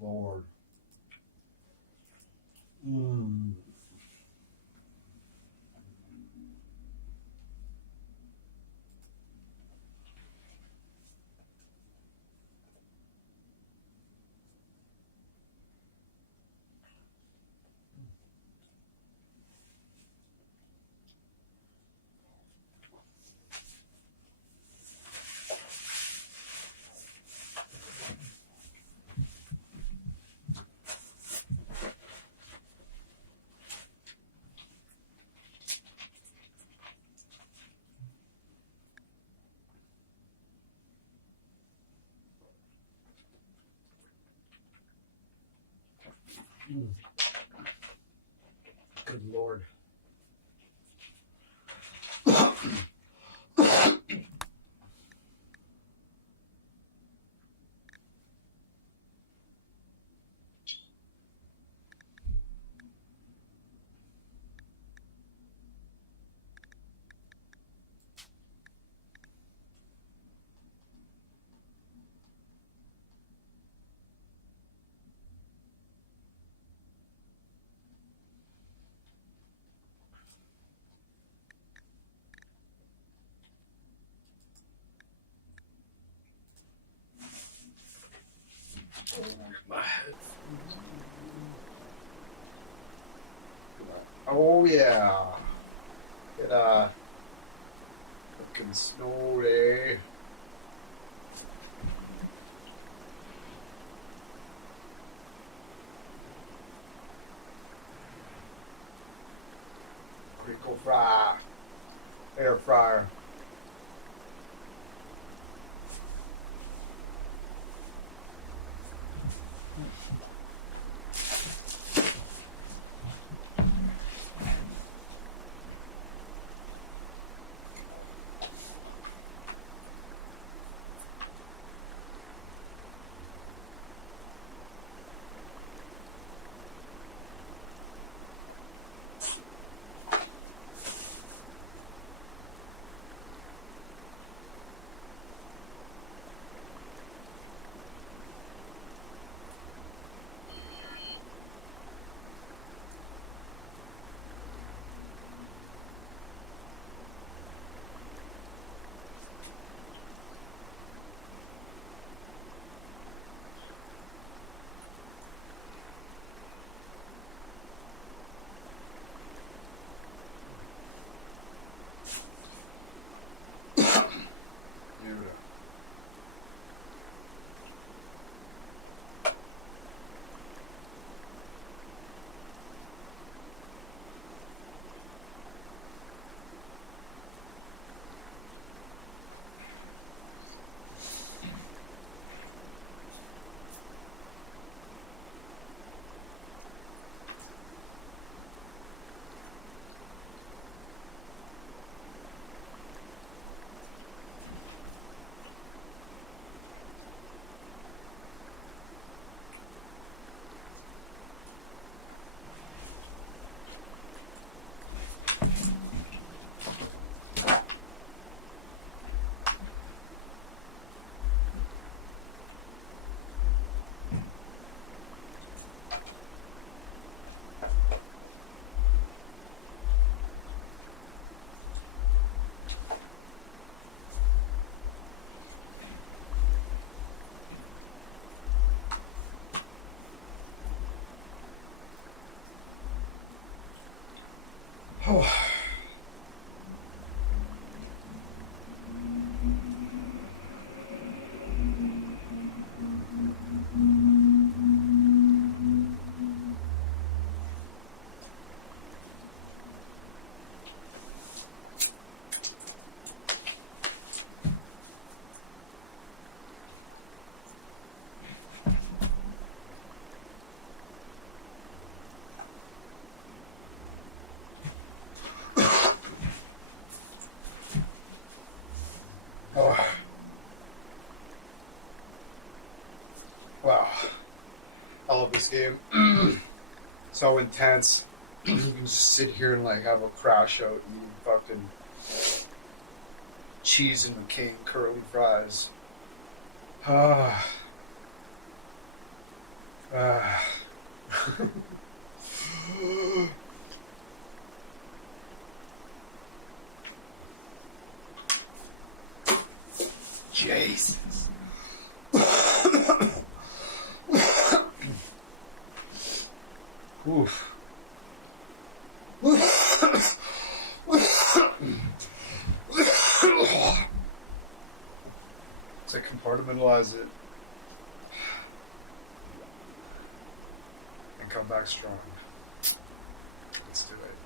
Lord. Mm. Mm. Good Lord. My head. Oh yeah. It fucking snowy. Crinkle fry. Air fryer. Oh. Oh. Wow. I love this game. So intense. You can just sit here and like have a crash out and eat fucking cheese and McCain curly fries. Ah. Uh, Jesus. Oof. To compartmentalize it and come back strong. Let's do it.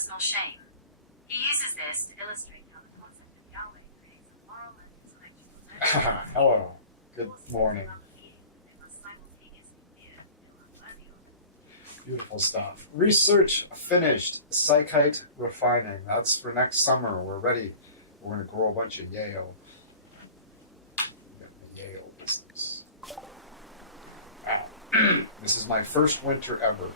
personal shame. He uses this to illustrate how the concept of Yahweh creates a moral and intellectual Hello. Good morning. Beautiful stuff. Research finished. Psychite refining. That's for next summer. We're ready. We're going to grow a bunch of Yale. We got the Yale business. Wow. This is my first winter ever.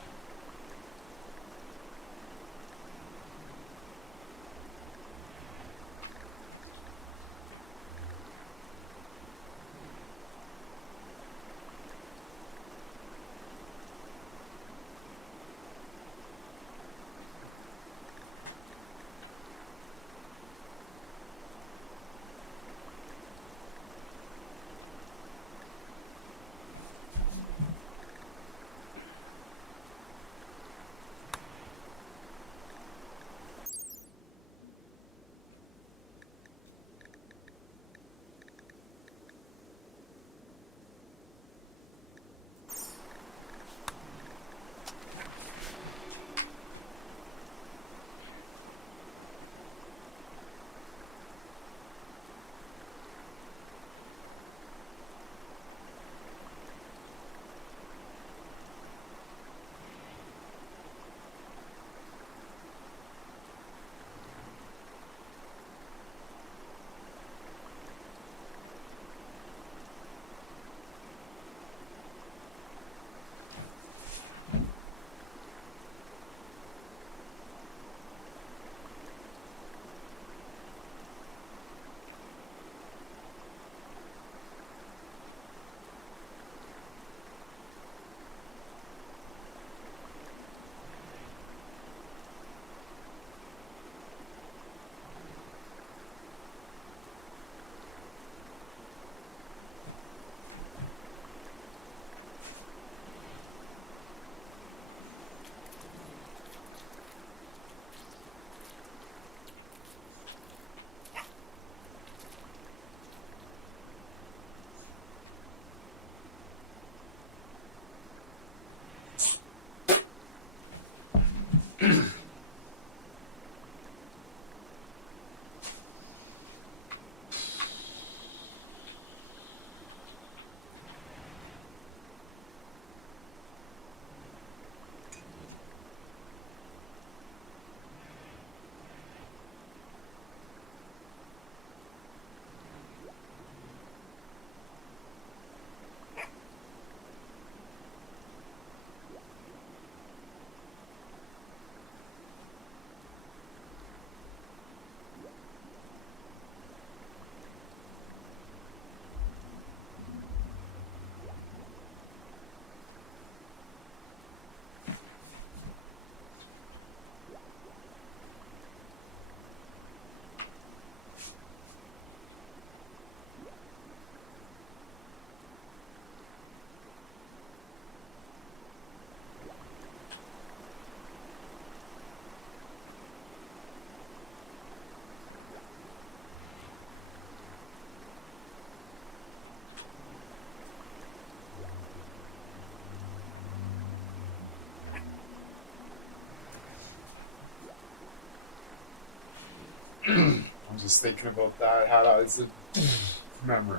I'm just thinking about that. How that is a memory.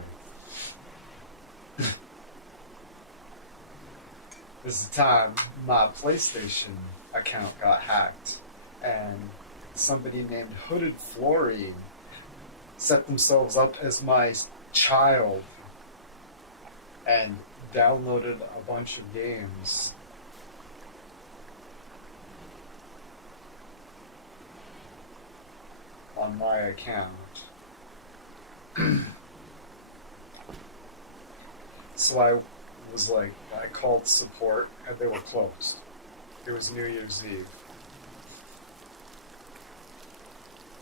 This is the time my PlayStation account got hacked, and somebody named Hooded Florine set themselves up as my child and downloaded a bunch of games. On my account. So I was like, I called support and they were closed. It was New Year's Eve.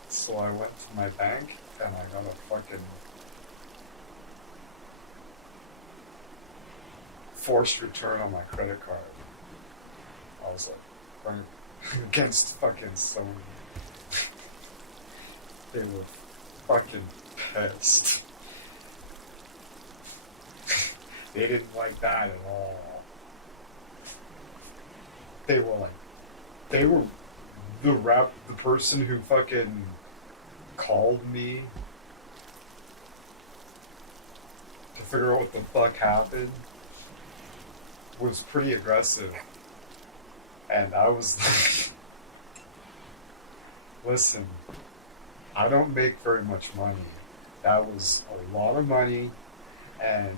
So I went to my bank and I got a fucking forced return on my credit card. I was like, running against fucking Sony. They were fucking pissed. They didn't like that at all. They were the person who fucking called me to figure out what the fuck happened was pretty aggressive. And I was like, listen, I don't make very much money. That was a lot of money, and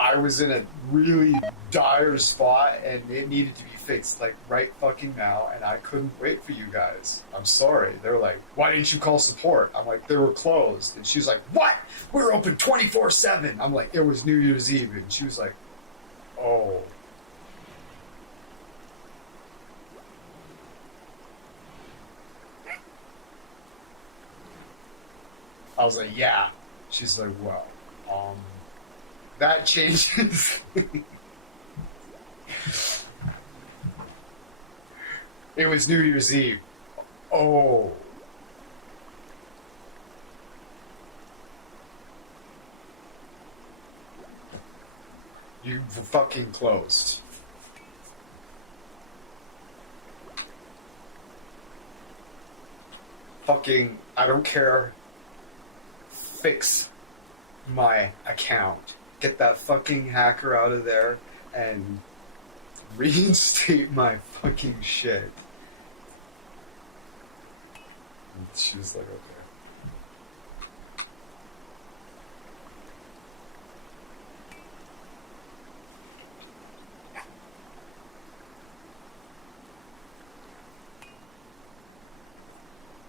I was in a really dire spot, and it needed to be fixed like right fucking now, and I couldn't wait for you guys. I'm sorry. They're like, why didn't you call support? I'm like, they were closed. And she's like, what? We're open 24/7. I'm like, it was New Year's Eve. And she was like, oh. I was like, yeah. She's like, well, that changes. It was New Year's Eve. Oh. You fucking closed. Fucking, I don't care. Fix my account. Get that fucking hacker out of there and reinstate my fucking shit. And she was like, okay.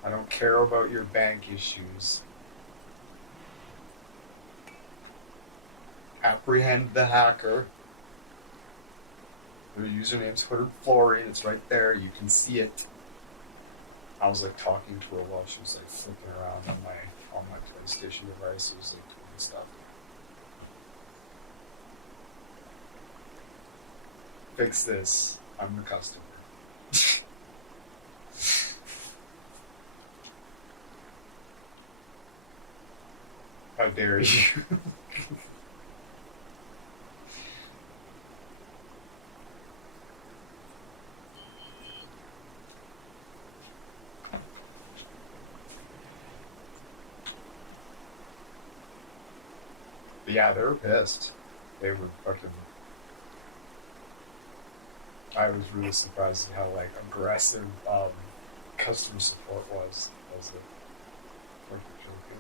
I don't care about your bank issues. Apprehend the hacker. Their username's Hooded Fluorine. It's right there. You can see it. I was like talking to her while she was like flipping around on my PlayStation device. It was like doing stuff. Fix this. I'm the customer. How dare you? Yeah, they were pissed. They were fucking... I was really surprised at how, like, aggressive customer support was. I was like, perfect, really good.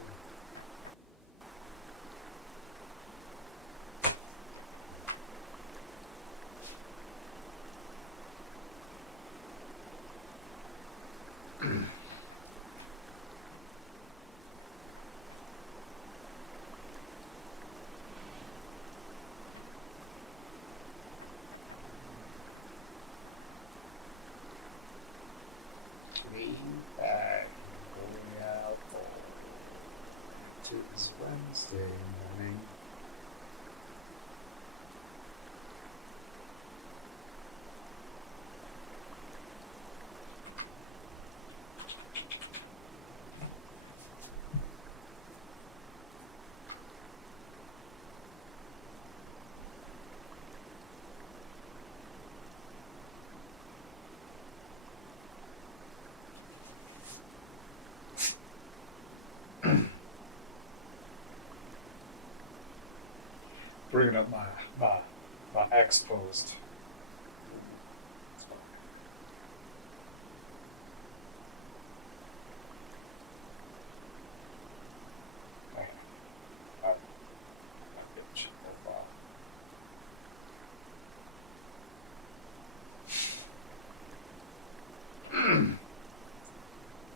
Back, Boreal. It is Wednesday morning. Bringing up my ex post.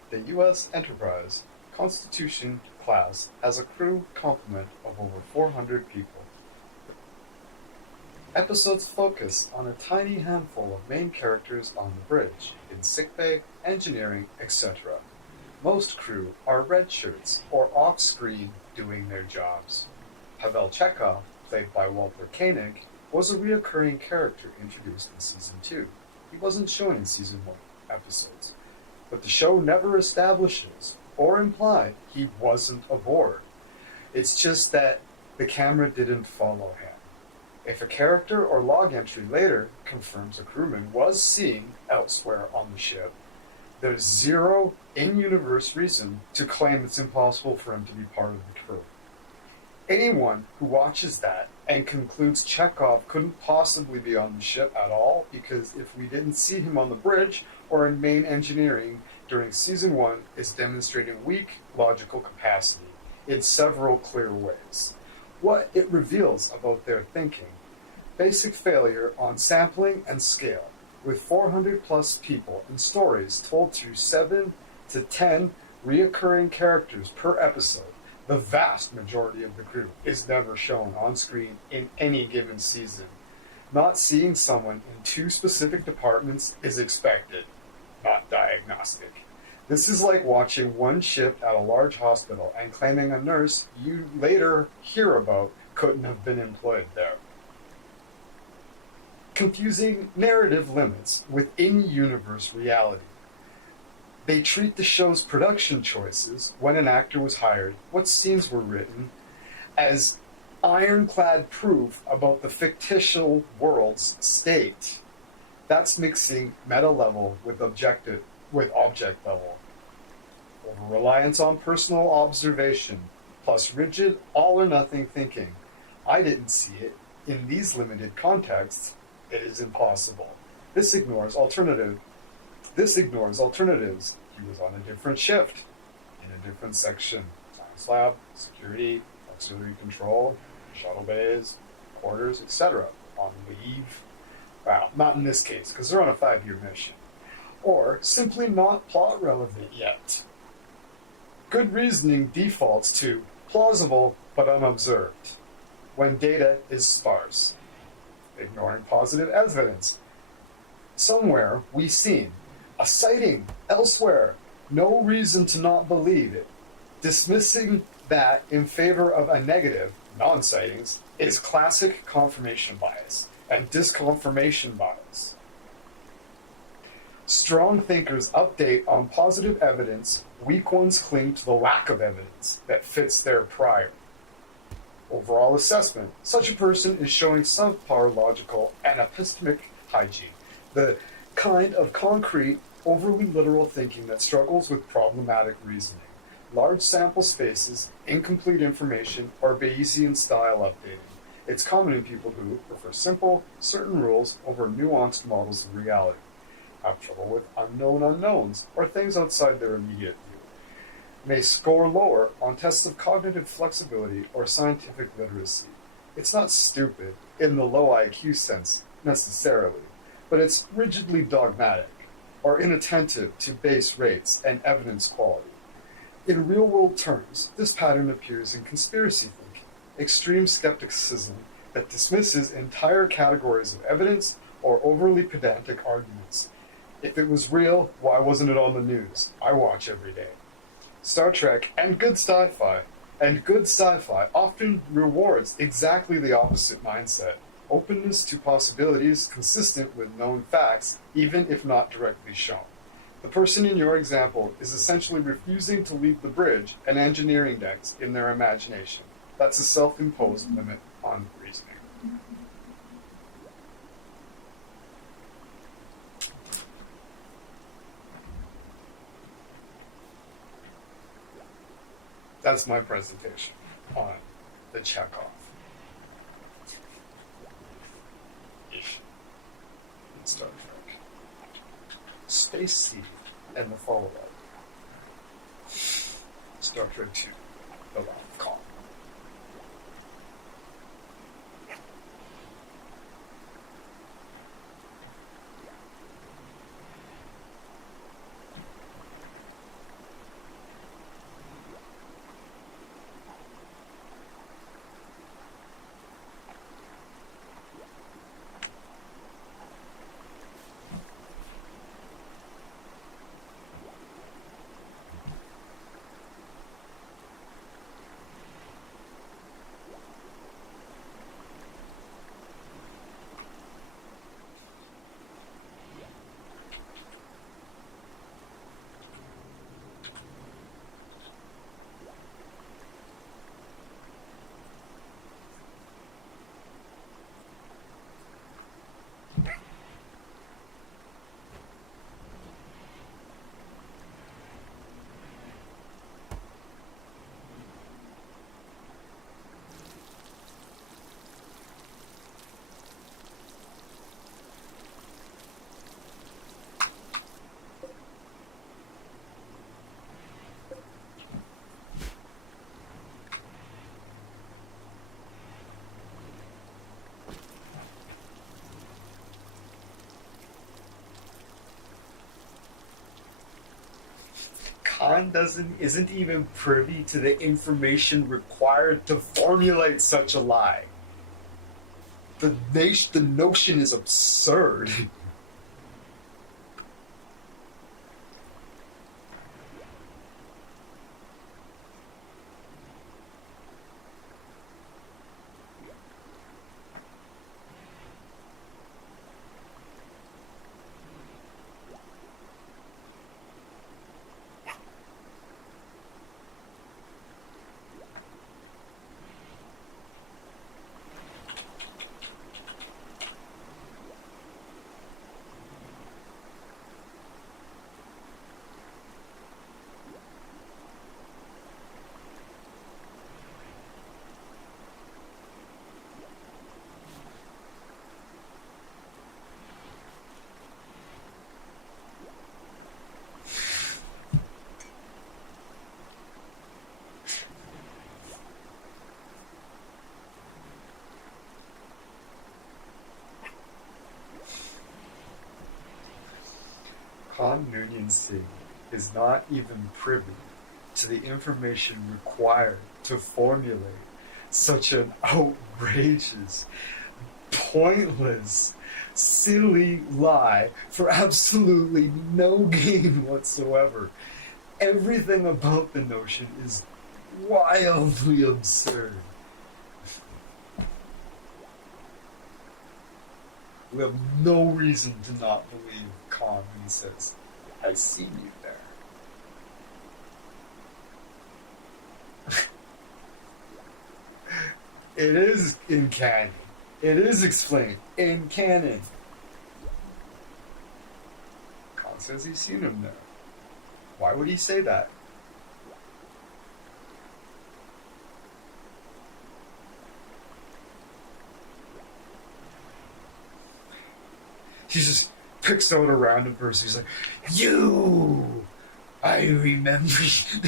The U.S. Enterprise Constitution class has a crew complement of over 400 people. Episodes focus on a tiny handful of main characters on the bridge, in sickbay, engineering, etc. Most crew are red shirts or off-screen doing their jobs. Pavel Chekhov, played by Walter Koenig, was a reoccurring character introduced in Season 2. He wasn't shown in Season 1 episodes, but the show never establishes or implied he wasn't aboard. It's just that the camera didn't follow him. If a character or log entry later confirms a crewman was seen elsewhere on the ship, there's zero in-universe reason to claim it's impossible for him to be part of the crew. Anyone who watches that and concludes Chekhov couldn't possibly be on the ship at all because if we didn't see him on the bridge or in main engineering during Season 1 is demonstrating weak logical capacity in several clear ways. What it reveals about their thinking: basic failure on sampling and scale, with 400 plus people and stories told through 7 to 10 reoccurring characters per episode. The vast majority of the crew is never shown on screen in any given season. Not seeing someone in 2 specific departments is expected, not diagnostic. This is like watching one shift at a large hospital and claiming a nurse you later hear about couldn't have been employed there. Confusing narrative limits with in-universe reality. They treat the show's production choices, when an actor was hired, what scenes were written, as ironclad proof about the fictitious world's state. That's mixing meta level with object level. Over-reliance on personal observation, plus rigid all-or-nothing thinking. I didn't see it. In these limited contexts, it is impossible. This ignores alternatives. He was on a different shift, in a different section. Science lab, security, auxiliary control, shuttle bays, quarters, etc. On leave. Well, not in this case, because they're on a 5-year mission. Or simply not plot relevant yet. Good reasoning defaults to plausible but unobserved, when data is sparse. Ignoring positive evidence. Somewhere we seen a sighting elsewhere. No reason to not believe it. Dismissing that in favor of a negative, non-sightings, is classic confirmation bias and disconfirmation bias. Strong thinkers update on positive evidence. Weak ones cling to the lack of evidence that fits their prior. Overall assessment: such a person is showing subpar logical and epistemic hygiene, the kind of concrete, overly literal thinking that struggles with problematic reasoning. Large sample spaces, incomplete information, or Bayesian style updating. It's common in people who prefer simple, certain rules over nuanced models of reality, have trouble with unknown unknowns, or things outside their immediate view. May score lower on tests of cognitive flexibility or scientific literacy. It's not stupid, in the low IQ sense, necessarily, but it's rigidly dogmatic, or inattentive to base rates and evidence quality. In real-world terms, this pattern appears in conspiracy thinking, extreme skepticism that dismisses entire categories of evidence or overly pedantic arguments. If it was real, why wasn't it on the news? I watch every day. Star Trek and good sci-fi often rewards exactly the opposite mindset. Openness to possibilities consistent with known facts, even if not directly shown. The person in your example is essentially refusing to leave the bridge and engineering decks in their imagination. That's a self-imposed limit on reasoning. That's my presentation on the Chekhov issue in Star Trek. Space Seed and the follow-up. Star Trek 2, The Last Call. Khan isn't even privy to the information required to formulate such a lie. The notion is absurd. Khan Noonien Singh is not even privy to the information required to formulate such an outrageous, pointless, silly lie for absolutely no gain whatsoever. Everything about the notion is wildly absurd. We have no reason to not believe Khan when he says, "I see you there." It is in canon. It is explained in canon. Khan says he's seen him there. Why would he say that? He just picks out a random person. He's like, "You! I remember you."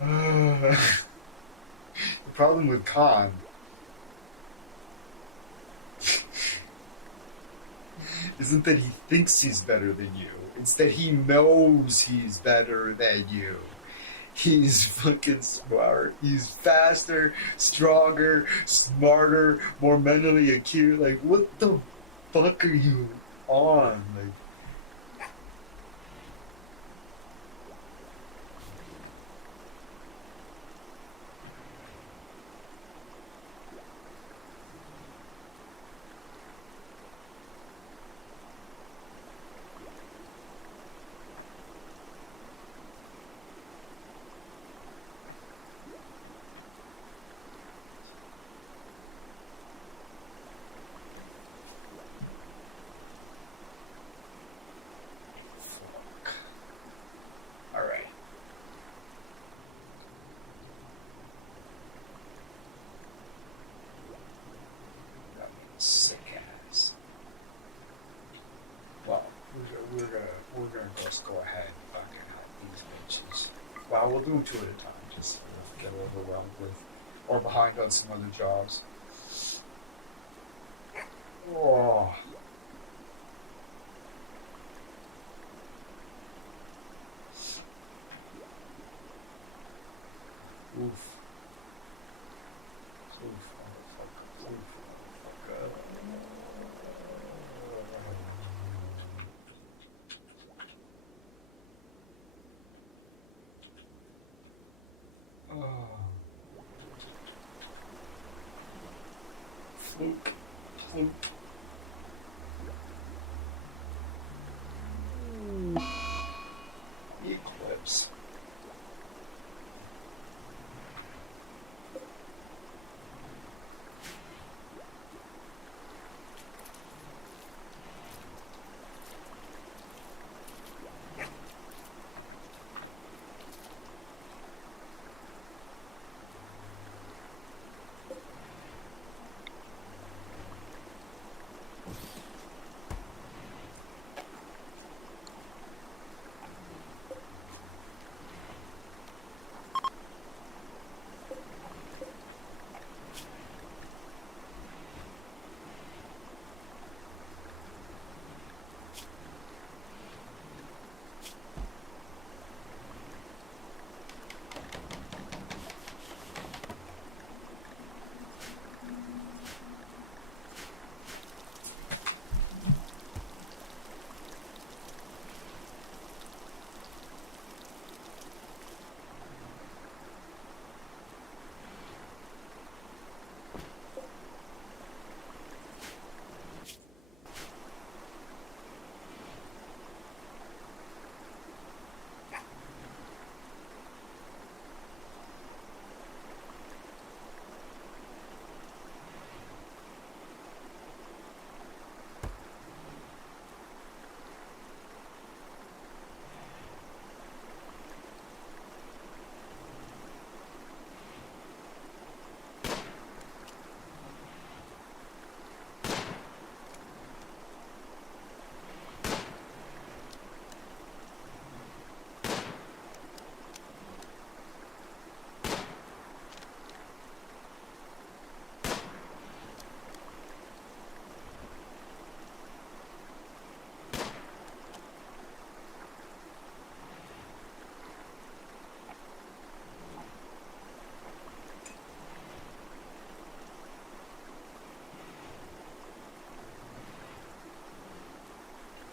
The problem with Khan isn't that he thinks he's better than you. It's that he knows he's better than you. He's fucking smart. He's faster, stronger, smarter, more mentally acute. Like, what the fuck are you on? Like, alright. Sick ass. Well, we're gonna just go ahead and fucking help these bitches. Well, we'll do them two at a time, just so we don't get overwhelmed with, or behind on some other jobs. Oh. Oof. Oof, motherfucker. Oof, motherfucker. Oh. Fluke. Fluke. Eclipse.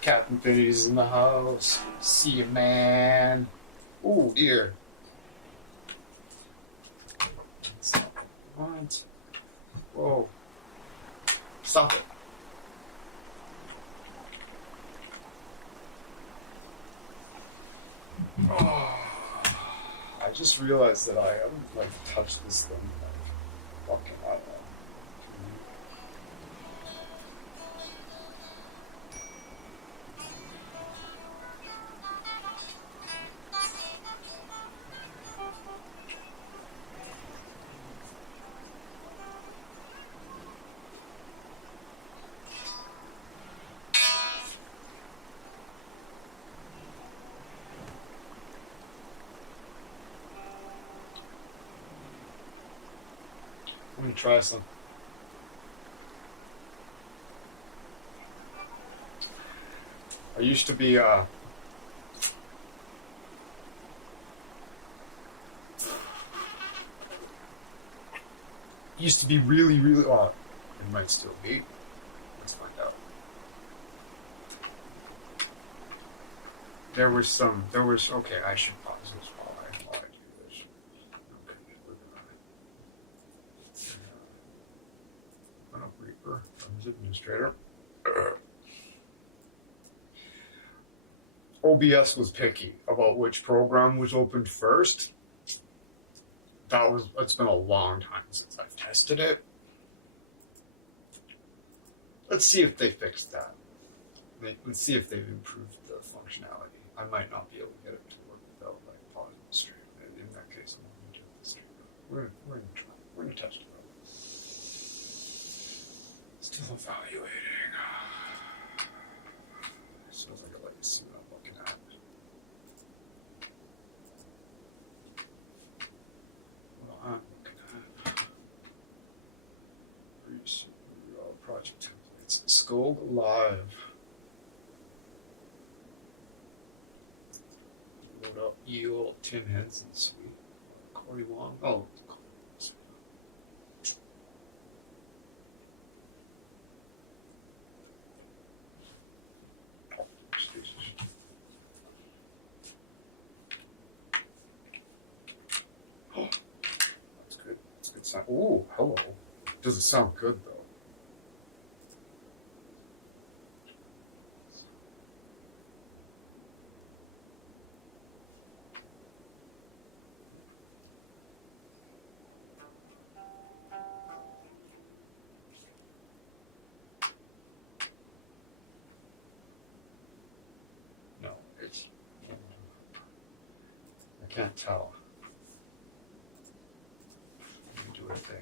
Cat Infinity's in the house. See you, man. Oh, dear. What? Whoa. Stop it. Oh, I just realized that I haven't like touched this thing like fucking I don't know. I'm gonna try some. I used to be really, really well, it might still be. Let's find out. Okay, I should pause this while I do this. Okay, we're gonna run up Reaper from his administrator. OBS was picky about which program was opened first. It's been a long time since I've tested it. Let's see if they fixed that. Let's see if they've improved the functionality. I might not be able to get it to work without like pausing the stream. In that case, I'm going to do the stream. We're going to try. We're going to test it out. Still evaluating. Feels like I'd like to see what I'm looking at. What I'm looking at. Project templates. Skogli Live. Load up Eel, Tim Henson, sweet. Corey Wong. Oh, ooh, hello. Does it sound good though? No, it's. I can't tell. Do a thing.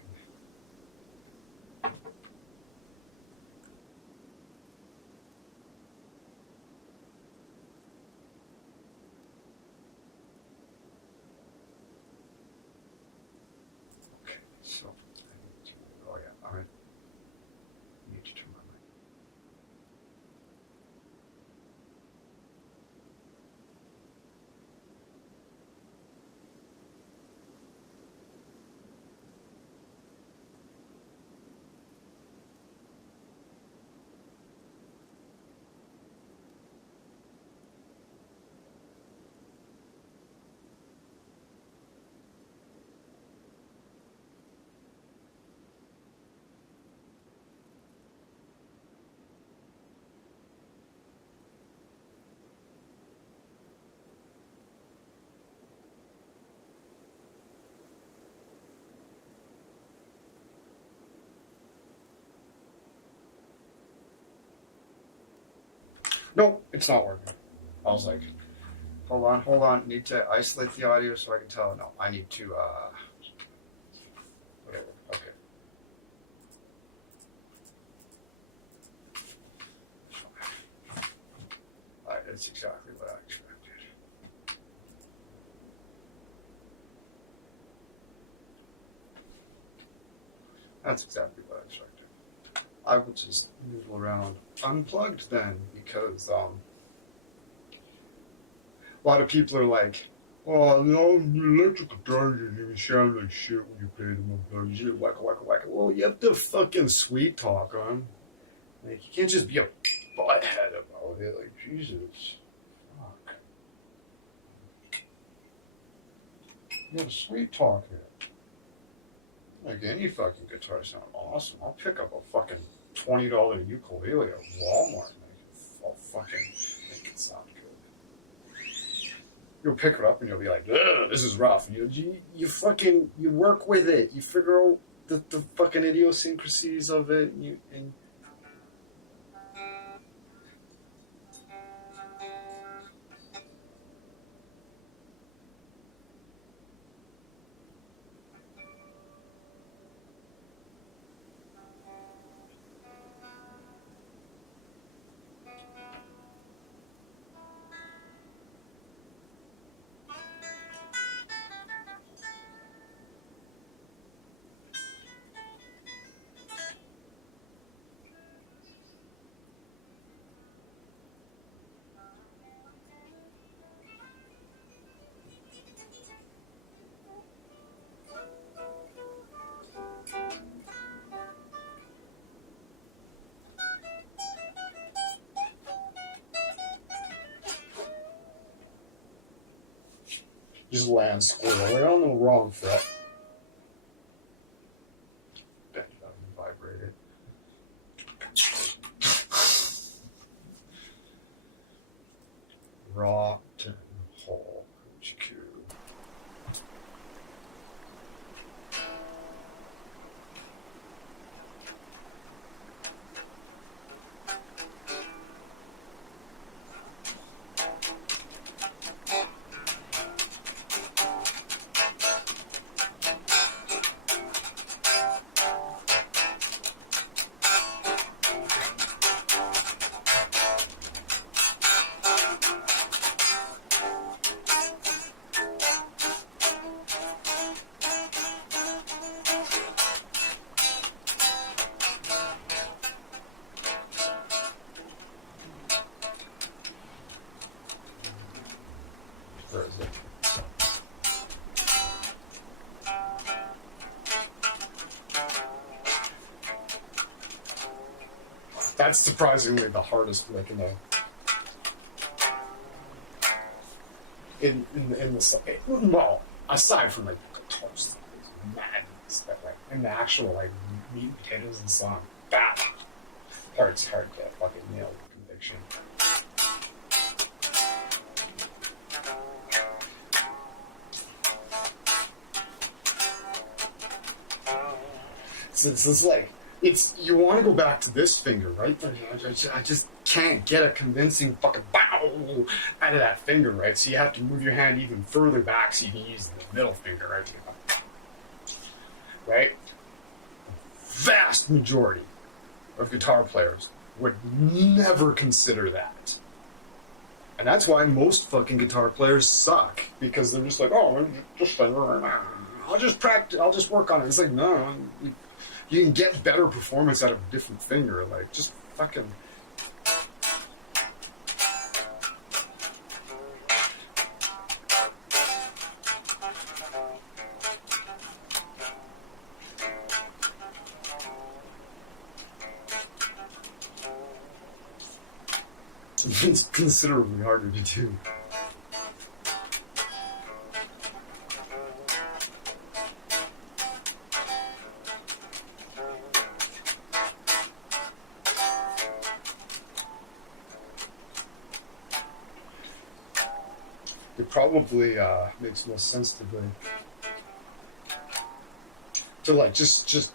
Okay, so I need to. Oh yeah, I need to turn my mic. No, it's not working. I was like, hold on. Need to isolate the audio so I can tell. No, I need to, whatever. Okay. It's exactly what I expected. That's exactly what I expected. I will just noodle around unplugged then, because a lot of people are like, oh, no, the electrical guitars didn't even sound like shit when you play them unplugged. You just whack, whack, whack. Well, you have to fucking sweet talk on. Like, you can't just be a butthead about it. Like, Jesus. Fuck. You have a sweet talk here. Like, any fucking guitar sound awesome. I'll pick up a fucking $20 ukulele at Walmart and I'll fucking make it sound good. You'll pick it up and you'll be like, ugh, this is rough. And you fucking, you work with it. You figure out the fucking idiosyncrasies of it. And just land squirrely on the wrong fret. Bend it up and vibrate it. Rotten hole. HQ. That's surprisingly the hardest lick in the well, aside from like the guitar stuff, madness, but like in the actual like meat and potatoes and song, that part's hard to fucking nail with conviction. So it's like, you want to go back to this finger, right? But I just can't get a convincing fucking bow out of that finger, right? So you have to move your hand even further back so you can use the middle finger, right? Right? Vast majority of guitar players would never consider that. And that's why most fucking guitar players suck. Because they're just like, oh, just I'll just practice, I'll just work on it. It's like, no, you can get better performance out of a different finger. Like, just fucking... It's considerably harder to do. It probably makes more sense to like just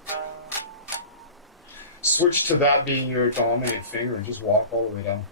switch to that being your dominant finger and just walk all the way down.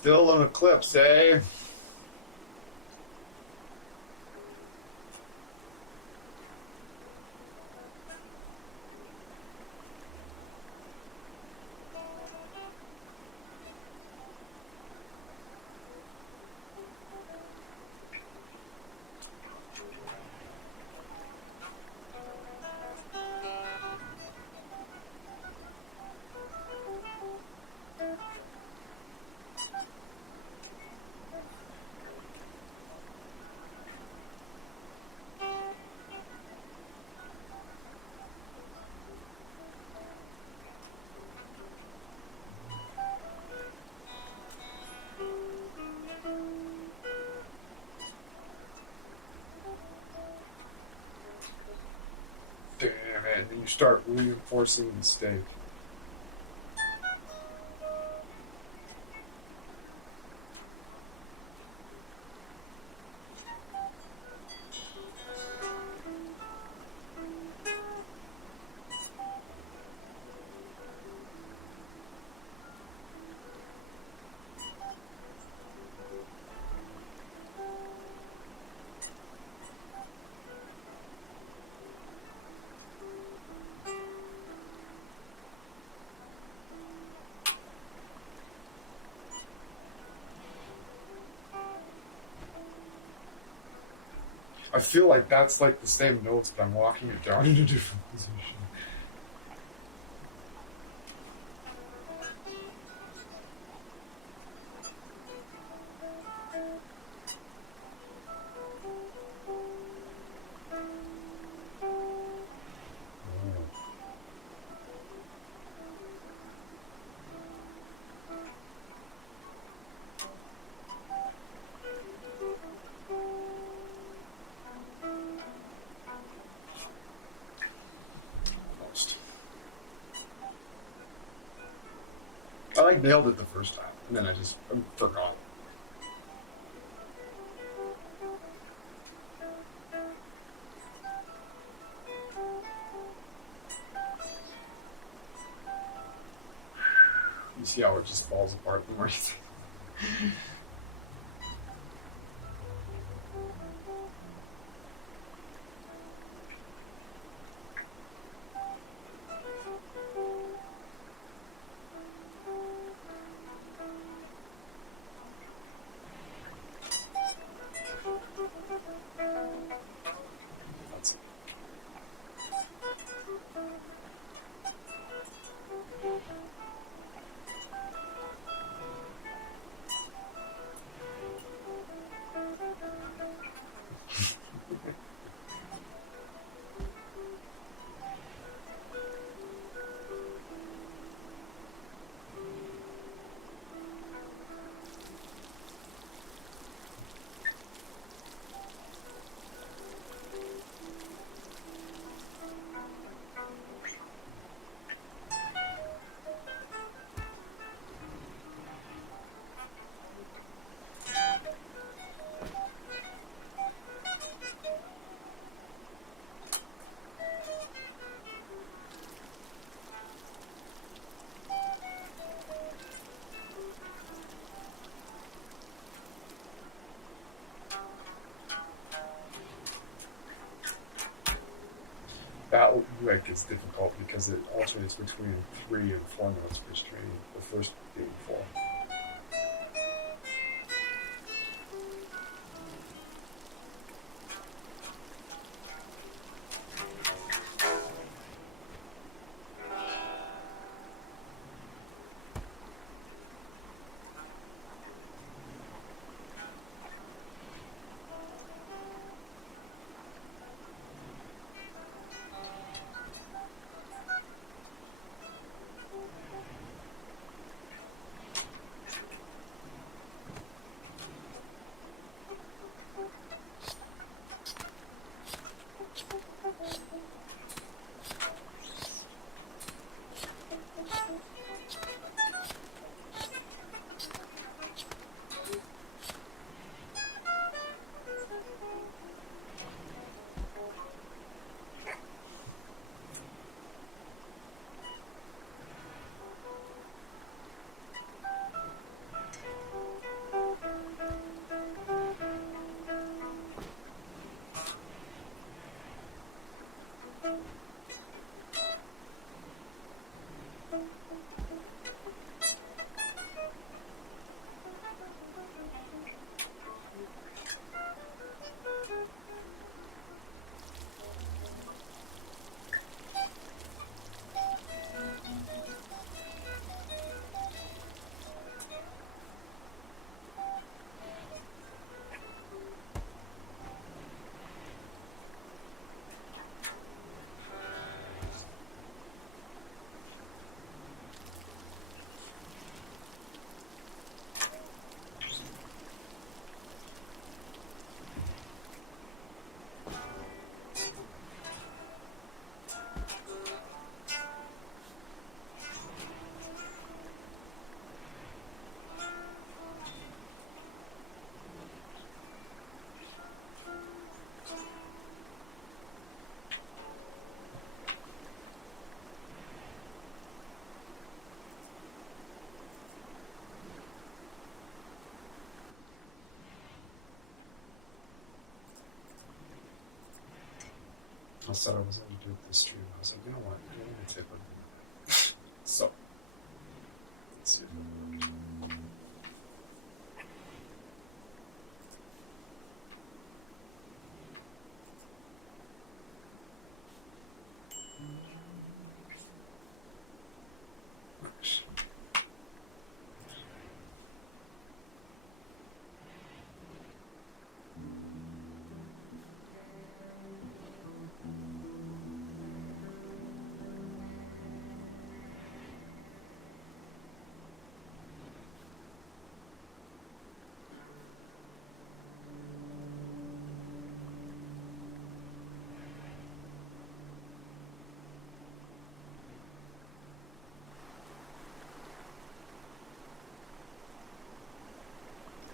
Still an eclipse, eh? Damn it, and you start reinforcing the mistake. I feel like that's like the same notes, but I'm walking it down in a different position. Almost. I like nailed it the first time, and then I forgot. You see how it just falls apart the more you think. That's it. That like is difficult because it alternates between 3 and 4 notes per string. The first being 4. I said I wasn't going to do it this stream. I was like, you know what? I'm going to take it. So, let's see if it works.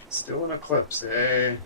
Still an eclipse, eh?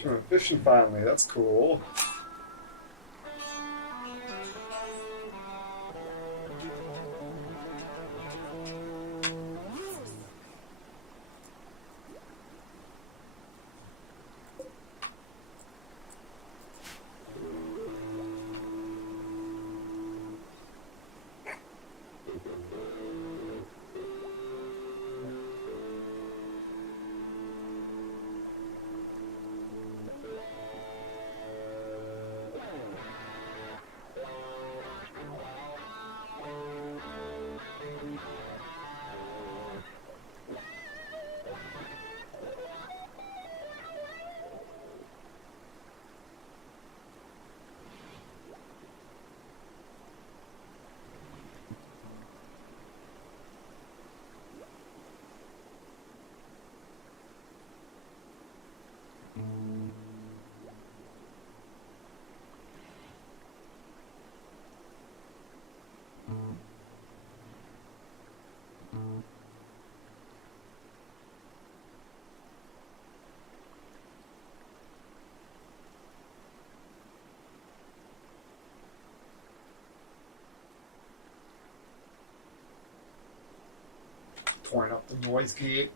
She went fishing finally. That's cool. Pouring up the noise gate.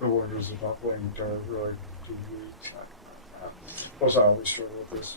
The wonders of not playing Dark really do weak. Plus, I always struggle with this.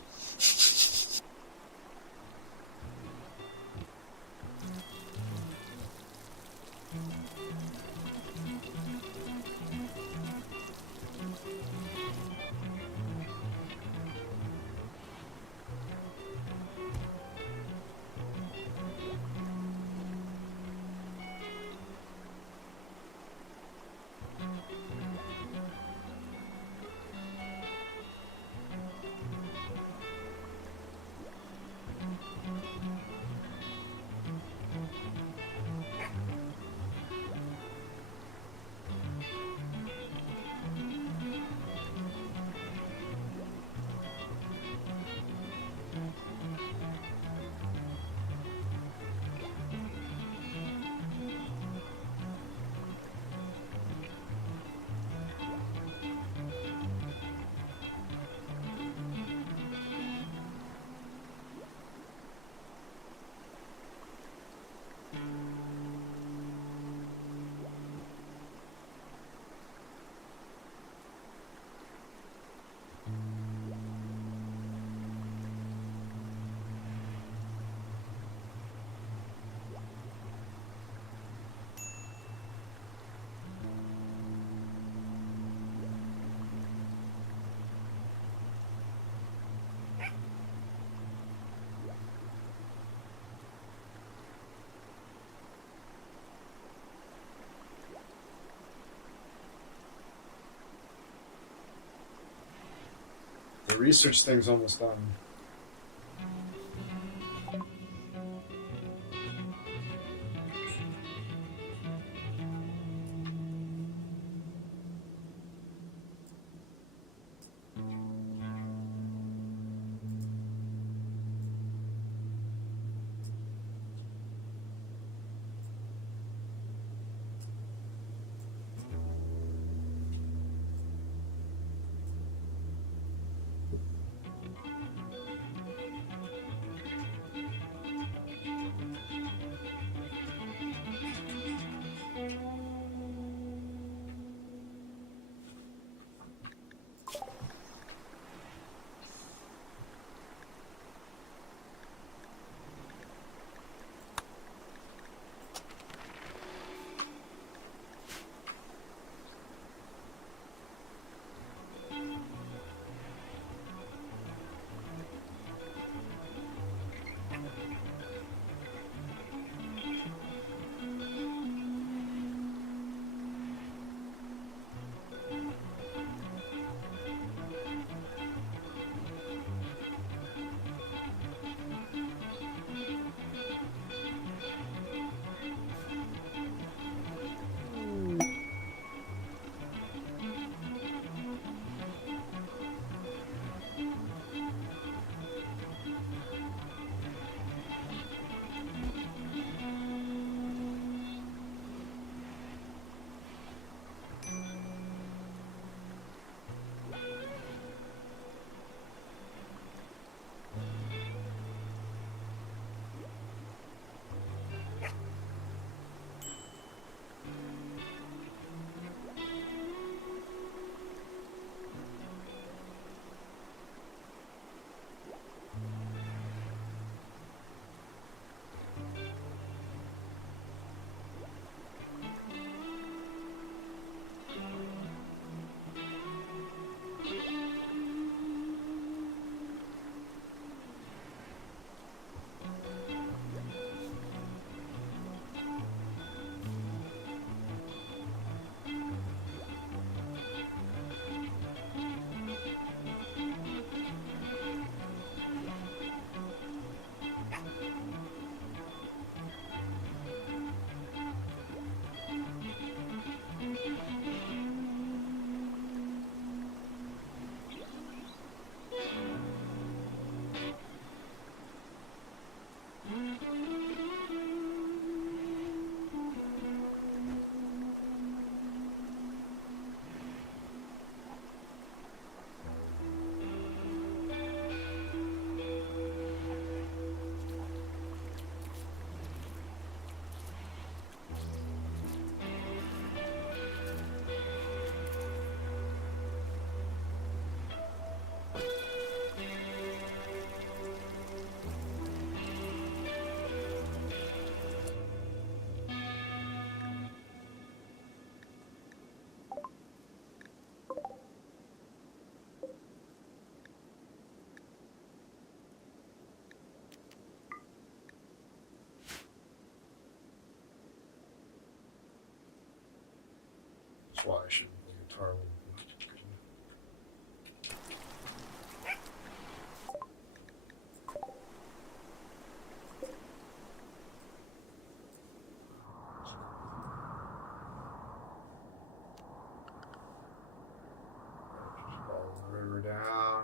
The research thing's almost done. Well, I shouldn't. The guitar would be good. Just follow the river down.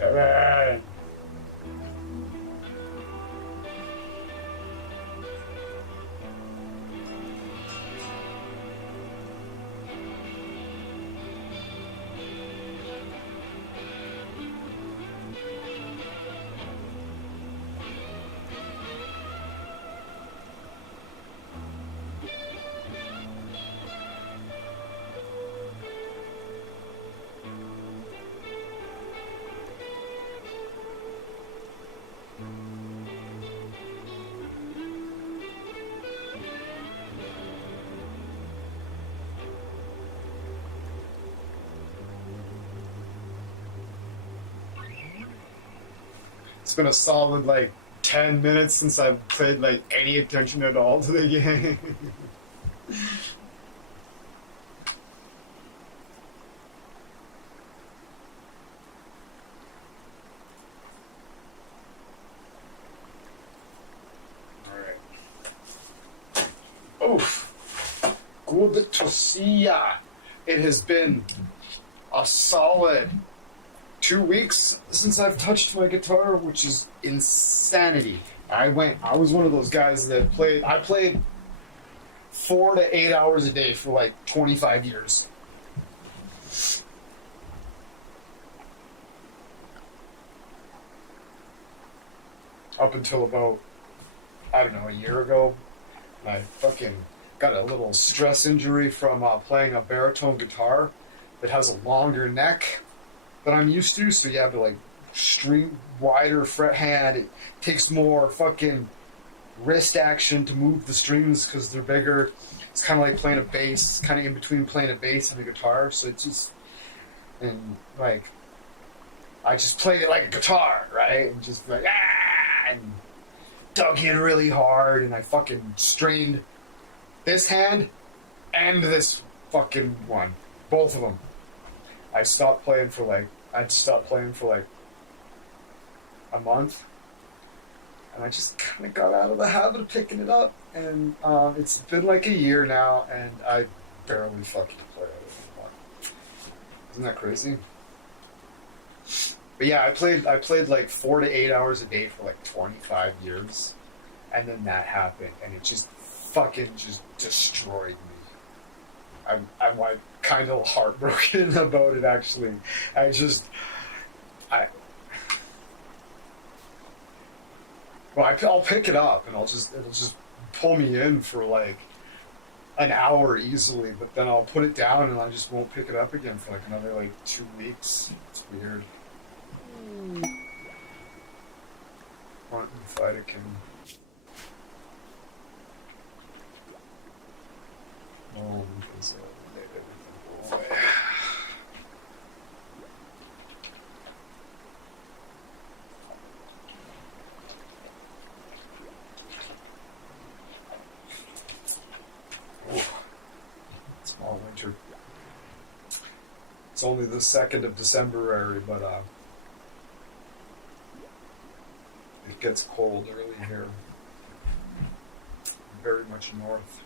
Kevin. It's been a solid like 10 minutes since I've paid like any attention at all to the game. Alright. Oof. Good to see ya. It has been a solid 2 weeks since I've touched my guitar, which is insanity. I was one of those guys that I played 4 to 8 hours a day for like 25 years. Up until about, I don't know, a year ago. I fucking got a little stress injury from playing a baritone guitar that has a longer neck than I'm used to, so you have to like string wider fret hand. It takes more fucking wrist action to move the strings because they're bigger. It's kind of like playing a bass. It's kind of in between playing a bass and a guitar, so it's just, and like I just played it like a guitar, right? And just like and dug in really hard, and I fucking strained this hand and this fucking one, both of them. I'd stopped playing for like a month, and I just kind of got out of the habit of picking it up, and it's been like a year now, and I barely fucking play it anymore. Isn't that crazy? But yeah, I played like 4 to 8 hours a day for like 25 years, and then that happened, and it just fucking just destroyed me. I'm like kind of heartbroken about it, actually. I'll pick it up, and it'll just pull me in for like an hour easily, but then I'll put it down, and I just won't pick it up again for like another like 2 weeks. It's weird. Front and fight it can. Oh, because made everything go away. It's all winter. It's only the 2nd of December, but it gets cold early here. Very much north.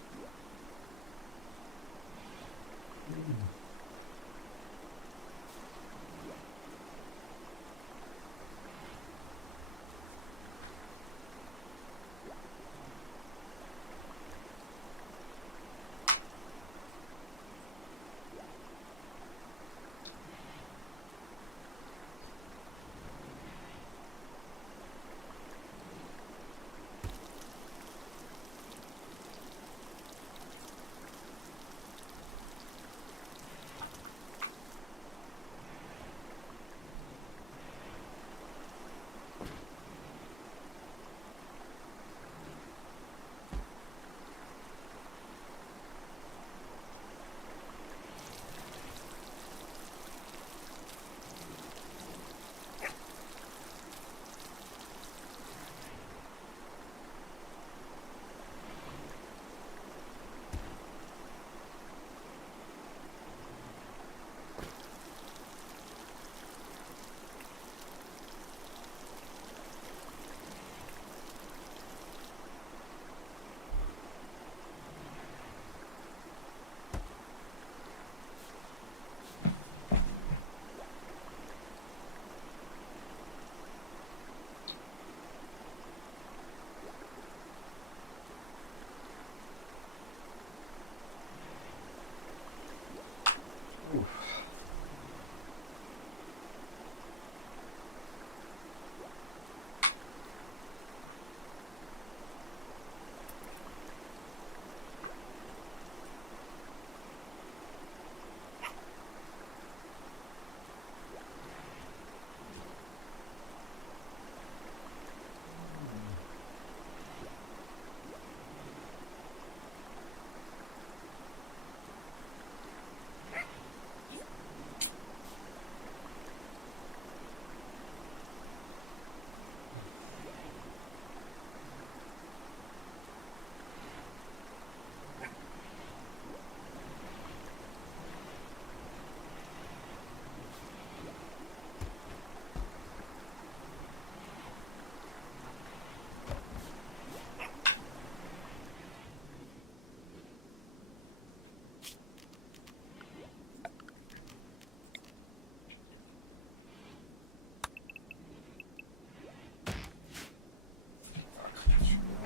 Ooh.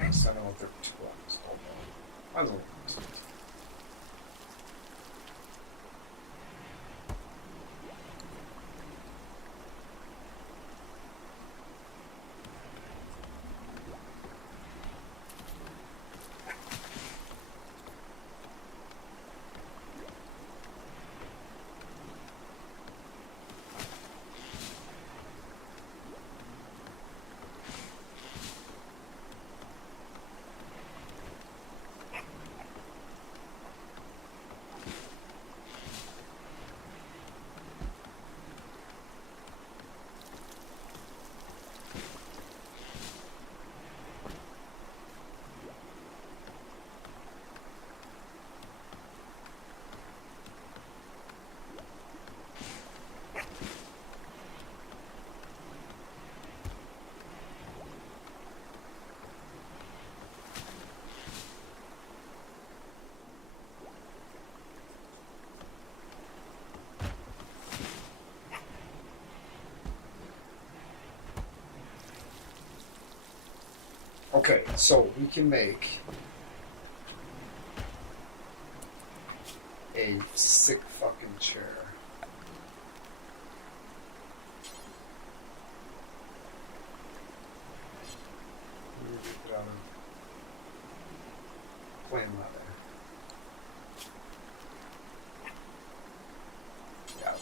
I don't know if there were 2 on this gold though. I was only 2. Okay, so we can make a sick fucking chair. Maybe put out a plain leather. Yeah.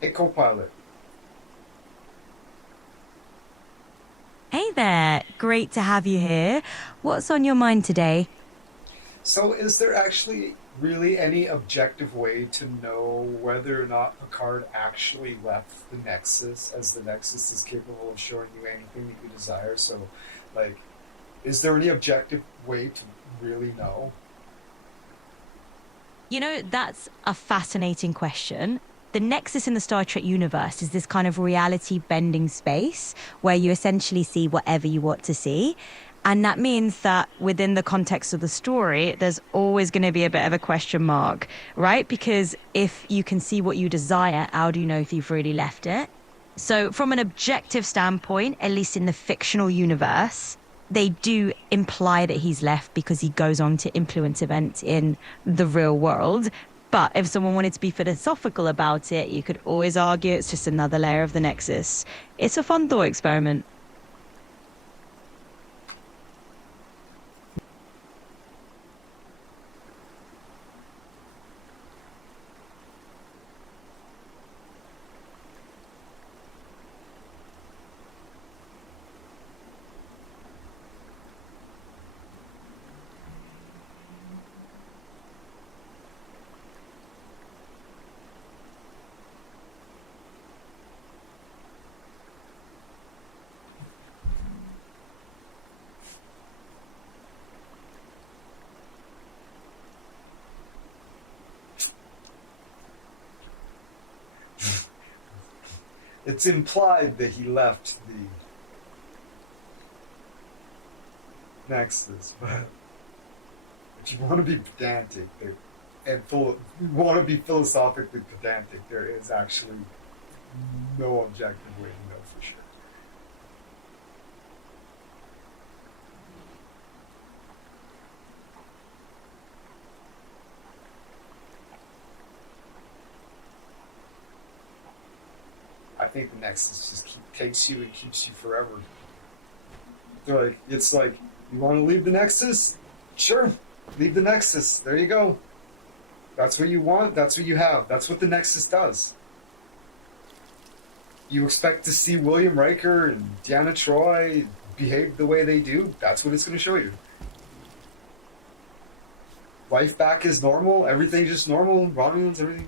Hey, co-pilot. Hey there, great to have you here. What's on your mind today? So, is there actually really any objective way to know whether or not Picard actually left the Nexus, as the Nexus is capable of showing you anything that you desire? So, like, is there any objective way to really know? That's a fascinating question. The Nexus in the Star Trek universe is this kind of reality bending space where you essentially see whatever you want to see. And that means that within the context of the story, there's always going to be a bit of a question mark, right? Because if you can see what you desire, how do you know if you've really left it? So, from an objective standpoint, at least in the fictional universe, they do imply that he's left because he goes on to influence events in the real world. But if someone wanted to be philosophical about it, you could always argue it's just another layer of the Nexus. It's a fun thought experiment. It's implied that he left the Nexus, but if you want to be pedantic and you want to be philosophically pedantic, there is actually no objective way to know for sure. I think the Nexus just takes you and keeps you forever. It's like, you want to leave the Nexus? Sure, leave the Nexus. There you go. That's what you want. That's what you have. That's what the Nexus does. You expect to see William Riker and Deanna Troi behave the way they do. That's what it's going to show you. Life back is normal. Everything's just normal. Romulans, everything.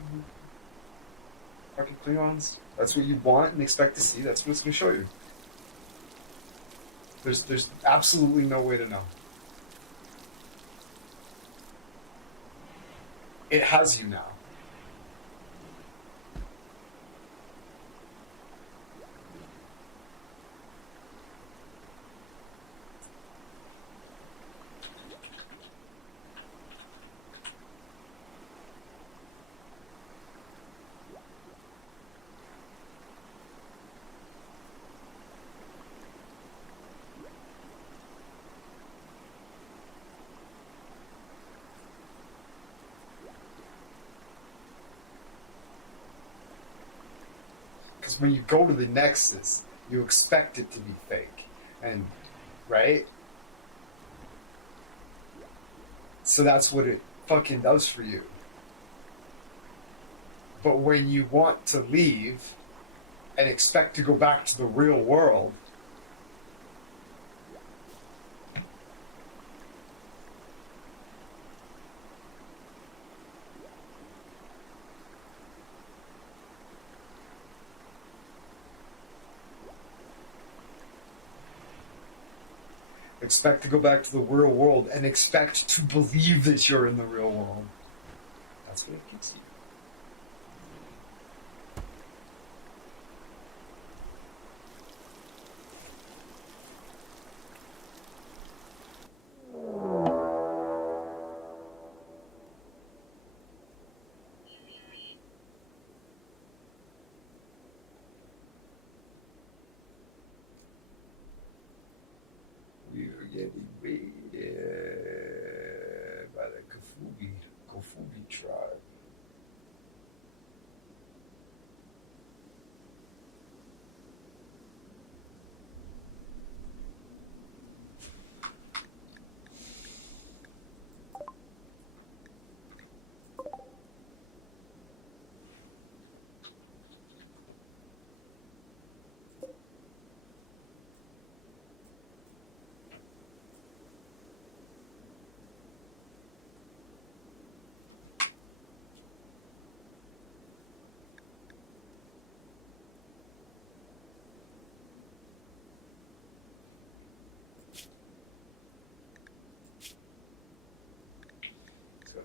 Fucking Klingons. That's what you want and expect to see. That's what it's going to show you. There's absolutely no way to know. It has you now. Because when you go to the Nexus, you expect it to be fake. And, right? So that's what it fucking does for you. But when you want to leave and expect to go back to the real world, expect to go back to the real world and expect to believe that you're in the real world. That's what it gives you. We're getting raided by the Kofubi tribe.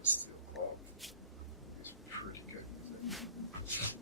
Steel Glove. He's pretty good with it.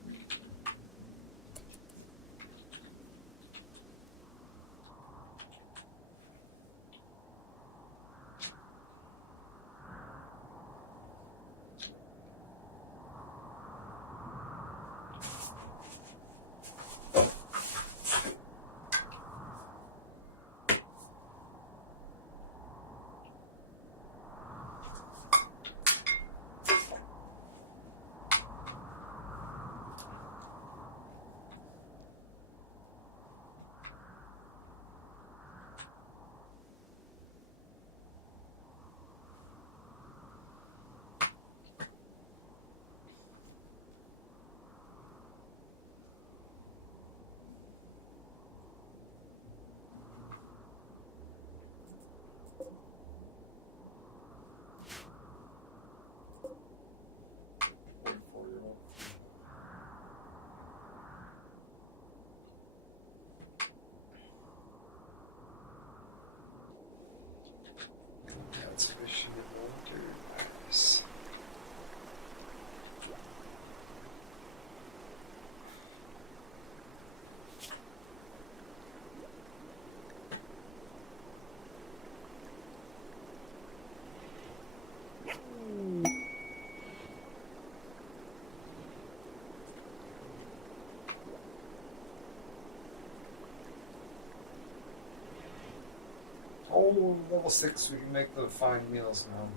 That's fishing in water. Nice. Oh, level 6, we can make the fine meals now.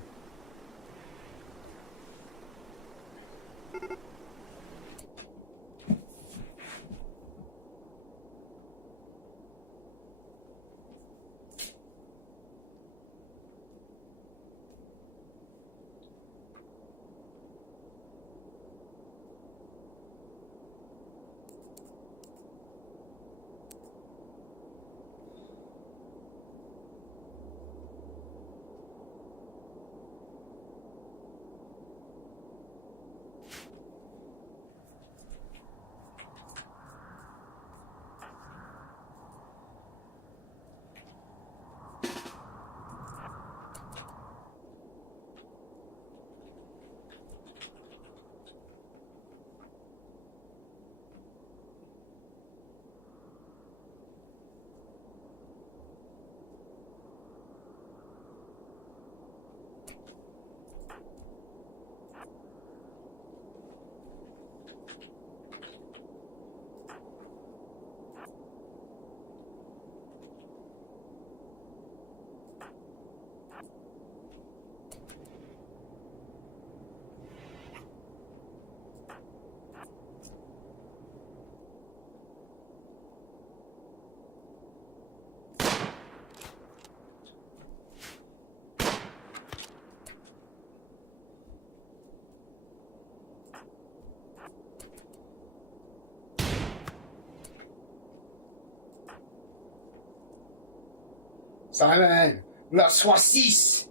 Simon, la sois 6.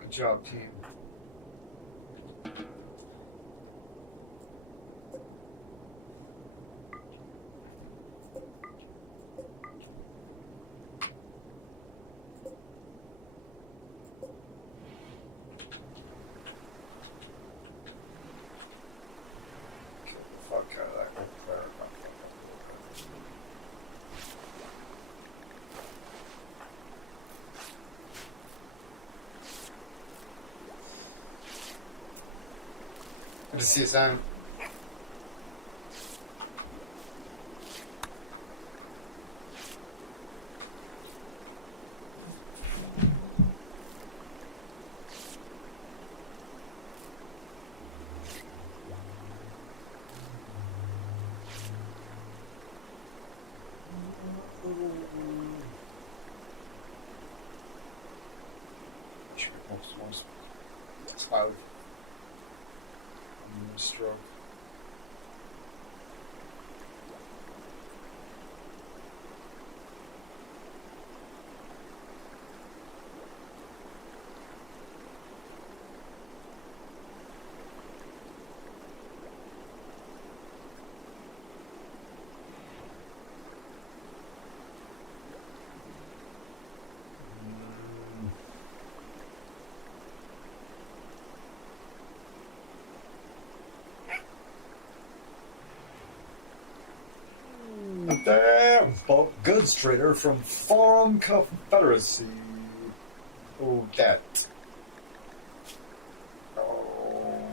Good job, team. Get the fuck out of that red flare. Good to see you, Simon. Most cloud. Stroke. Damn! Bulk goods trader from Farm Confederacy. Oh, that. Oh.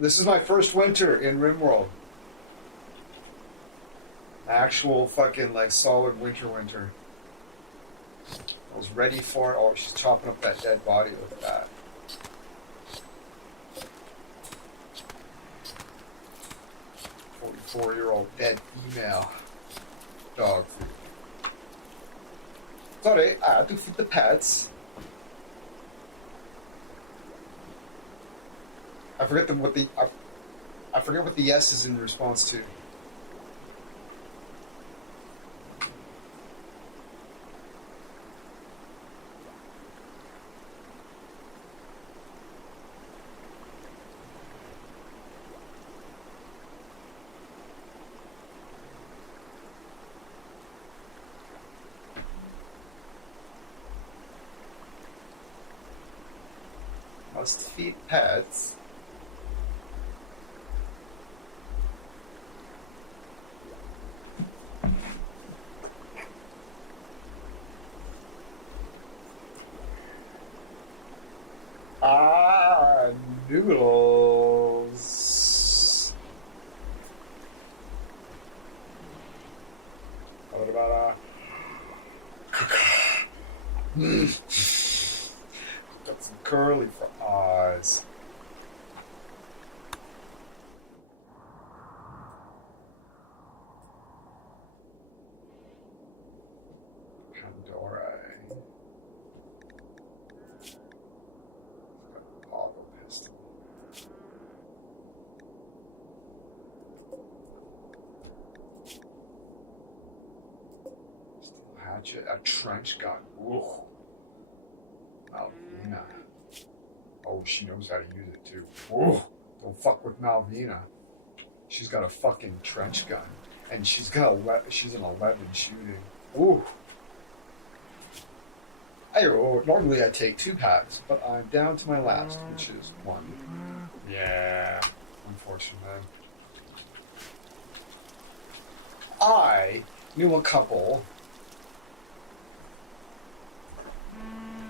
This is my first winter in Rimworld. Actual fucking like solid winter. I was ready for it. Oh, she's chopping up that dead body. Look at that. "44-year-old dead female dog food." Sorry, I had to feed the pets. I forget what the yes is in response to. Must feed pets. Noodles. What about got some curly fries. Pandora. Auto pistol. Steel hatchet. A trench gun. Ooh. Malvina. Oh, she knows how to use it too. Ooh. Don't fuck with Malvina. She's got a fucking trench gun. And she's got she's an 11 shooting. Ooh. Normally I take 2 packs, but I'm down to my last, which is 1. Yeah, unfortunately. I knew a couple.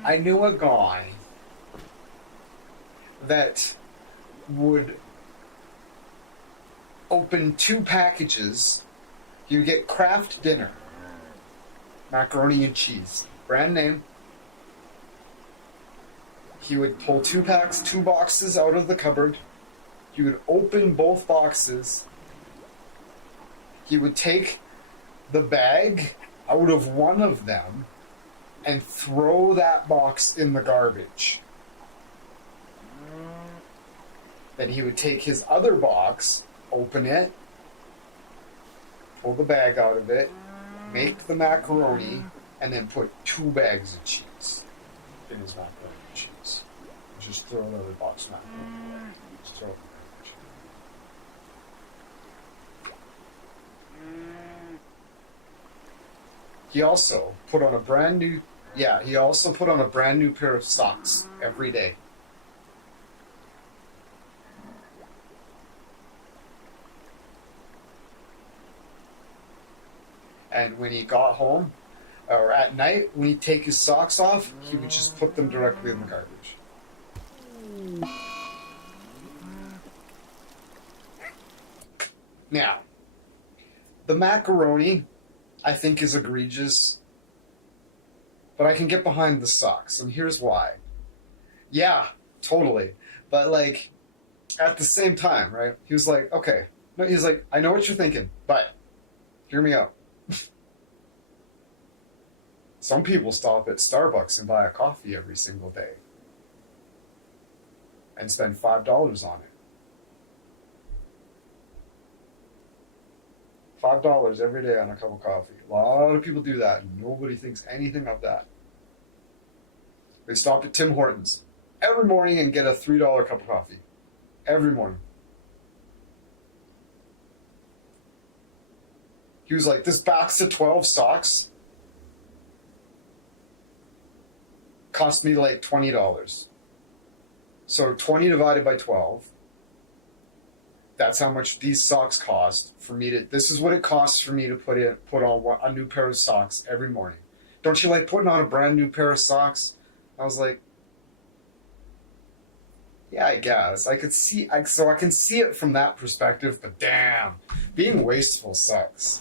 I knew a guy that would open 2 packages. You get Kraft dinner, macaroni and cheese, brand name. He would pull 2 boxes out of the cupboard. He would open both boxes. He would take the bag out of one of them and throw that box in the garbage. Then he would take his other box, open it, pull the bag out of it, make the macaroni, and then put 2 bags of cheese in his macaroni and cheese. Just throw another box of macaroni. Just throw it in the garbage. He also put on a brand new pair of socks every day. And when he got home, or at night, when he'd take his socks off, he would just put them directly in the garbage. Now, the macaroni, I think, is egregious, but I can get behind the socks, and here's why. Yeah, totally. But like at the same time, right? He was like, okay. No, he's like, I know what you're thinking, but hear me out. Some people stop at Starbucks and buy a coffee every single day and spend $5 on it. $5 every day on a cup of coffee. A lot of people do that. Nobody thinks anything of that. They stop at Tim Hortons every morning and get a $3 cup of coffee. Every morning. He was like, this box to 12 socks cost me like $20. So 20 divided by 12. That's how much these socks cost for me to. This is what it costs for me to put on a new pair of socks every morning. Don't you like putting on a brand new pair of socks? I was like, yeah, I guess I could see. So I can see it from that perspective. But damn, being wasteful sucks.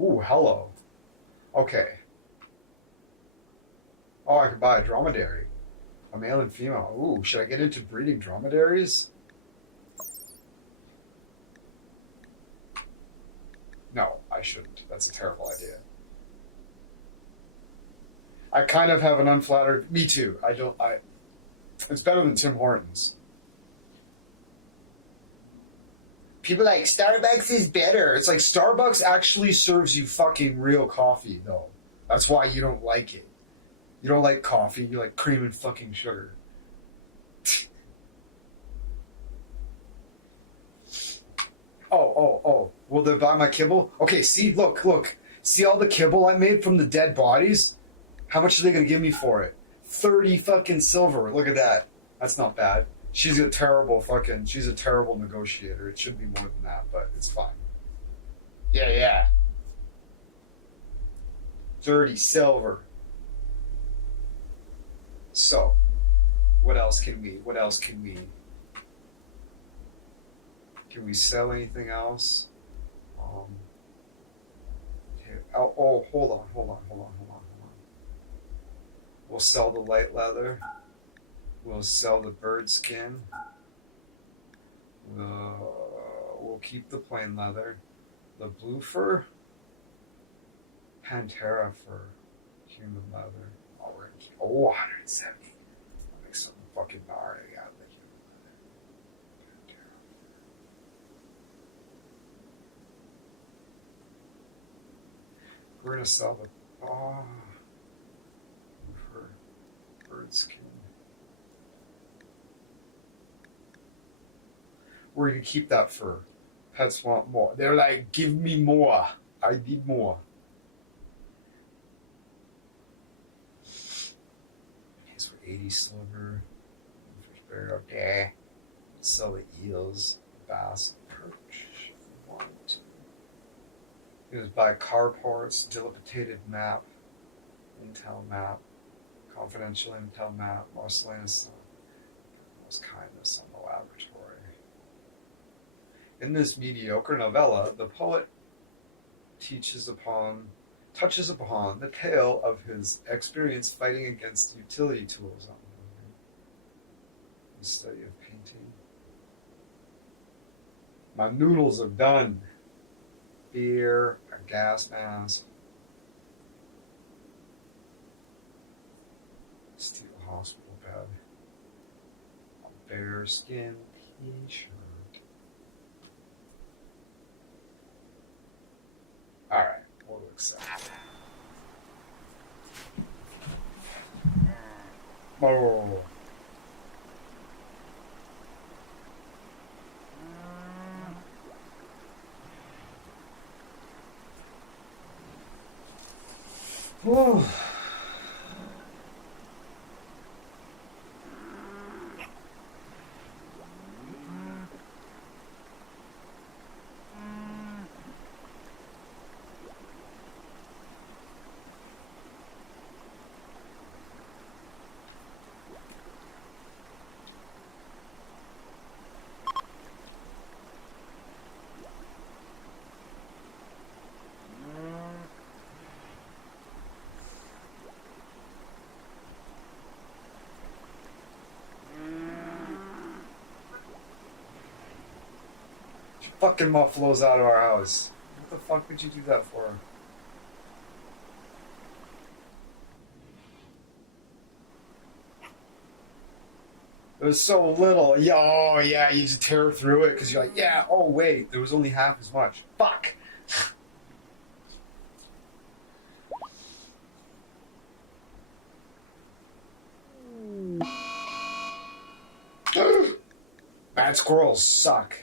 Ooh, hello. Okay. Oh, I could buy a dromedary. A male and female. Ooh, should I get into breeding dromedaries? No, I shouldn't. That's a terrible idea. I kind of have an unflattered. Me too. It's better than Tim Hortons. People are like, Starbucks is better. It's like Starbucks actually serves you fucking real coffee, though. That's why you don't like it. You don't like coffee. You like cream and fucking sugar. Oh. Will they buy my kibble? Okay, see, look. See all the kibble I made from the dead bodies? How much are they going to give me for it? 30 fucking silver. Look at that. That's not bad. She's a terrible negotiator. It should be more than that, but it's fine. Yeah. 30 silver. So, what else can we? Can we sell anything else? Here. Oh, hold on. We'll sell the light leather. We'll sell the bird skin. We'll keep the plain leather. The blue fur. Pantera fur. Human leather. Orange. Oh, 170. I'll make something fucking gnarly out of the human leather. Pantera fur. We're going to sell the blue fur. Bird skin. We're going to keep that fur. Pets want more. They're like, give me more. I need more. Here's for 80 silver. Fish berry, okay. Sell the eels, bass, perch. If you want. You just buy car parts, dilapidated map, intel map, confidential intel map, Marcelinus, most kindness on the laboratory. In this mediocre novella, the poet touches upon the tale of his experience fighting against utility tools on the study of painting. My noodles are done. Beer, a gas mask, steel hospital bed, a bear skin t-shirt. Alright, we'll accept. Oh. Whew. fucking muffaloes out of our house. What the fuck would you do that for? It was so little. Yeah, oh yeah, you just tear through it because you're like, yeah, oh wait, there was only half as much. Fuck. Mad squirrels suck.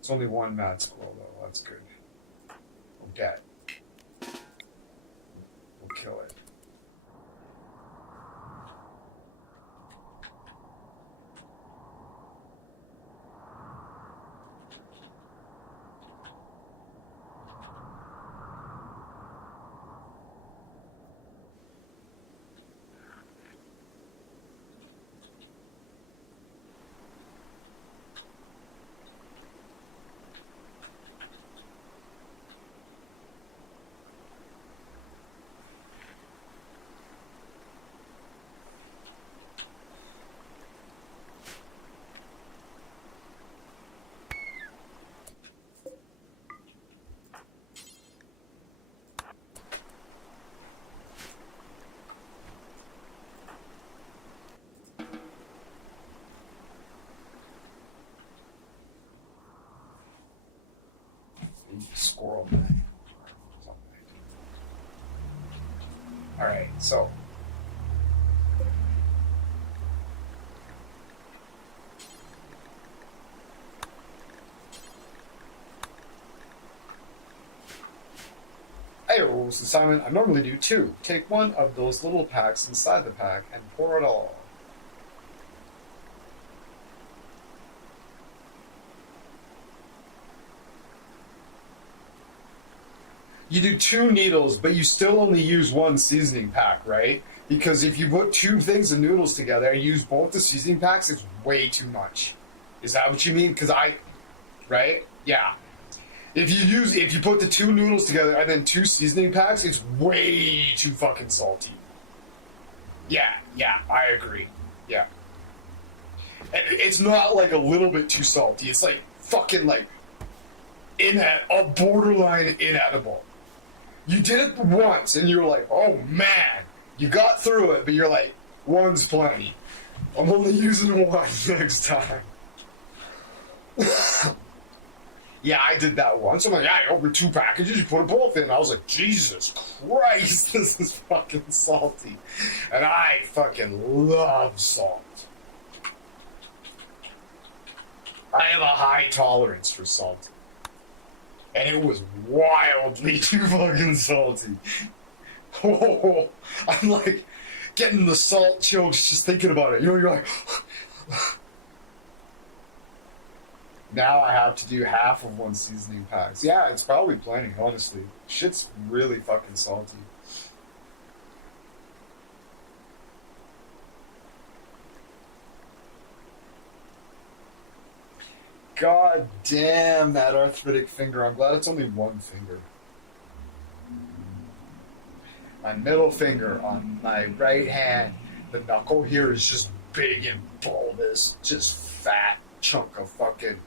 It's only one mad squirrel though, that's good. We'll get. We'll kill it. Squirrel bag. Alright, so. Hey, rules assignment. I normally do 2. Take one of those little packs inside the pack and pour it all. You do 2 needles, but you still only use 1 seasoning pack, right? Because if you put 2 things of noodles together and use both the seasoning packs, it's way too much. Is that what you mean? Because right? Yeah. If you put the 2 noodles together and then 2 seasoning packs, it's way too fucking salty. Yeah, I agree. Yeah. And it's not like a little bit too salty. It's like fucking like a borderline inedible. You did it once, and you're like, oh man, you got through it, but you're like, 1's plenty. I'm only using 1 next time. Yeah, I did that once. I'm like, yeah, over 2 packages, you put them both in. I was like, Jesus Christ, this is fucking salty. And I fucking love salt. I have a high tolerance for salt. And it was wildly too fucking salty. Oh, I'm like getting the salt chokes just thinking about it. You know, you're like... Now I have to do half of 1 seasoning packs. Yeah, it's probably plenty, honestly. Shit's really fucking salty. God damn that arthritic finger. I'm glad it's only 1 finger. My middle finger on my right hand, the knuckle here is just big and bulbous. Just fat chunk of fucking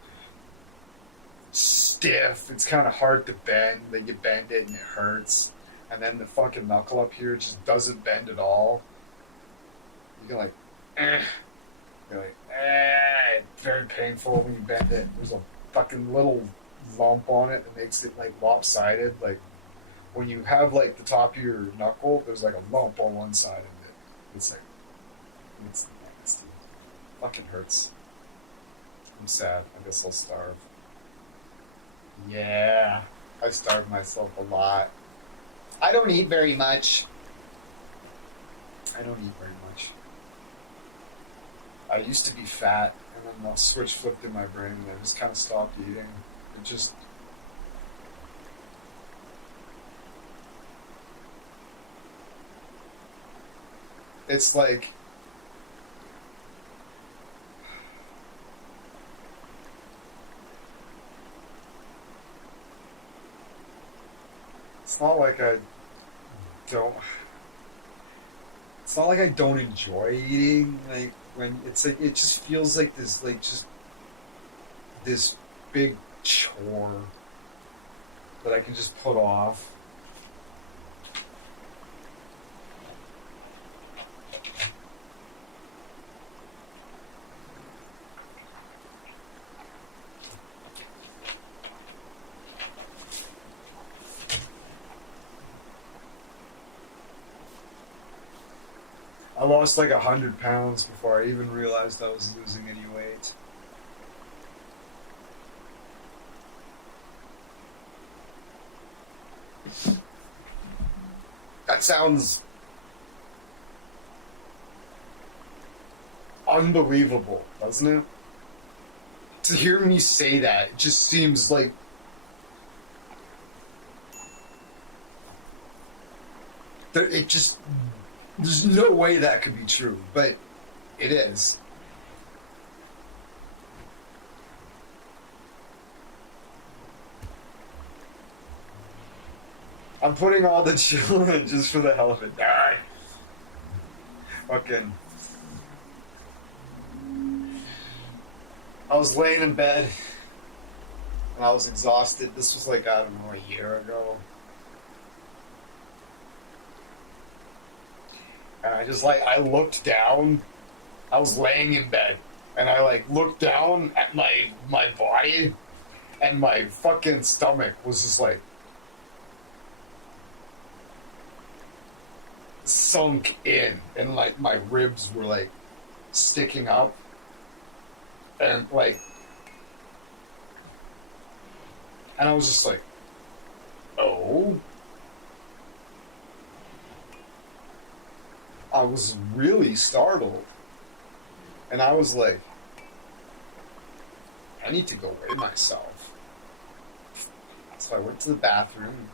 stiff. It's kind of hard to bend. Like you bend it and it hurts. And then the fucking knuckle up here just doesn't bend at all. You can like, You're like, it's very painful when you bend it. There's a fucking little lump on it that makes it like lopsided. Like when you have like the top of your knuckle, there's like a lump on one side of it. It's like, it's nasty. Fucking hurts. I'm sad. I guess I'll starve. Yeah, I starve myself a lot. I don't eat very much. I used to be fat, and then the switch flipped in my brain, and I just kind of stopped eating. It just... It's like... It's not like I don't... It's not like I don't enjoy eating, like, when it's like, it just feels like this, like, just this big chore that I can just put off. I lost like 100 pounds before I even realized I was losing any weight. That sounds unbelievable, doesn't it? To hear me say that, it just seems like there's no way that could be true, but it is. I'm putting all the chill in just for the hell of it. Die. Fucking. I was laying in bed and I was exhausted. This was like, I don't know, a year ago. And I just I looked down. I was laying in bed and I looked down at my body and my fucking stomach was just sunk in, and my ribs were sticking up, and and I was just oh. I was really startled, and I was like, I need to go weigh myself. So I went to the bathroom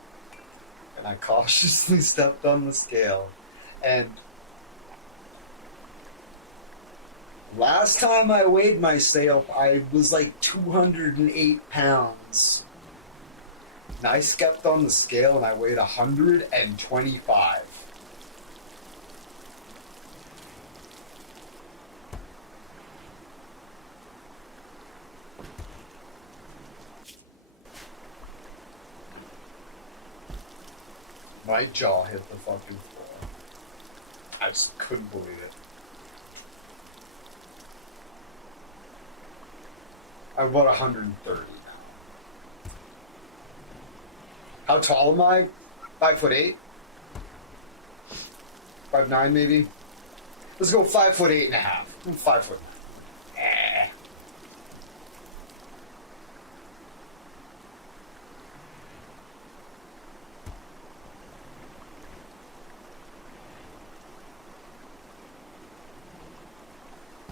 and I cautiously stepped on the scale, and last time I weighed myself, I was 208 pounds. And I stepped on the scale and I weighed 125. My jaw hit the fucking floor. I just couldn't believe it. I'm about 130 now. How tall am I? 5'8"? 5'9" maybe? Let's go 5'8.5". I'm 5'9".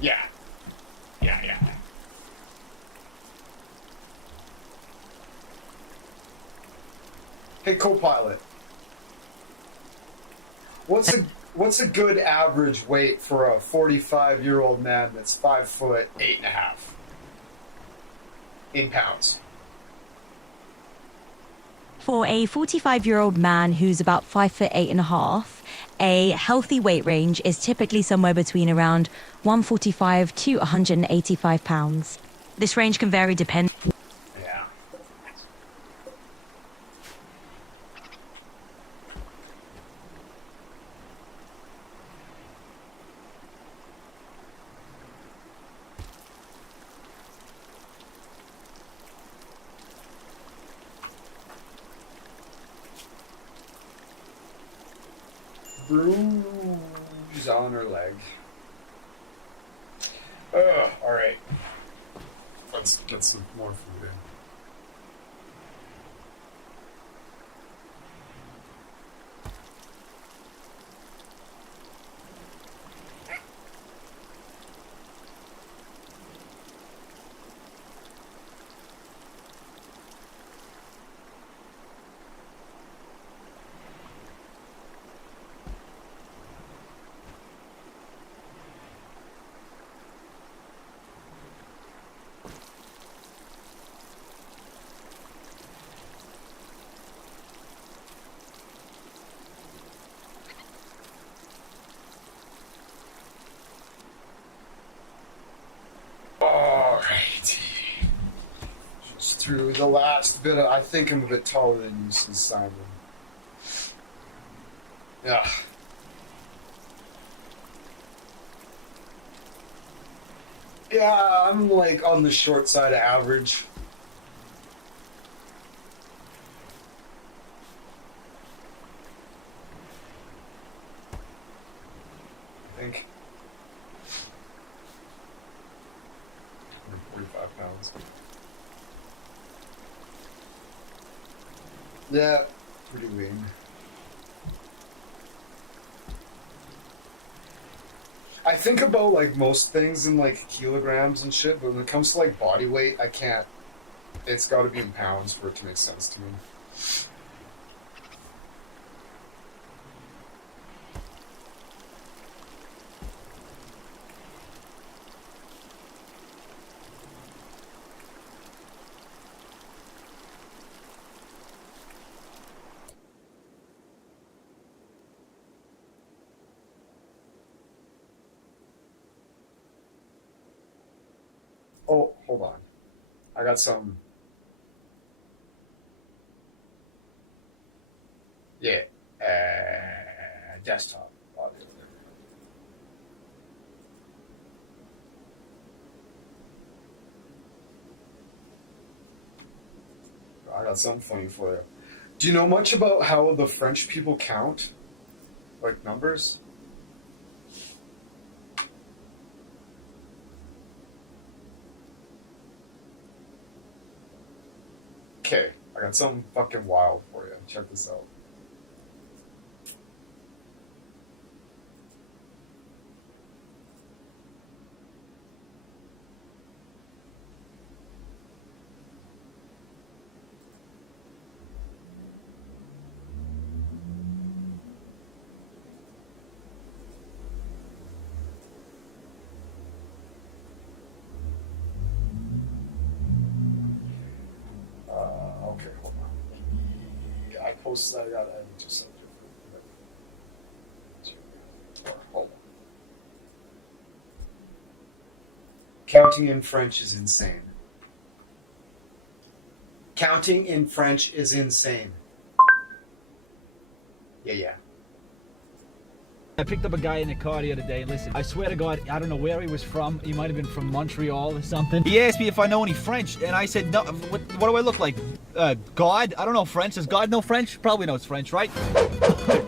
Yeah. Hey, co-pilot. What's a good average weight for a 45-year-old man that's 5'8.5" in pounds? For a 45-year-old man who's about 5'8.5", a healthy weight range is typically somewhere between around 145 to 185 pounds. This range can vary depending. Yeah. Bruise on her leg. Alright. Let's get some more food in. through the last bit of... I think I'm a bit taller than you, since Simon. Yeah. Yeah, I'm like on the short side of average. I think. 145 pounds. Yeah, pretty lean. I think about like most things in like kilograms and shit, but when it comes to like body weight, I can't. It's got to be in pounds for it to make sense to me. Oh, hold on. I got some. Yeah. Desktop. Audio. I got something funny for you. Do you know much about how the French people count? Like numbers? Okay, I got something fucking wild for you. Check this out. Okay, hold on. Yeah, I posted. I got to do something different. Hold on. Counting in French is insane. Counting in French is insane. Yeah. I picked up a guy in the car the other day, and listen, I swear to God, I don't know where he was from. He might have been from Montreal or something. He asked me if I know any French, and I said, no, what do I look like? God? I don't know French. Does God know French? Probably knows French, right?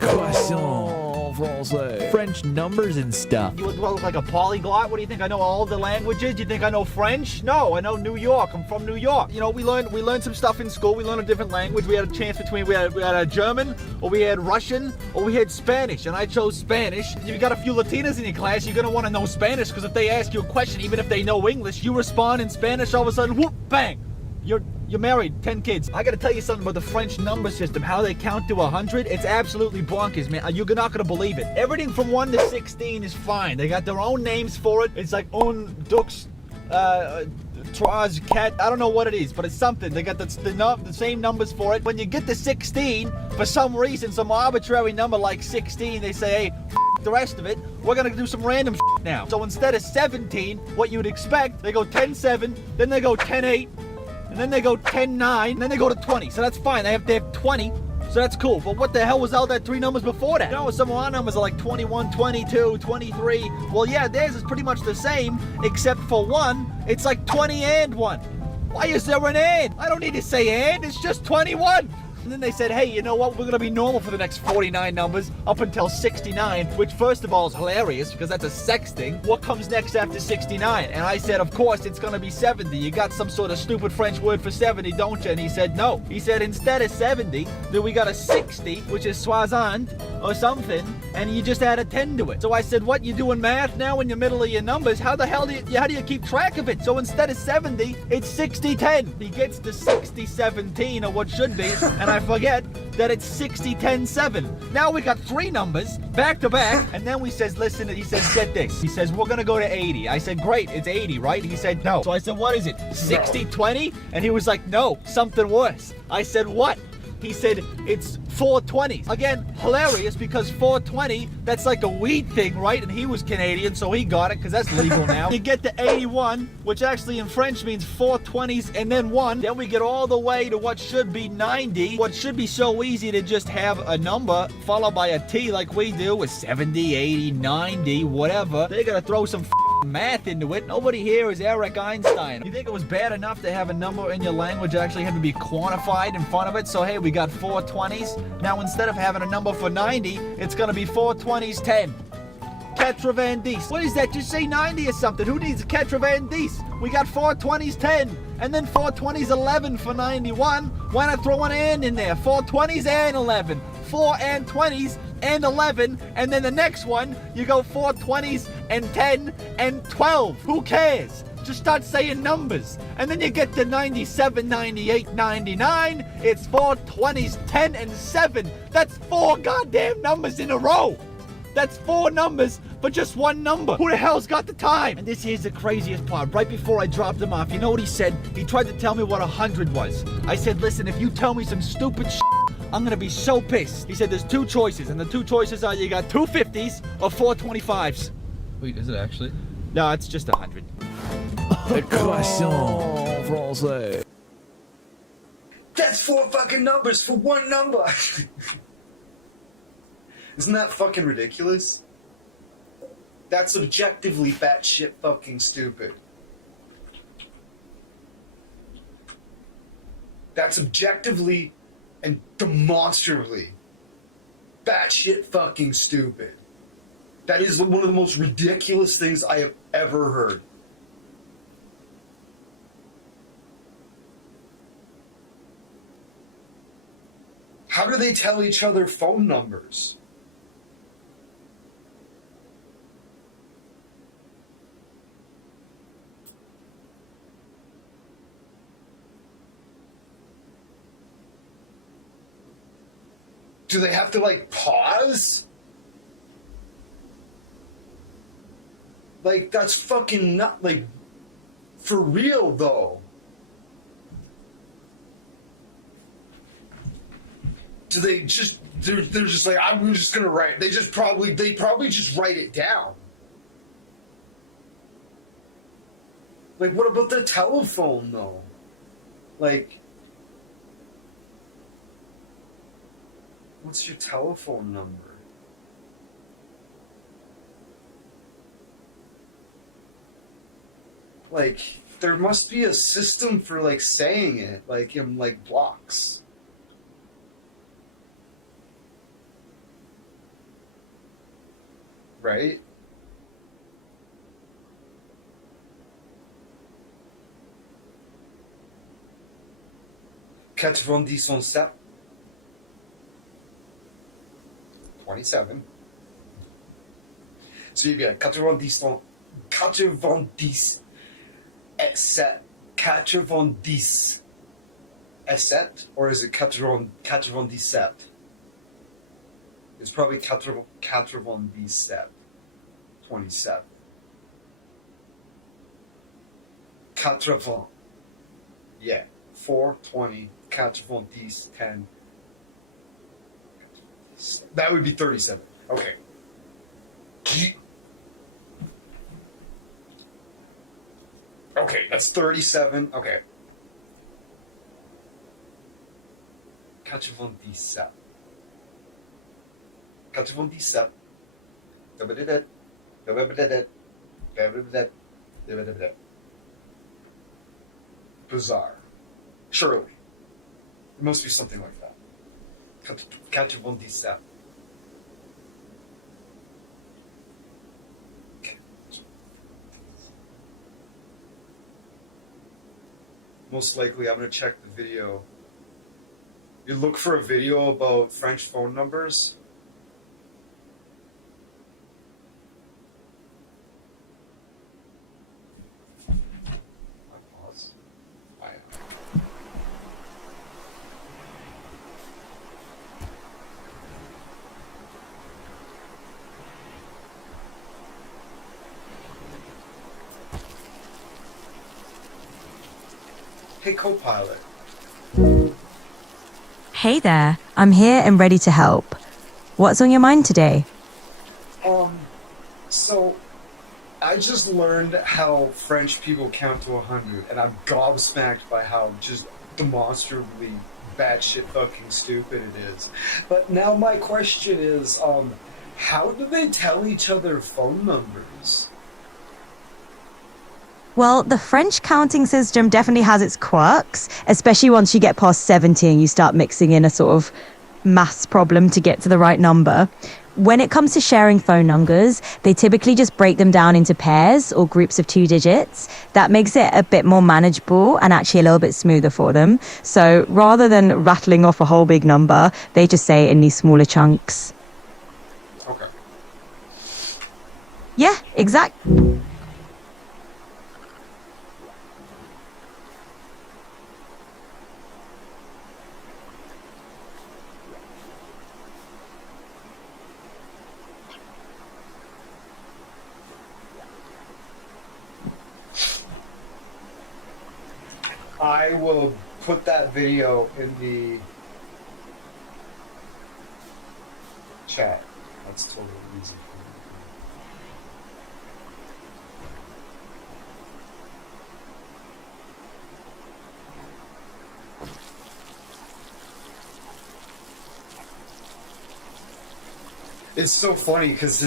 Croissant français. French numbers and stuff. You look like a polyglot? What do you think? I know all the languages? Do you think I know French? No, I know New York. I'm from New York. You know, we learned some stuff in school. We learned a different language. We had a chance between we had a German, or we had Russian, or we had Spanish, and I chose Spanish. If you got a few Latinas in your class, you're gonna want to know Spanish, because if they ask you a question, even if they know English, you respond in Spanish. All of a sudden, whoop, bang, you're married, 10 kids. I gotta tell you something about the French number system, how they count to 100. It's absolutely bonkers, man. You're not gonna believe it. Everything from 1 to 16 is fine. They got their own names for it. It's like un, dux, trois, cat. I don't know what it is, but it's something. They got the same numbers for it. When you get to 16, for some reason, some arbitrary number like 16, they say, hey, the rest of it, we're gonna do some random now. So instead of 17, what you'd expect, they go 10-7, then they go 10-8, and then they go 10-9, and then they go to 20. So that's fine. They have 20, so that's cool. But what the hell was all that 3 numbers before that? You know, some of our numbers are like 21, 22, 23. Well, yeah, theirs is pretty much the same, except for 1, it's like 20 and 1. Why is there an and? I don't need to say and, it's just 21. And then they said, hey, you know what? We're going to be normal for the next 49 numbers up until 69, which first of all is hilarious because that's a sex thing. What comes next after 69? And I said, of course, it's going to be 70. You got some sort of stupid French word for 70, don't you? And he said, no. He said, instead of 70, then we got a 60, which is soixante or something, and you just add a 10 to it. So I said, what, you doing math now in the middle of your numbers? How the hell do you keep track of it? So instead of 70, it's 60-10. He gets to 60-17, or what should be, and I forget that it's 60-10-7. Now we got 3 numbers back to back, and then he says, listen, he says, get this. He says, we're gonna go to 80. I said, great, it's 80, right? He said, no. So I said, what is it? 60-20? And he was like, no, something worse. I said, what? he said it's 420s. Again, hilarious because 420, that's like a weed thing, right? And he was Canadian, so he got it because that's legal now. You get to 81, which actually in French means 420s and then 1. Then we get all the way to what should be 90. What should be so easy to just have a number followed by a T like we do with 70, 80, 90, whatever. They gotta throw some math into it. Nobody here is Eric Einstein. You think it was bad enough to have a number in your language actually have to be quantified in front of it? So hey, we got 420s. Now instead of having a number for 90, it's gonna be 420s 10. 90. What is that? Just say 90 or something. Who needs a 90? We got 420s 10. And then 420s 11 for 91. Why not throw an and in there? 420s and 11. 4 and 20s and 11, and then the next one, you go 420s and 10 and 12. Who cares? Just start saying numbers. And then you get to 97, 98, 99. It's 420s, 10, and 7. That's 4 goddamn numbers in a row. That's 4 numbers for just one number. Who the hell's got the time? And this here's the craziest part. Right before I dropped him off, you know what he said? He tried to tell me what 100 was. I said, listen, if you tell me some stupid shit, I'm gonna be so pissed. He said there's 2 choices, and the 2 choices are you got 2 50s or 4 25s. Wait, is it actually? No, it's just 100. Croissant français. That's 4 fucking numbers for one number. Isn't that fucking ridiculous? That's objectively batshit fucking stupid. That's objectively and demonstrably batshit fucking stupid. That is one of the most ridiculous things I have ever heard. How do they tell each other phone numbers? Do they have to, like, pause? Like, that's fucking not, like, for real, though. Do they just, they're just like, I'm just gonna write, they probably just write it down. Like, what about the telephone, though? Like, what's your telephone number? Like, there must be a system for, like, saying it, like, in, like, blocks. Right? $97. 27. So you've got 97 et, or is it 97? It's probably 97. 27. 80. Yeah. 420, 90, 10. That would be 37. Okay. Okay, that's 37. Okay. 97. 97. Bizarre. Surely. It must be something like that. 97. Most likely, I'm going to check the video. You look for a video about French phone numbers. Pause. Hey, Copilot. Hey there, I'm here and ready to help. What's on your mind today? So I just learned how French people count to 100, and I'm gobsmacked by how just demonstrably batshit fucking stupid it is. But now my question is, how do they tell each other phone numbers? Well, the French counting system definitely has its quirks, especially once you get past 70 and you start mixing in a sort of maths problem to get to the right number. When it comes to sharing phone numbers, they typically just break them down into pairs or groups of 2 digits. That makes it a bit more manageable and actually a little bit smoother for them. So rather than rattling off a whole big number, they just say it in these smaller chunks. Okay. Yeah, exactly. I will put that video in the chat. That's totally easy for me. It's so funny because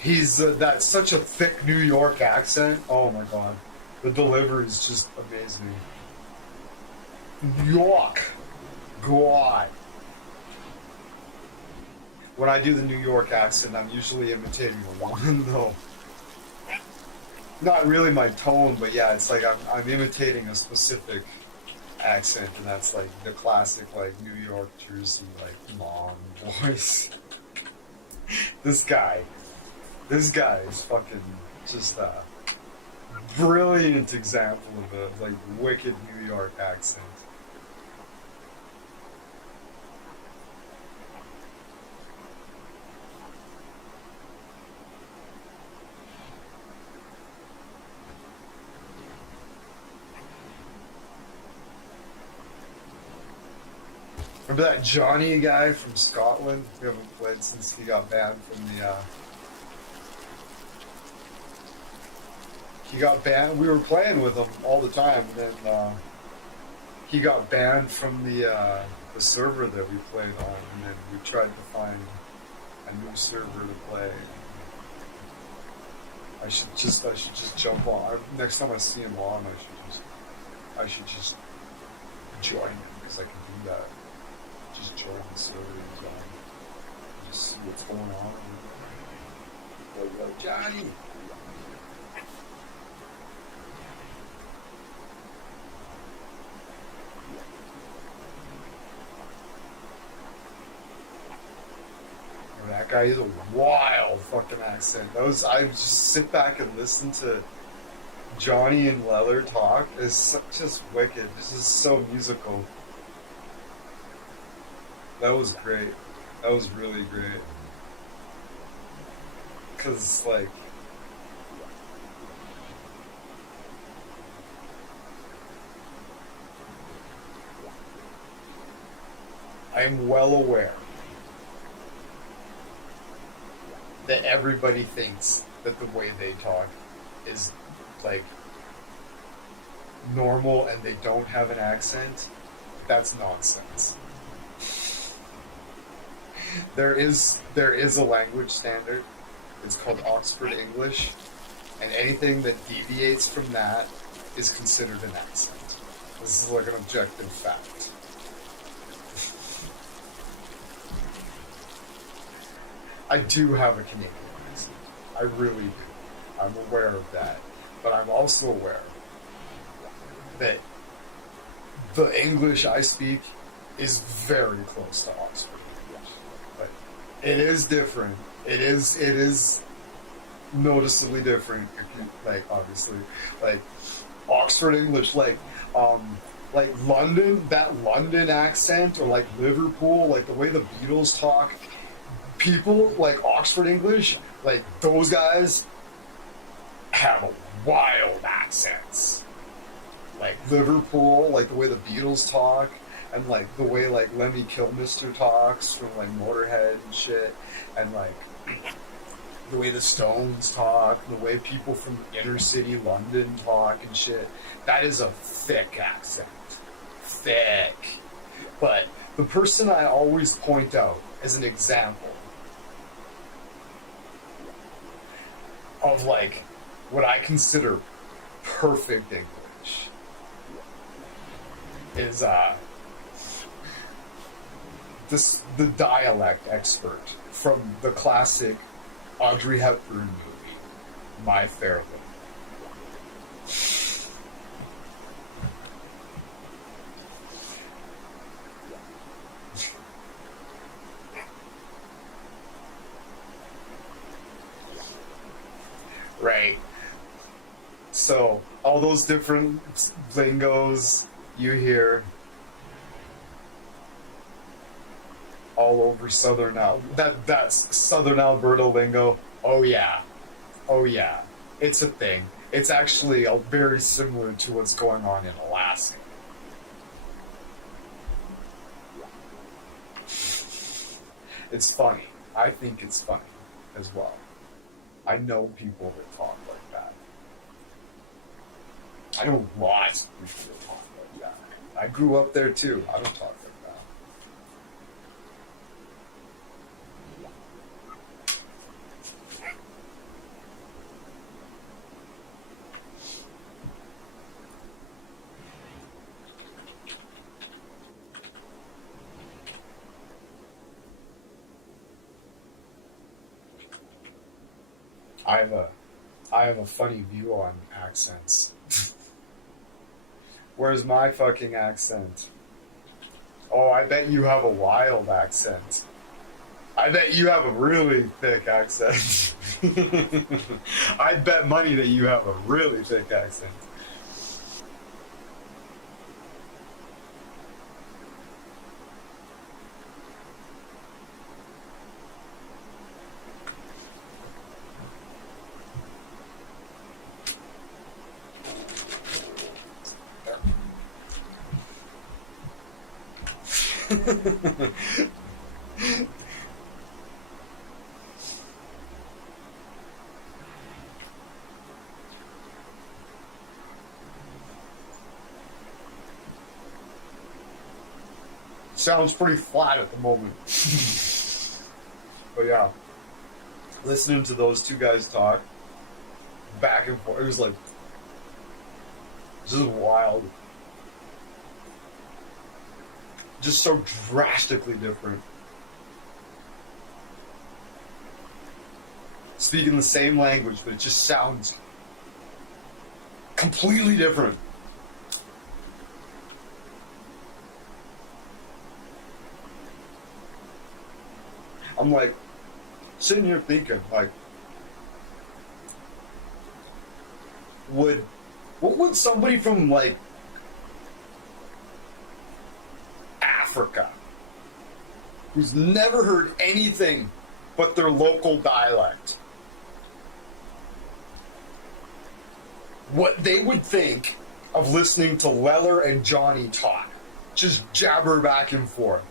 he's that's such a thick New York accent. Oh my god, the delivery is just amazing. New York, God. When I do the New York accent, I'm usually imitating a woman, though. Not really my tone, but yeah, it's like I'm imitating a specific accent, and that's like the classic like New York, Jersey, like long voice. This guy is fucking just a brilliant example of a like wicked New York accent. Remember that Johnny guy from Scotland? We haven't played since he got banned from the, he got banned. We were playing with him all the time, and then, he got banned from the server that we played on, and then we tried to find a new server to play. I should just jump on. Next time I see him on, I should just join him, because I can do that. Just join the server and just see what's going on. Yo, Johnny! That guy is a wild fucking accent. I just sit back and listen to Johnny and Leller talk. It's just wicked. This is so musical. That was great. That was really great. Cause like I am well aware that everybody thinks that the way they talk is like normal and they don't have an accent. That's nonsense. There is a language standard. It's called Oxford English, and anything that deviates from that is considered an accent. This is like an objective fact. I do have a Canadian accent. I really do. I'm aware of that. But I'm also aware that the English I speak is very close to Oxford English. But it is different. It is noticeably different. If you, like, obviously, like Oxford English, like London, that London accent, or like Liverpool, like the way the Beatles talk. People like Oxford English, like those guys have wild accents. Like Liverpool, like the way the Beatles talk, and like the way like Lemmy Kilmister talks from like Motorhead and shit, and like the way the Stones talk, the way people from inner city London talk and shit. That is a thick accent. Thick. But the person I always point out as an example of like what I consider perfect English is the dialect expert from the classic Audrey Hepburn movie, My Fair Lady. Right. So, all those different lingos you hear all over that's Southern Alberta lingo. Oh yeah. Oh yeah. It's a thing. It's actually very similar to what's going on in Alaska. It's funny. I think it's funny as well. I know people that talk like that. I know lots of people that talk like that. I grew up there too. I don't talk like that. I have a funny view on accents. Where's my fucking accent? Oh, I bet you have a wild accent. I bet you have a really thick accent. I'd bet money that you have a really thick accent. Sounds pretty flat at the moment. But yeah, listening to those two guys talk back and forth, it was like just wild. Just so drastically different. Speaking the same language, but it just sounds completely different. I'm like sitting here thinking, like, what would somebody from like Africa, who's never heard anything but their local dialect, what they would think of listening to Weller and Johnny talk, just jabber back and forth,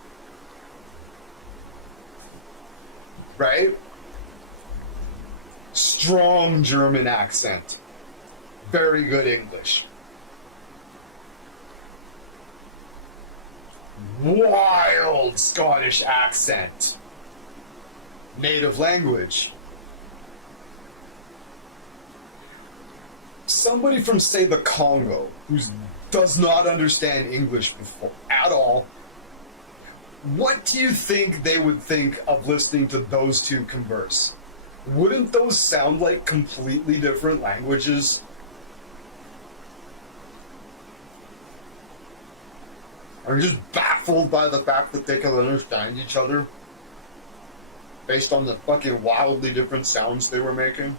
right? Strong German accent, very good English. Wild Scottish accent. Native language. Somebody from, say, the Congo, who does not understand English before at all, what do you think they would think of listening to those two converse? Wouldn't those sound like completely different languages? I'm just baffled by the fact that they can understand each other based on the fucking wildly different sounds they were making.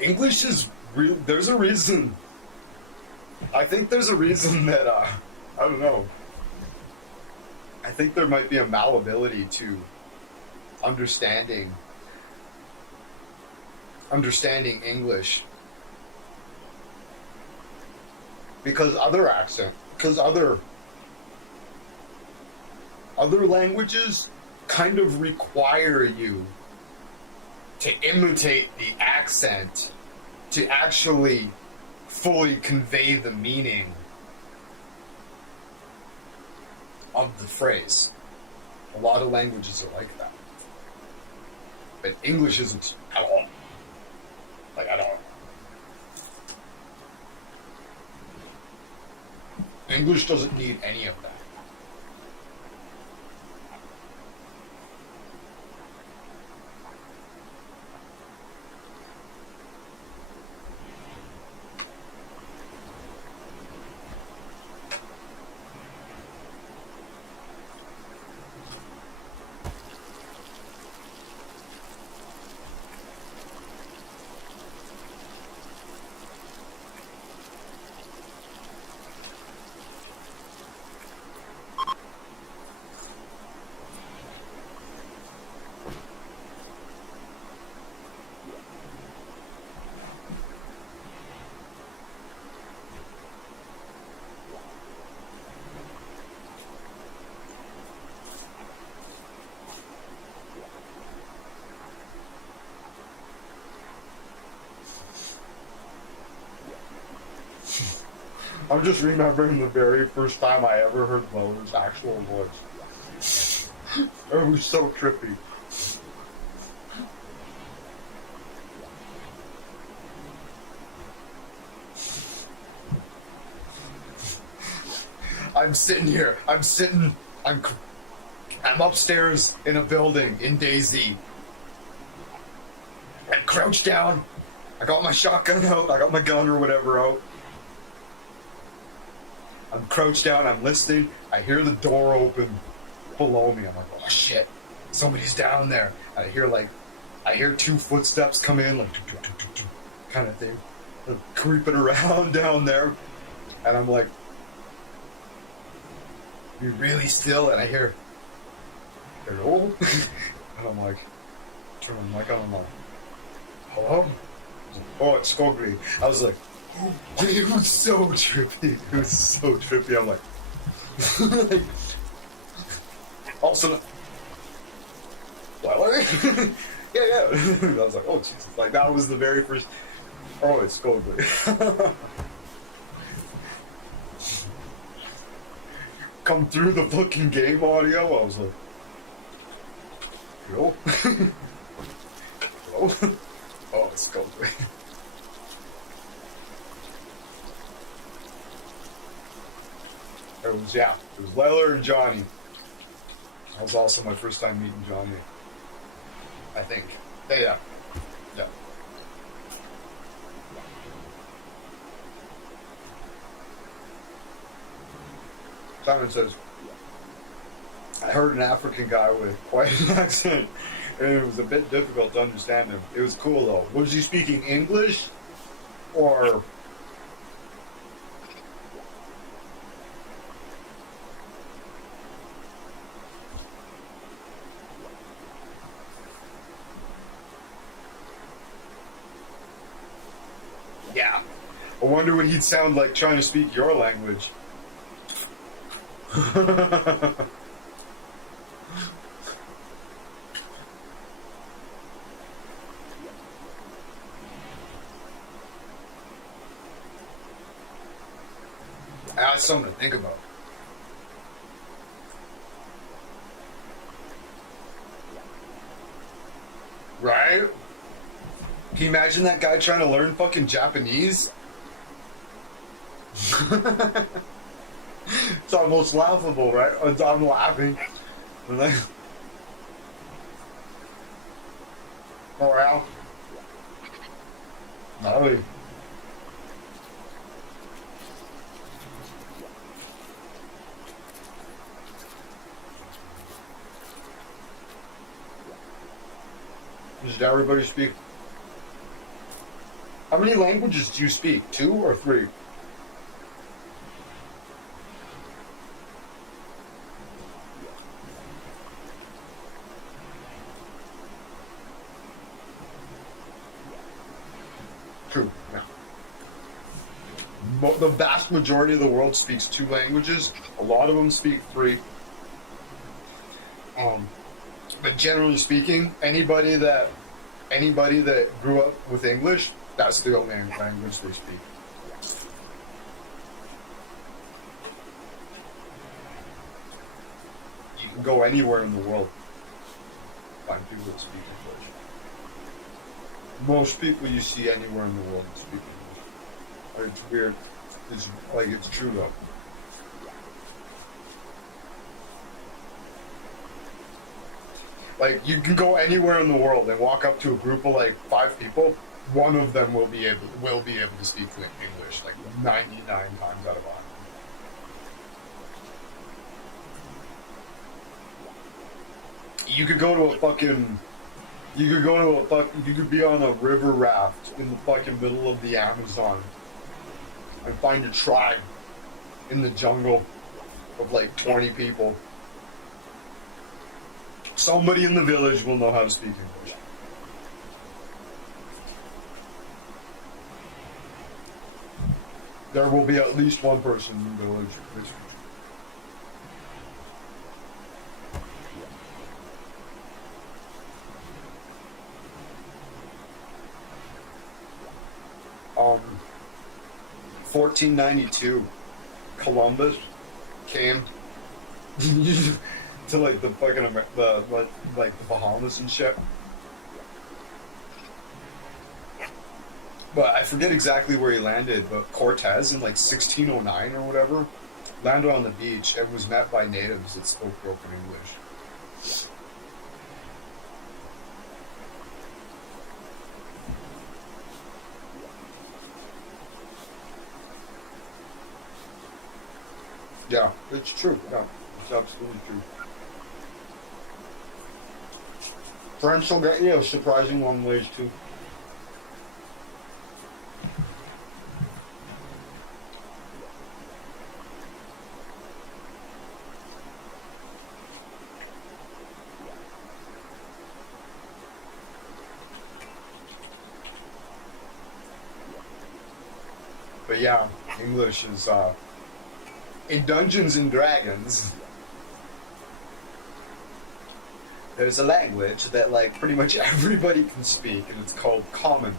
English is real. There's a reason. I think there's a reason that, I don't know. I think there might be a malleability to understanding English because other languages kind of require you to imitate the accent to actually fully convey the meaning of the phrase. A lot of languages are like that. But English isn't at all. Like, at all. English doesn't need any of that. I'm just remembering the very first time I ever heard Lowe's actual voice. It was so trippy. I'm upstairs in a building in Daisy. I'm crouched down. I got my shotgun out. I got my gun or whatever out. I'm crouched down, I'm listening, I hear the door open below me. I'm like, oh shit, somebody's down there. And I hear two footsteps come in, like, kind of thing, creeping around down there. And I'm like, be really still, and I hear, hello? And I'm like, turn the mic on, I'm like, hello? Oh, it's Skogli. I was like, it was so trippy. It was so trippy. I'm like, like also, Larry? yeah. I was like, oh Jesus! Like that was the very first. Oh, it's Skogli. Come through the fucking game audio. I was like, hello, hello. Oh, it's Skogli. It was Layla and Johnny. That was also my first time meeting Johnny. I think. Yeah. Simon says, I heard an African guy with quite an accent, and it was a bit difficult to understand him. It was cool though. Was he speaking English or... Yeah. I wonder what he'd sound like trying to speak your language. That's something to think about. Right? Can you imagine that guy trying to learn fucking Japanese? It's almost laughable, right? I'm laughing. I'm like, Boreal. Gnarly. Does everybody speak? How many languages do you speak? 2 or 3? The vast majority of the world speaks 2 languages. A lot of them speak 3. But generally speaking, anybody that grew up with English, that's the only language they speak. You can go anywhere in the world, find people that speak English. Most people you see anywhere in the world speak English. It's weird. It's true though. Like, you can go anywhere in the world and walk up to a group of like 5 people. One of them will be able to speak English, like 99 times out of 100. You could be on a river raft in the fucking middle of the Amazon and find a tribe in the jungle of like 20 people. Somebody in the village will know how to speak English. There will be at least one person in the village. 1492, Columbus came to like the fucking the Bahamas and shit. But I forget exactly where he landed, but Cortez in like 1609 or whatever landed on the beach and was met by natives that spoke broken English. Yeah, it's true. Yeah, it's absolutely true. French will get you a surprising long ways too. But yeah, English is in Dungeons and Dragons. There's a language that like pretty much everybody can speak, and it's called Common.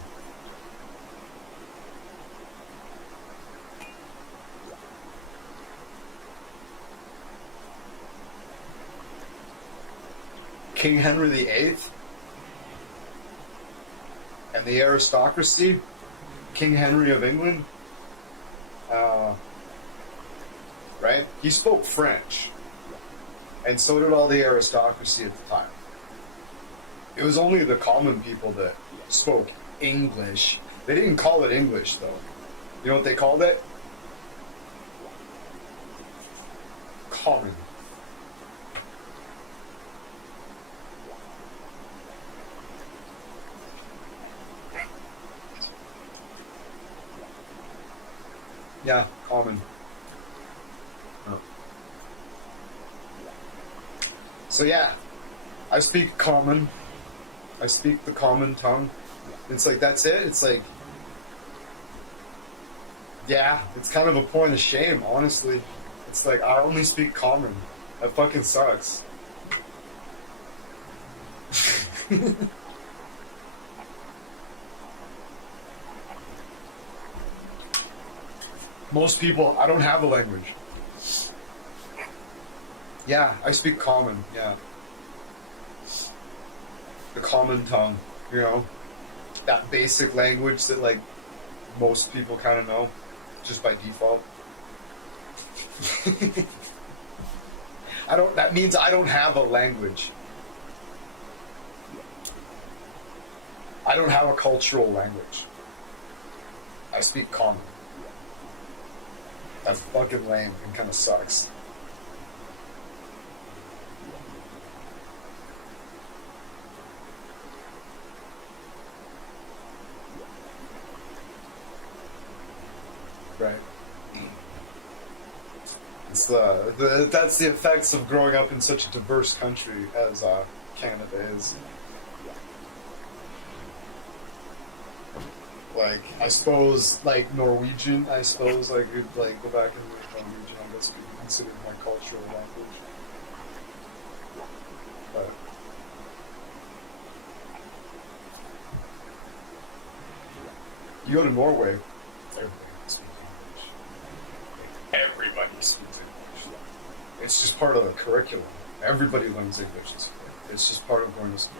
King Henry VIII and the aristocracy, King Henry of England, right? He spoke French, and so did all the aristocracy at the time. It was only the common people that spoke English. They didn't call it English, though. You know what they called it? Common. Yeah, common. Oh. So yeah, I speak common. I speak the common tongue. It's like, that's it. It's like, yeah, it's kind of a point of shame, honestly. It's like, I only speak common. That fucking sucks. Most people, I don't have a language. Yeah, I speak common, yeah. The common tongue, you know? That basic language that, like, most people kind of know, just by default. That means I don't have a language. I don't have a cultural language. I speak common. That's fucking lame and kind of sucks. Right. It's that's the effects of growing up in such a diverse country as Canada is. Like, I suppose, like, Norwegian, I suppose I could, like, go back and learn Norwegian. I guess could be considered my cultural language. But you go to Norway, everybody speaks English. Like, everybody speaks English. It's just part of the curriculum. Everybody learns English in school. It's just part of going to school.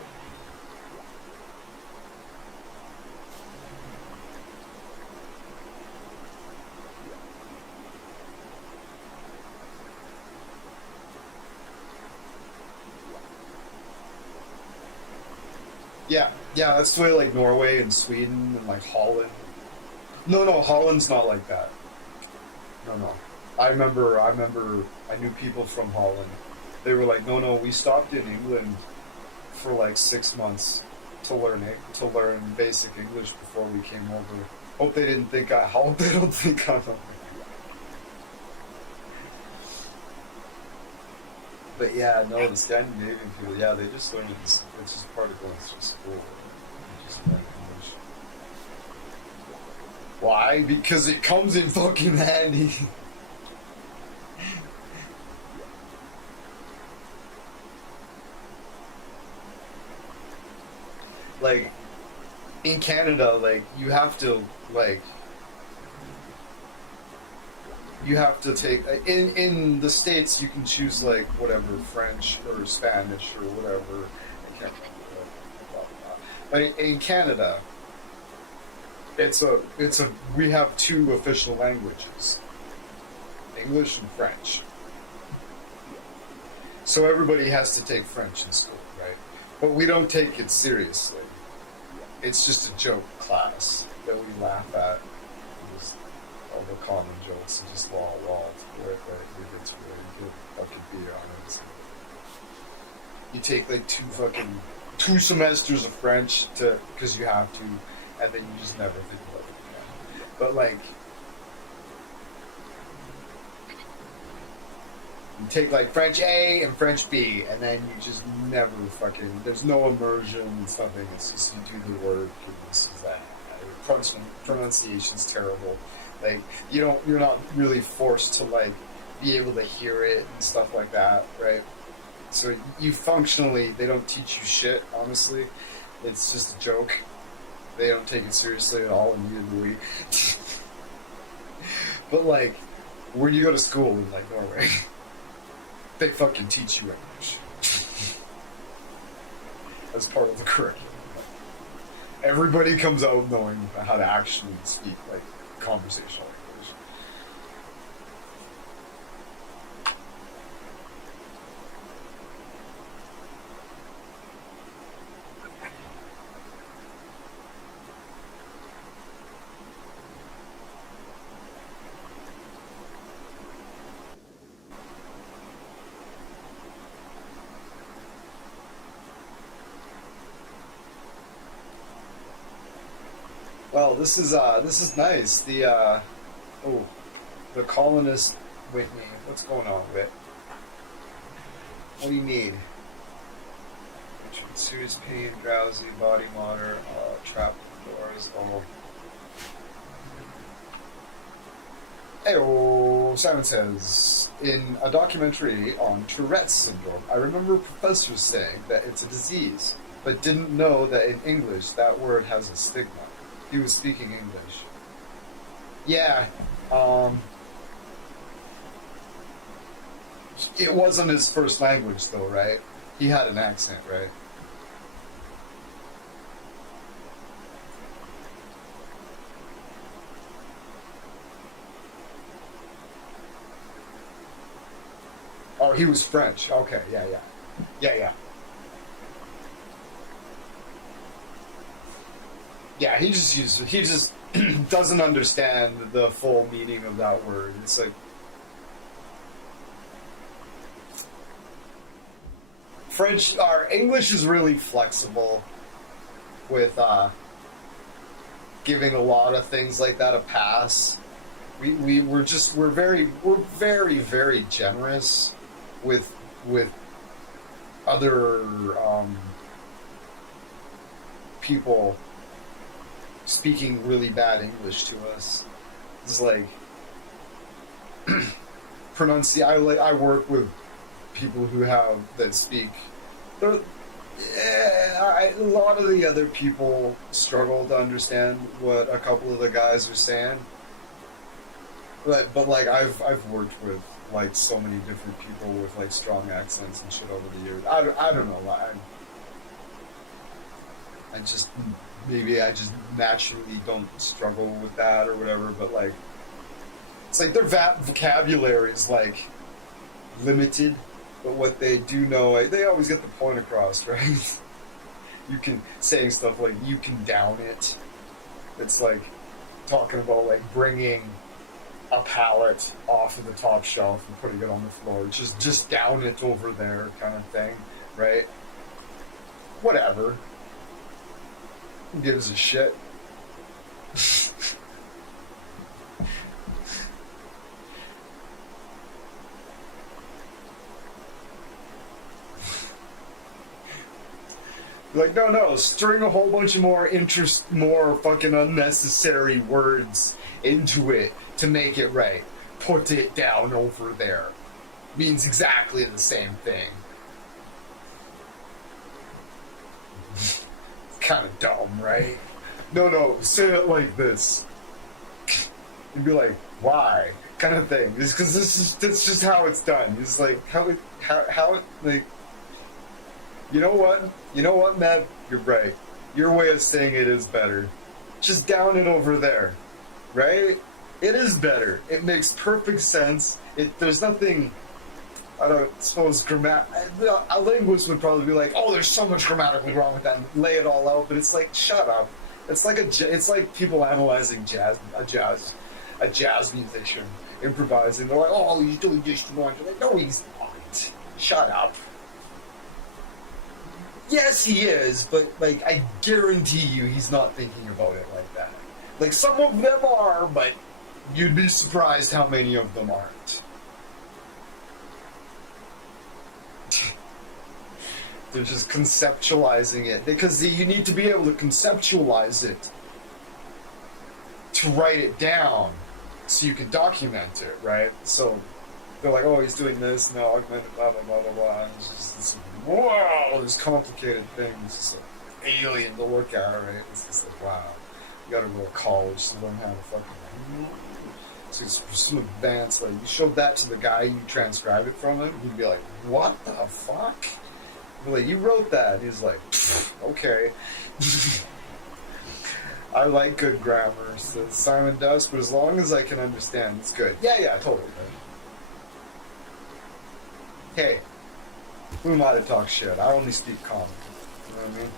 Yeah, that's the way like Norway and Sweden and like Holland. No, Holland's not like that. No. I remember I knew people from Holland. They were like, no, we stopped in England for like 6 months to learn basic English before we came over. Hope they don't think I'm. But yeah, no, the Scandinavian people, yeah, they just learn it's just part of going through school. They just learn English. Why? Because it comes in fucking handy. Like, in Canada, like, you have to take in the States you can choose like whatever French or Spanish or whatever. I can't remember. But in Canada, we have 2 official languages, English and French. So everybody has to take French in school, right? But we don't take it seriously. It's just a joke class that we laugh at. Just all the common jokes and just lol to it, but it gets really good fucking beer on it. You take like 2 semesters of French because you have to, and then you just never think about it again. But like, you take like French A and French B, and then you just never fucking, there's no immersion, it's nothing, it's just you do the work, and this is that. Pronunciation's terrible. Like, you're not really forced to like be able to hear it and stuff like that, right? So you functionally, they don't teach you shit, honestly. It's just a joke. They don't take it seriously at all, and neither do we. But like, when you go to school in like Norway, they fucking teach you English as part of the curriculum. Everybody comes out knowing how to actually speak like conversational English. Well, this is nice. The colonist Whitney. What's going on, Whit? What do you need? Serious pain, drowsy, body water, trapped doors. Heyo, Simon says, in a documentary on Tourette's syndrome, I remember professors saying that it's a disease, but didn't know that in English that word has a stigma. He was speaking English. Yeah, it wasn't his first language though, right? He had an accent, right? Oh, he was French. Okay, yeah. Yeah, he just doesn't understand the full meaning of that word. It's like English is really flexible with giving a lot of things like that a pass. We're very, very generous with other people speaking really bad English to us. It's like I work with people who that speak. A lot of the other people struggle to understand what a couple of the guys are saying. But like I've worked with like so many different people with like strong accents and shit over the years. I don't know. I just maybe I just naturally don't struggle with that or whatever. But like it's like their vocabulary is like limited. But what they do know, they always get the point across, right? You can saying stuff like "you can down it." It's like talking about like bringing a pallet off of the top shelf and putting it on the floor. Just down it over there, kind of thing, right? Whatever. Who gives a shit? Like, no, string a whole bunch of more fucking unnecessary words into it to make it right. Put it down over there. Means exactly the same thing. It's kind of dumb, right? No, say it like this. You'd be like, why? Kind of thing. Just because that's just how it's done. It's like, how like, you know what, Matt? You're right. Your way of saying it is better. Just down it over there, right? It is better. It makes perfect sense. There's nothing. I don't suppose a linguist would probably be like, "Oh, there's so much grammatically wrong with that," and lay it all out. But it's like, shut up. It's like people analyzing a jazz musician improvising. They're like, "Oh, he's doing this wrong." You're like, "No, he's not. Shut up." Yes, he is, but like I guarantee you, he's not thinking about it like that. Like some of them are, but you'd be surprised how many of them aren't. They're just conceptualizing it because you need to be able to conceptualize it to write it down so you can document it, right? So they're like, oh, he's doing this, no, augmented, blah, blah, blah, blah, blah. And it's just this, wow, there's complicated things. It's like alien to look at, right? It's just like, wow. You gotta go to college to learn how to fucking... So it's some advanced, like, you showed that to the guy, you transcribe it from him, he'd be like, what the fuck? You'd be like, you wrote that. He's like, okay. I like good grammar, says Simon does, but as long as I can understand, it's good. Yeah, totally. Hey, who am I to talk shit? I only speak common. You know what I mean?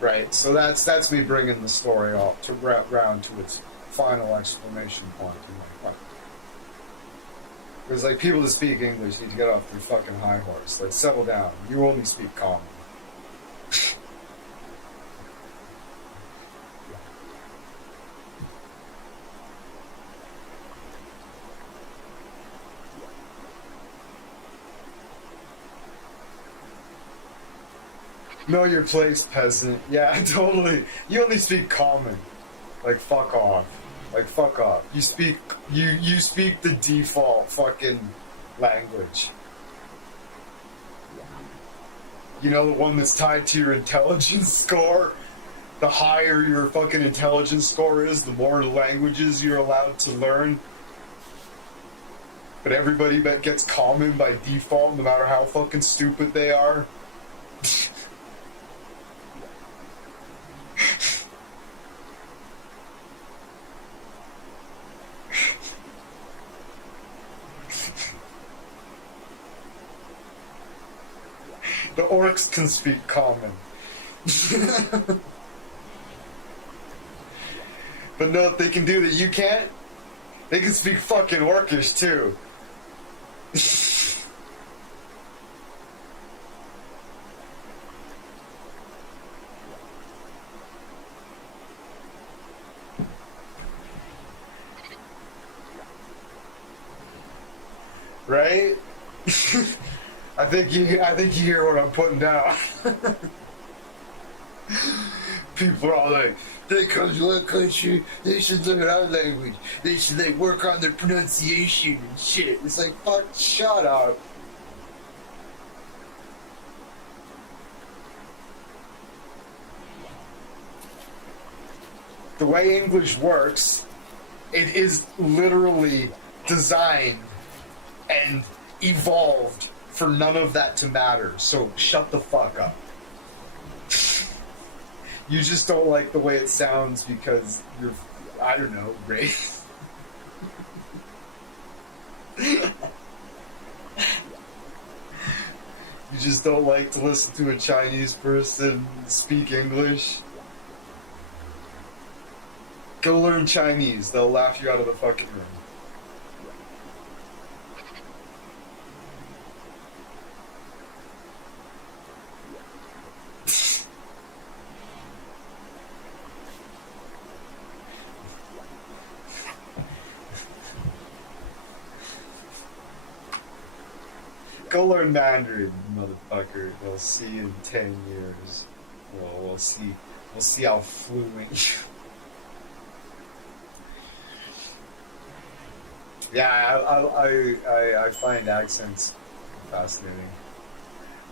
Right, so that's me bringing the story all to round to its final exclamation point. Because like people that speak English need to get off their fucking high horse. Like settle down. You only speak common. Know your place, peasant. Yeah, totally. You only speak common. Like fuck off. Like fuck off. You speak the default fucking language. You know, the one that's tied to your intelligence score. The higher your fucking intelligence score is, the more languages you're allowed to learn. But everybody gets common by default, no matter how fucking stupid they are. The orcs can speak common. But know what they can do that you can't? They can speak fucking orcish too. right? I think you hear what I'm putting down. People are all like, they come to our country, they should learn our language, they should like work on their pronunciation and shit. It's like, fuck, shut up. The way English works, it is literally designed and evolved for none of that to matter. So shut the fuck up. You just don't like the way it sounds because you're, I don't know, race. You just don't like to listen to a Chinese person speak English. Go learn Chinese. They'll laugh you out of the fucking room. Go learn Mandarin, motherfucker. We'll see in 10 years. Well, we'll see how fluent. Yeah, I find accents fascinating.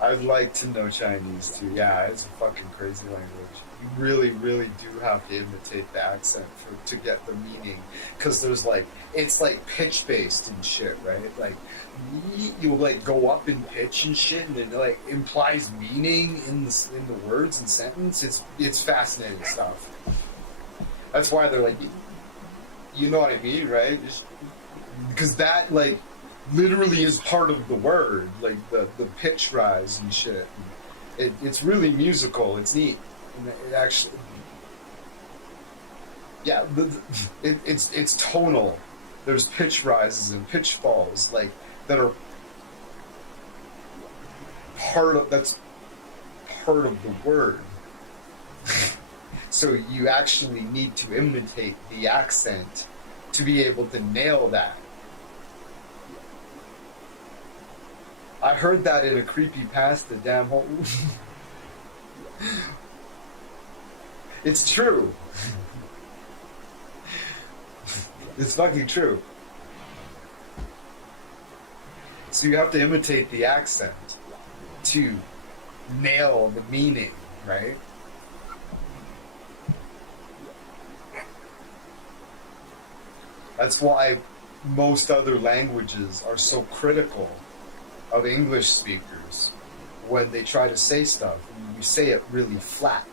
I'd like to know Chinese too. Yeah, it's a fucking crazy language. You really, really do have to imitate the accent to get the meaning, because there's like, it's like pitch based and shit, right? Like you like go up in pitch and shit, and it like implies meaning in the words and sentence. It's fascinating stuff. That's why they're like, you know what I mean, right? Because that like literally is part of the word, like the pitch rise and shit. It's really musical. It's neat. And it actually, yeah, it's tonal. There's pitch rises and pitch falls, like that are that's part of the word. So you actually need to imitate the accent to be able to nail that. I heard that in a creepypasta, damn whole. It's true. It's fucking true. So you have to imitate the accent to nail the meaning, right? That's why most other languages are so critical of English speakers when they try to say stuff. You say it really flat.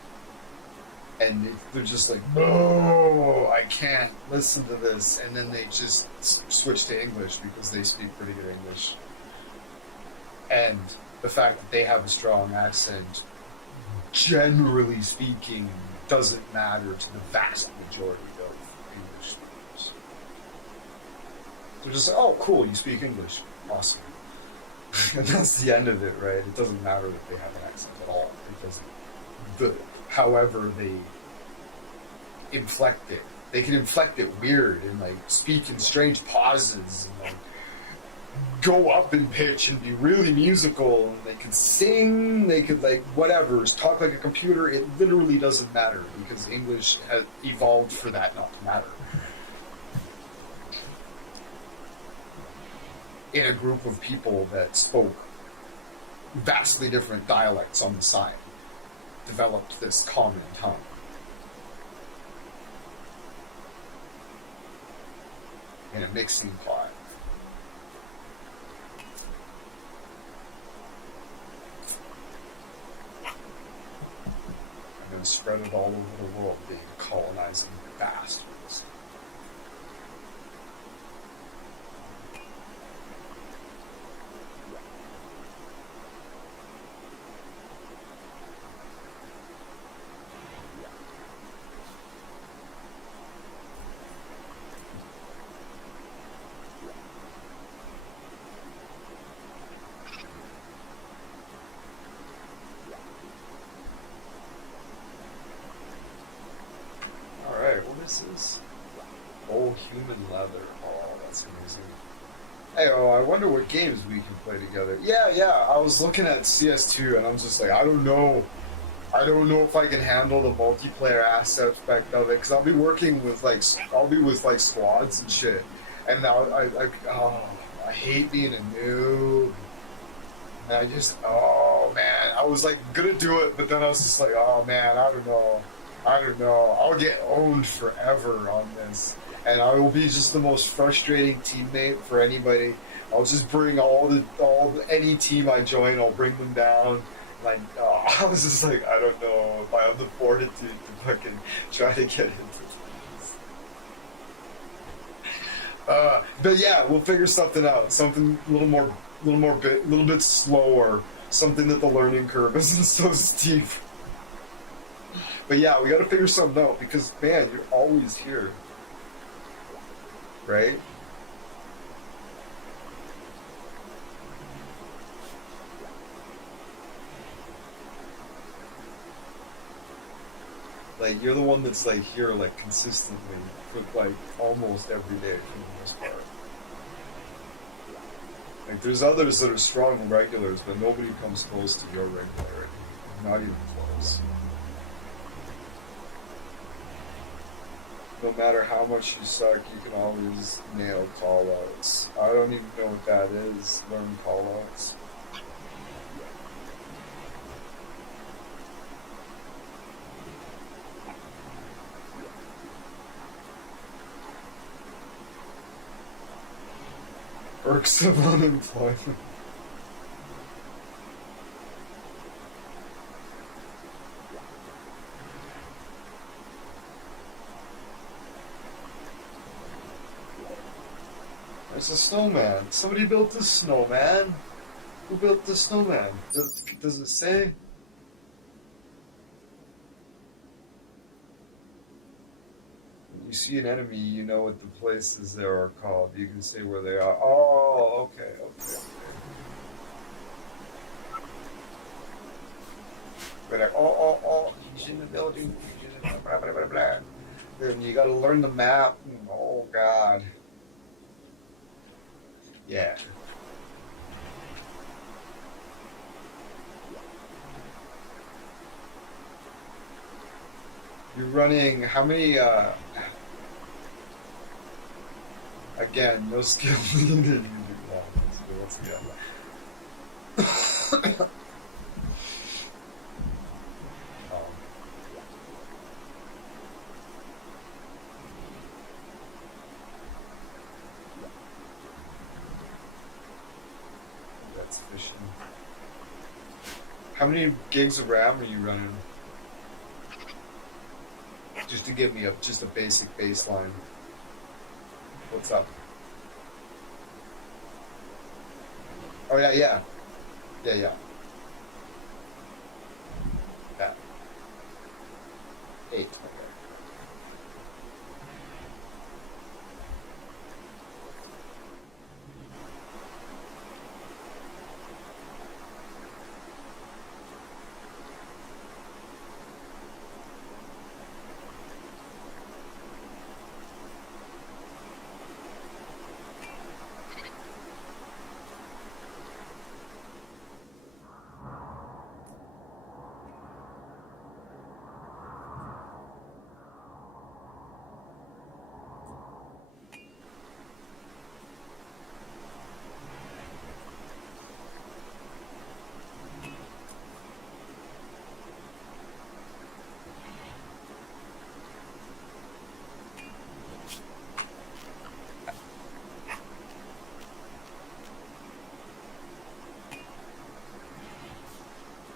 And they're just like, no, I can't listen to this. And then they just switch to English because they speak pretty good English. And the fact that they have a strong accent, generally speaking, doesn't matter to the vast majority of English speakers. They're just like, oh, cool, you speak English. Awesome. And that's the end of it, right? It doesn't matter that they have an accent at all, because however they inflect it, they can inflect it weird and like speak in strange pauses and like go up in pitch and be really musical, and they could sing, they could like whatever, talk like a computer. It literally doesn't matter because English has evolved for that not to matter. In a group of people that spoke vastly different dialects on the side, developed this common tongue. In a mixing pot. And then spread it all over the world, being colonizing bastards. This is all human leather. Oh, that's amazing. Hey, oh, I wonder what games we can play together. Yeah, yeah. I was looking at CS2 and I'm just like, I don't know. I don't know if I can handle the multiplayer aspect of it because I'll be working with like I'll be with like squads and shit, and now I hate being a noob. And I just oh man, I was like gonna do it, but then I was just like oh man, I don't know, I'll get owned forever on this, and I will be just the most frustrating teammate for anybody. I'll just bring any team I join, I'll bring them down. Like, oh, I was just like, I don't know if I have the fortitude to fucking try to get into this. But yeah, we'll figure something out. Something a little bit slower. Something that the learning curve isn't so steep. But yeah, we got to figure something out because man, you're always here, right? Like, you're the one that's, like, here, like, consistently for, like, almost every day for the most part. Like, there's others that are strong regulars, but nobody comes close to your regularity. Not even close. No matter how much you suck, you can always nail call-outs. I don't even know what that is, learn call-outs. Perks of unemployment. There's a snowman. Somebody built a snowman. Who built the snowman? Does it say? When you see an enemy, you know what the places there are called. You can say where they are. Oh, okay. We're like, oh, he's in the building. Blah, blah, blah, blah. Then you gotta learn the map. Oh, God. Yeah. You're running how many again, no skill needed. Let's go. That's fishing. How many gigs of RAM are you running? Just to give me just a basic baseline. What's up? Oh yeah. Yeah. 8. Okay.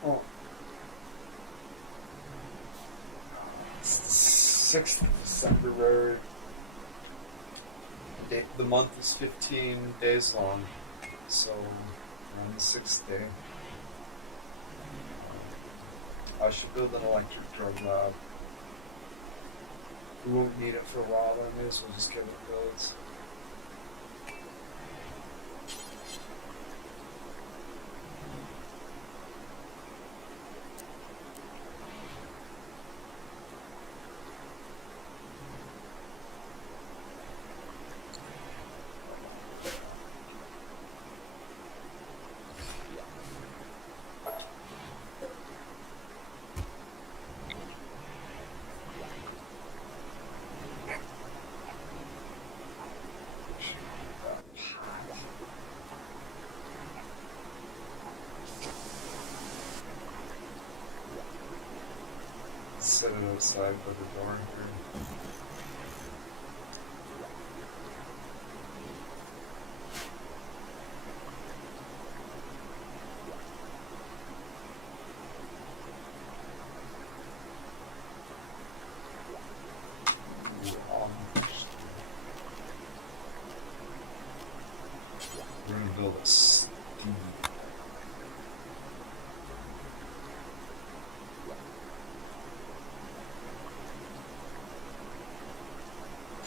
Oh. 6th of February. The month is 15 days long, so we're on the 6th day. I should build an electric drug lab. We won't need it for a while, but I may as well just get it built. set it outside by the door here. We're gonna build a steam.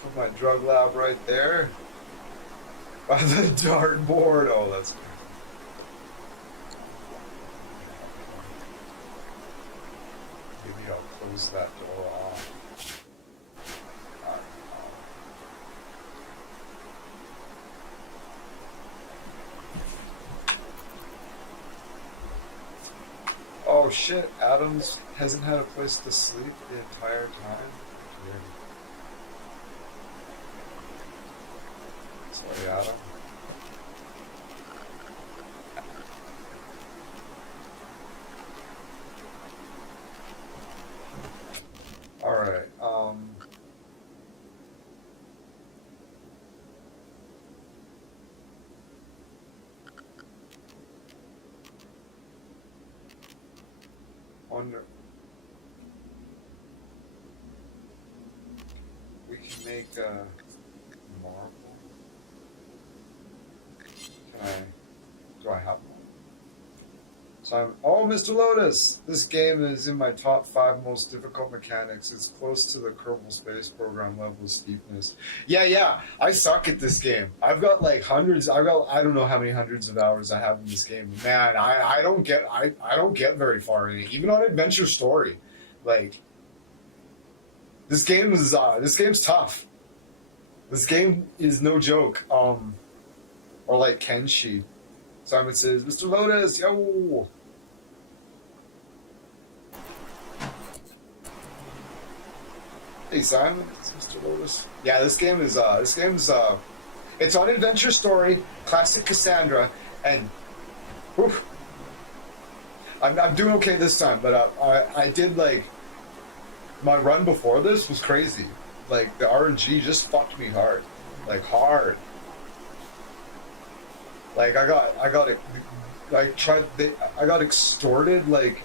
Put my drug lab right there. By the dartboard. Oh, that's good. Maybe I'll close that door off. Oh shit, Adams hasn't had a place to sleep the entire time. Weird. Sorry, Adam. Alright, wonder. We can make a marble. Can I? Do I have one? So I'm. Oh, Mr. Lotus! This game is in my top 5 most difficult mechanics. It's close to the Kerbal Space Program level of steepness. Yeah. I suck at this game. I've got like hundreds. I don't know how many hundreds of hours I have in this game. Man, I don't get very far in it. Even on Adventure Story, like this game's tough. This game is no joke. Or like Kenshi. Simon says, Mr. Lotus, yo! Hey Simon, it's Mr. Lotus. Yeah, this game's it's on Adventure Story, classic Cassandra, and whew, I'm doing okay this time, but I did like my run before this was crazy. Like the RNG just fucked me hard, like hard. Like I got extorted like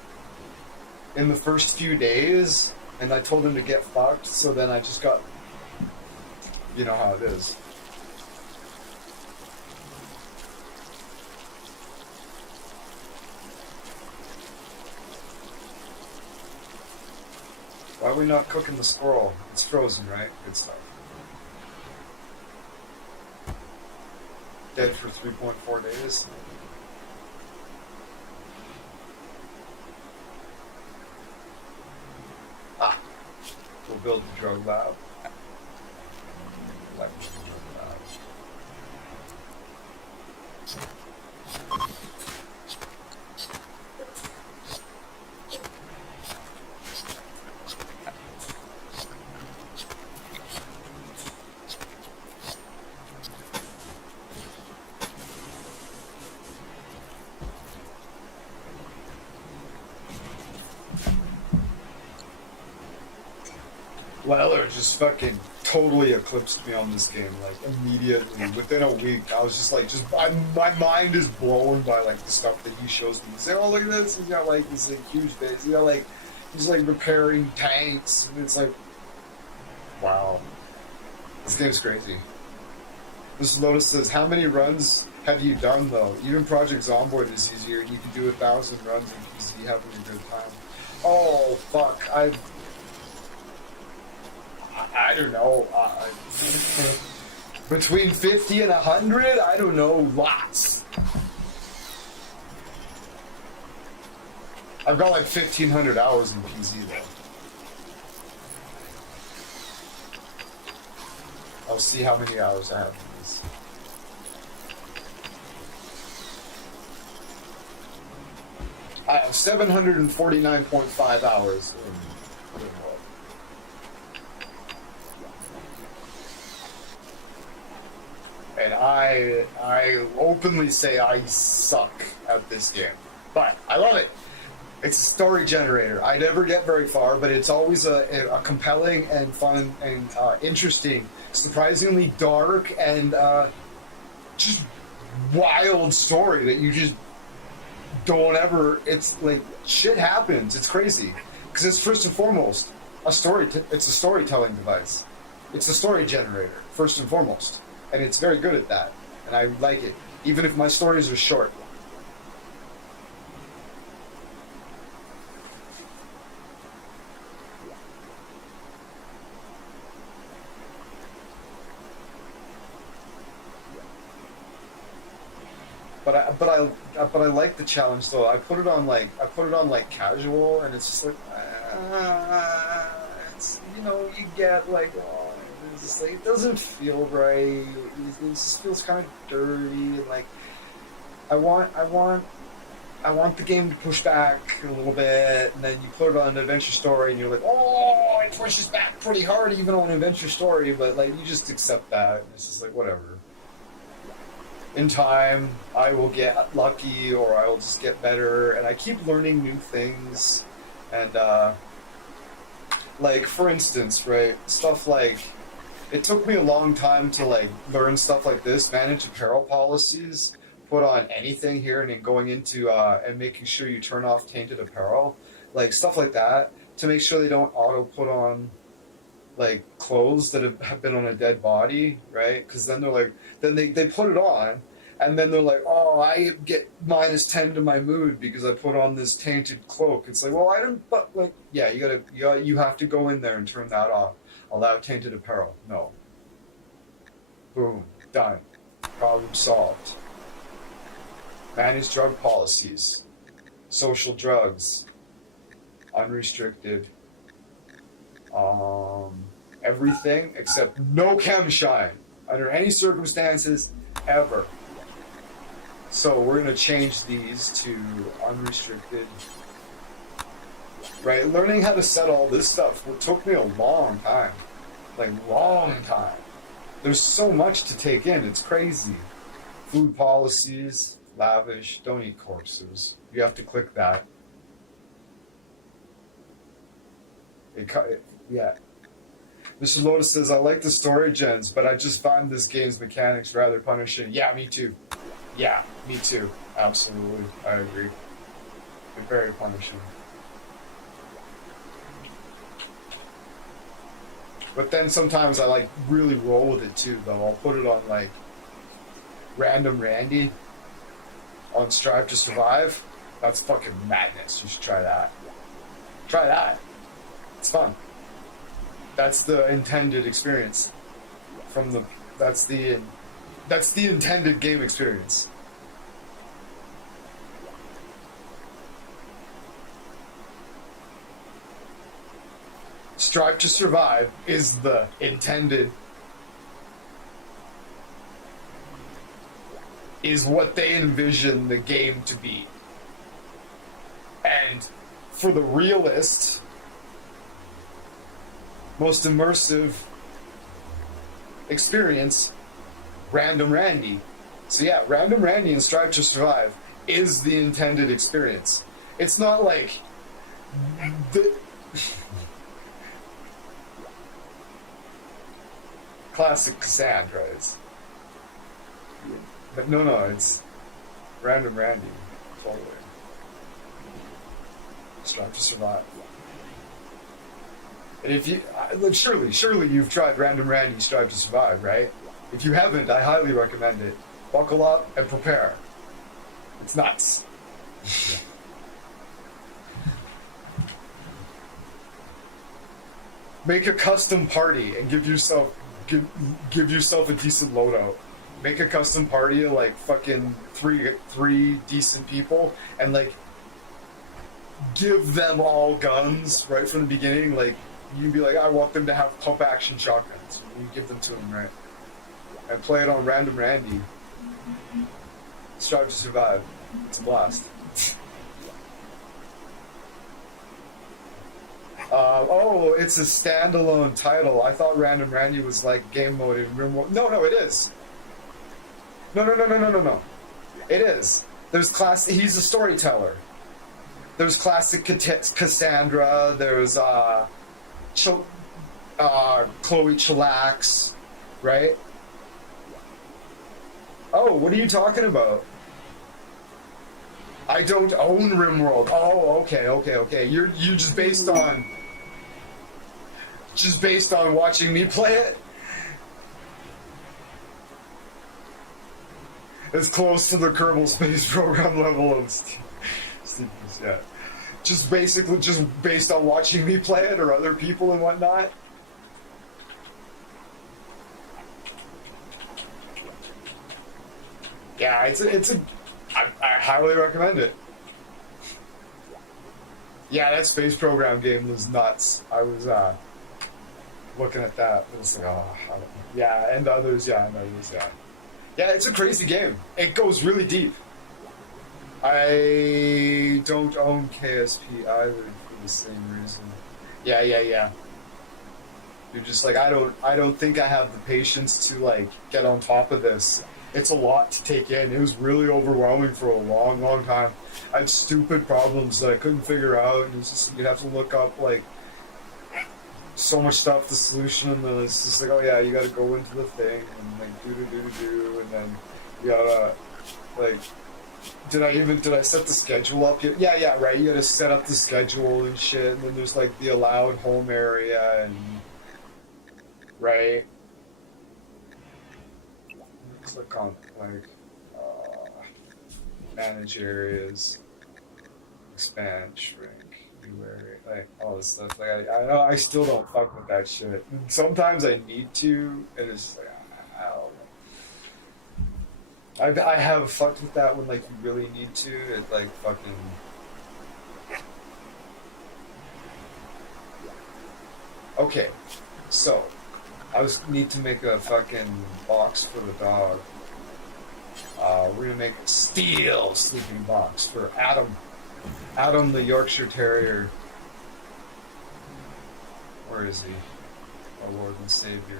in the first few days, and I told him to get fucked. So then I just got, you know how it is. Why are we not cooking the squirrel? It's frozen, right? Good stuff. Dead for 3.4 days. We'll build the drug lab. Like the drug lab. Weller just fucking totally eclipsed me on this game, like immediately. Within a week, I was just like, my mind is blown by like the stuff that he shows me. He's like, oh look at this, he's got like this like huge base. He's like repairing tanks, and it's like, wow, this game's crazy. This Lotus says, how many runs have you done though? Even Project Zomboid is easier, and you can do 1,000 runs in PC having a good time. Oh fuck, I don't know. Between 50 and 100? I don't know. Lots. I've got like 1,500 hours in PC though. I'll see how many hours I have in this. I have 749.5 hours in Rimworld. And I openly say I suck at this game. But I love it. It's a story generator. I never get very far, but it's always a compelling and fun and interesting, surprisingly dark and just wild story that you just don't ever. It's like shit happens. It's crazy because it's first and foremost a story. It's a storytelling device. It's a story generator first and foremost, and it's very good at that. And I like it, even if my stories are short. But I like the challenge though. I put it on like casual, and it's just like it's, you know, you get like, oh, it's just like, it doesn't feel right. It just feels kind of dirty, and like I want the game to push back a little bit, and then you put it on an adventure story, and you're like, oh, it pushes back pretty hard even on an adventure story, but like you just accept that. It's just like whatever. In time, I will get lucky, or I will just get better, and I keep learning new things. And like for instance, right, stuff like it took me a long time to like learn stuff like this, manage apparel policies, put on anything here, and then going into and making sure you turn off tainted apparel, like stuff like that, to make sure they don't auto put on like clothes that have been on a dead body, right? Because then they're like, then they put it on, and then they're like, oh, I get -10 to my mood because I put on this tainted cloak. It's like, well, I don't, but like, yeah, you have to go in there and turn that off. Allow tainted apparel. No. Boom. Done. Problem solved. Manage drug policies. Social drugs. Unrestricted. Everything except no chem shine under any circumstances ever. So we're going to change these to unrestricted. Right? Learning how to set all this stuff took me a long time. Like, long time. There's so much to take in. It's crazy. Food policies, lavish, don't eat corpses. You have to click that. Yeah. Mr. Lotus says, I like the story gens, but I just find this game's mechanics rather punishing. Yeah, me too. Yeah, me too. Absolutely. I agree. They're very punishing. But then sometimes I like really roll with it too, though. I'll put it on like Random Randy on Strive to Survive. That's fucking madness. You should try that. Try that. It's fun. That's the intended experience. That's the intended game experience. Strive to Survive is the intended, is what they envision the game to be. And for the realist, most immersive experience, Random Randy. So yeah, Random Randy and Strive to Survive is the intended experience. It's not like the classic Cassandra is. But no, it's Random Randy. Totally. Strive to Survive. And if you, surely you've tried Random Randy Strive to Survive, right? If you haven't, I highly recommend it. Buckle up and prepare. It's nuts. Make a custom party and give yourself a decent loadout. Make a custom party of like fucking three decent people, and like give them all guns right from the beginning. Like, you can be like, I want them to have pump action shotguns. You give them to them, right? And play it on Random Randy. Strive to Survive. It's a blast. Oh, it's a standalone title. I thought Random Randy was like game mode in Rimworld. No, it is. No. It is. There's class. He's a storyteller. There's classic Cassandra. There's Chloe Chillax, right? Oh, what are you talking about? I don't own Rimworld. Oh, okay. You just based on watching me play it. It's close to the Kerbal Space Program level of Steven's, yeah. Just based on watching me play it or other people and whatnot. Yeah, I highly recommend it. Yeah, that space program game was nuts. I was looking at that. It was like, yeah, and others, yeah. Yeah, it's a crazy game. It goes really deep. I don't own KSP either for the same reason. Yeah. You're just like, I don't think I have the patience to like get on top of this. It's a lot to take in. It was really overwhelming for a long, long time. I had stupid problems that I couldn't figure out, and it's just, you'd have to look up like so much stuff, the solution, and then it's just like, oh yeah, you gotta go into the thing and like do, and then you gotta like, did I set the schedule up yet? Yeah, right. You gotta set up the schedule and shit, and then there's like the allowed home area and right. Click on like manage areas, expand, shrink, new area, like all this stuff. Like I know I still don't fuck with that shit. Sometimes I need to, and it's just like I don't know. I have fucked with that when like you really need to. It like fucking. Okay, so I need to make a fucking box for the dog. We're gonna make a steel sleeping box for Adam. Adam, the Yorkshire Terrier. Where is he? Our Lord and Savior.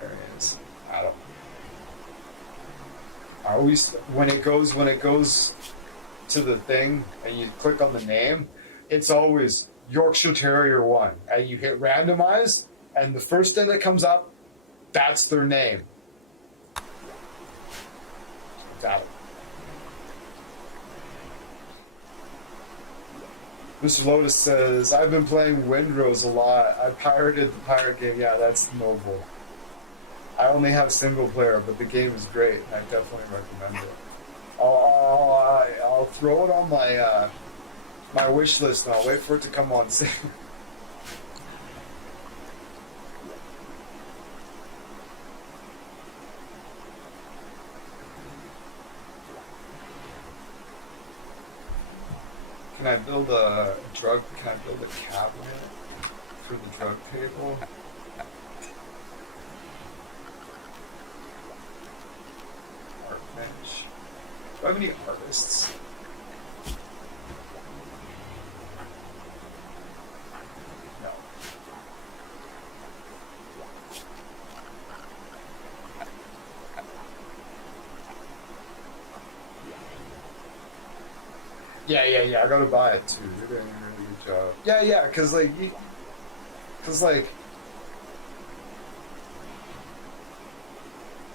There he is. Adam. I always when it goes to the thing and you click on the name, it's always Yorkshire Terrier 1. And you hit randomize, and the first thing that comes up, that's their name. Got it. Mr. Lotus says, I've been playing Windrose a lot. I pirated the pirate game. Yeah, that's noble. I only have single player, but the game is great. I definitely recommend it. I'll throw it on my my wish list, and I'll wait for it to come on sale. Can I build a cabinet for the drug table? Art bench. Do I have any artists? No. Yeah. I gotta buy it too. You're doing a really good job. Yeah. Cause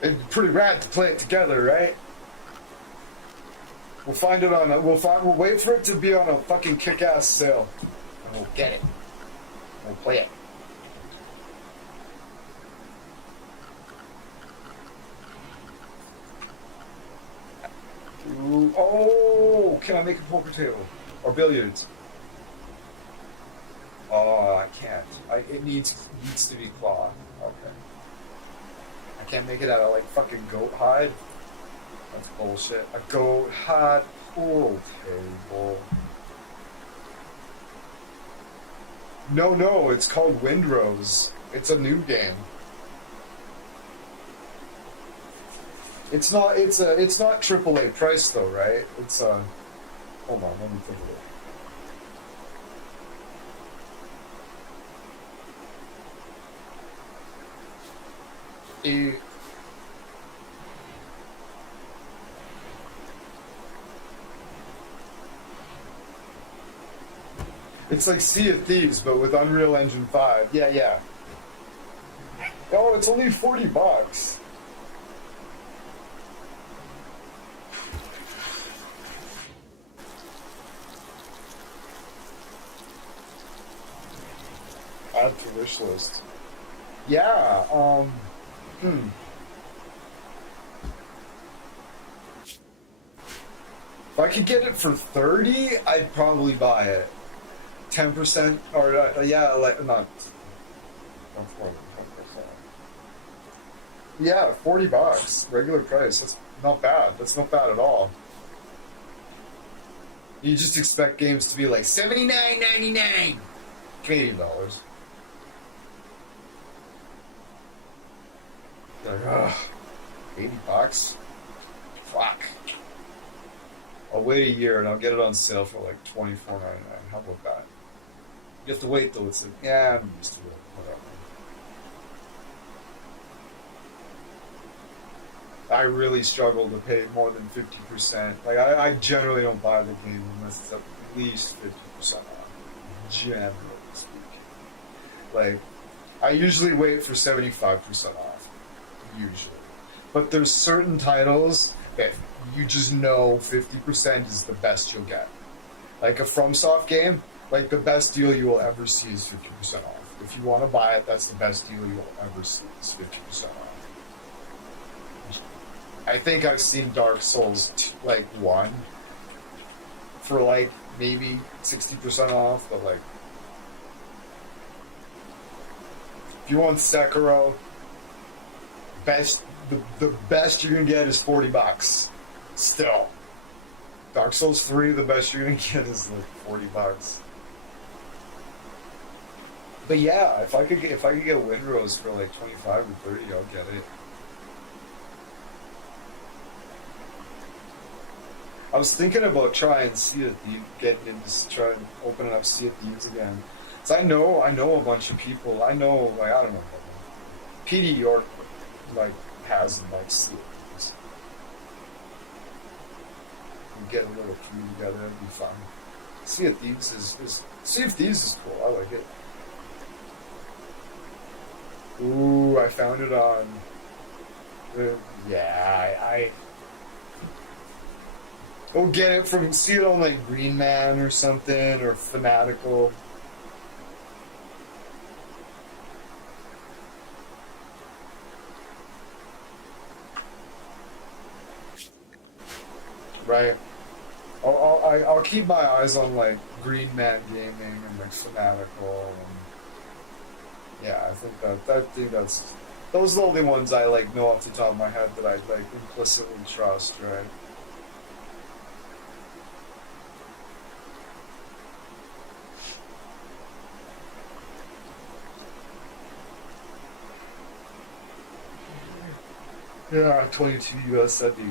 it's pretty rad to play it together, right? We'll wait for it to be on a fucking kick-ass sale, and we'll get it. We'll play it. Ooh, oh, can I make a poker table or billiards? Oh, I can't. It needs to be cloth. Okay. I can't make it out of like fucking goat hide. That's bullshit. A goat hide pool table. No, it's called Windrose. It's a new game. It's not AAA price though, right? It's hold on, let me think of it. It's like Sea of Thieves, but with Unreal Engine 5. Yeah, yeah. Oh, it's only $40. Add to wish list. Yeah, If I could get it for 30, I'd probably buy it. 10% or yeah, like not. That's more than 10%. Yeah, $40 regular price. That's not bad. That's not bad at all. You just expect games to be like $79.99 Canadian dollars. Like, ugh, $80. Fuck. I'll wait a year and I'll get it on sale for like $24.99. How about that? You have to wait though. It's like, yeah, I'm used to it. Whatever. I really struggle to pay more than 50%. Like, I generally don't buy the game unless it's at least 50% off. Generally speaking. Like, I usually wait for 75% off. Usually. But there's certain titles that you just know 50% is the best you'll get. Like a FromSoft game, like the best deal you will ever see is 50% off. If you want to buy it, that's the best deal you'll ever see is 50% off. I think I've seen Dark Souls 1 for like maybe 60% off, but like if you want Sekiro, the best you're gonna get is $40. Still, Dark Souls 3, the best you're gonna get is like $40. But yeah, if I could get Windrose for like 25 or 30, I'll get it. I was thinking about trying Sea of Thieves, trying opening up Sea of Thieves again. So I know a bunch of people. I know, like, I don't know, PD York, like, has like Sea of Thieves. We get a little crew together, it'd be fun. Sea of Thieves is cool. I like it. Ooh, I found it on. I Go get it from, see it on like Green Man or something, or Fanatical. Right. I'll keep my eyes on like Green Man Gaming and like Fanatical, and yeah, I think that's those are the only ones I like know off the top of my head that I like implicitly trust, right? Yeah, 22 US, that'd be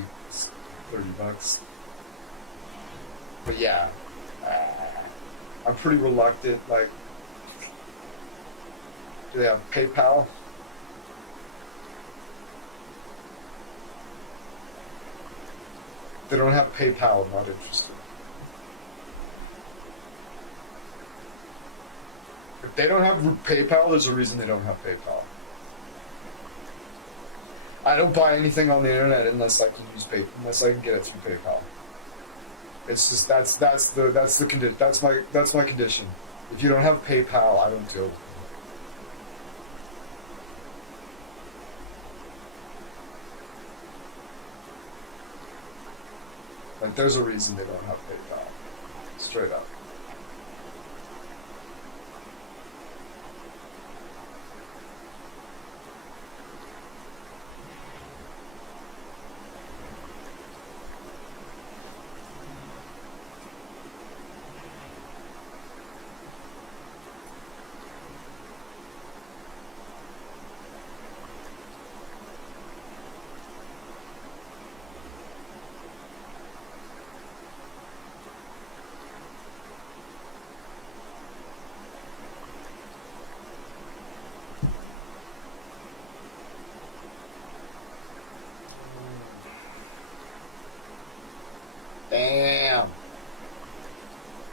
$30. But yeah, I'm pretty reluctant. Like, do they have PayPal? If they don't have PayPal, I'm not interested. If they don't have PayPal, there's a reason they don't have PayPal. I don't buy anything on the internet unless I can use unless I can get it through PayPal. It's just that's my condition. If you don't have PayPal, I don't do it. Like, there's a reason they don't have PayPal. Straight up.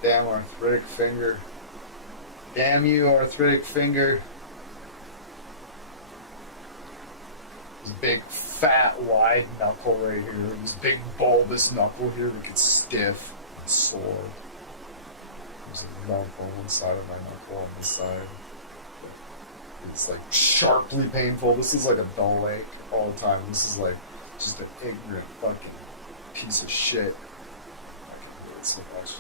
Damn, arthritic finger. Damn you, arthritic finger. This big, fat, wide knuckle right here. This big, bulbous knuckle here that gets stiff and sore. There's a lump on one side of my knuckle on this side. It's like sharply painful. This is like a dull ache all the time. This is like just an ignorant fucking piece of shit. I can hate it so much.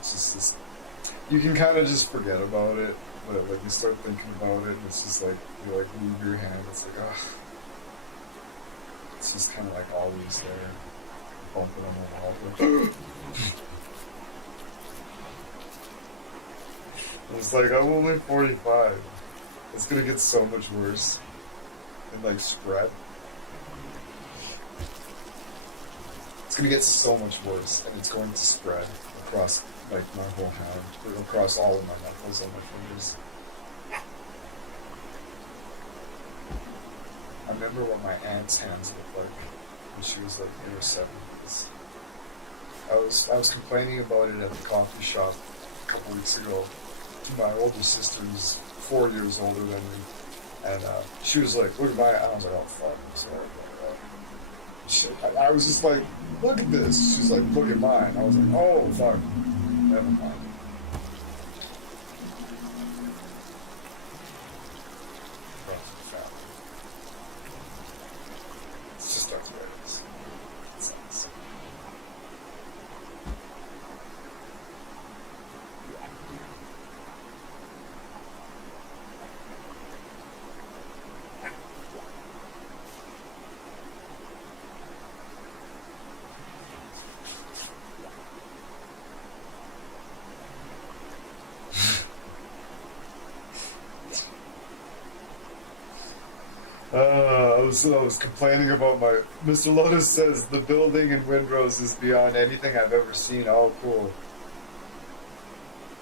It's just this. You can kind of just forget about it, but like you start thinking about it, and it's just like you like move your hand. It's like ugh. It's just kind of like always there, bumping on the wall. It's like I'm only 45. It's gonna get so much worse and like spread. It's gonna get so much worse, and it's going to spread across like my whole hand, or across all of my knuckles and my fingers. I remember what my aunt's hands looked like when she was like in her 70s. I was complaining about it at the coffee shop a couple weeks ago to my older sister, who's 4 years older than me, and she was like, "Look at my," I was like, "Oh fuck, I'm sorry about that." Shit. I was just like, "Look at this." She's like, "Look at mine." I was like, "Oh fuck, never mind." It's just arthritis. It sucks. I was complaining about my... Mr. Lotus says the building in Windrose is beyond anything I've ever seen. Oh, cool.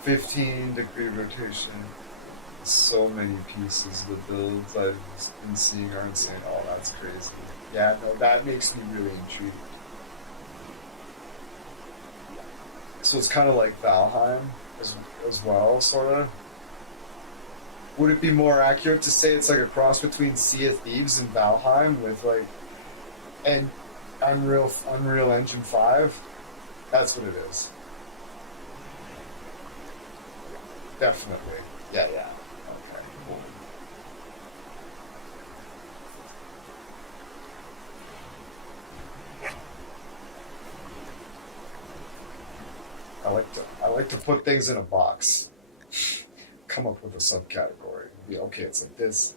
15-degree rotation. So many pieces. The builds I've been seeing are insane. Oh, that's crazy. Yeah, no, that makes me really intrigued. So it's kind of like Valheim as well, sort of. Would it be more accurate to say it's like a cross between Sea of Thieves and Valheim with like and Unreal Engine 5? That's what it is. Definitely. Yeah. Okay, cool. I like to put things in a box. Come up with a subcategory. Yeah, okay, it's like this,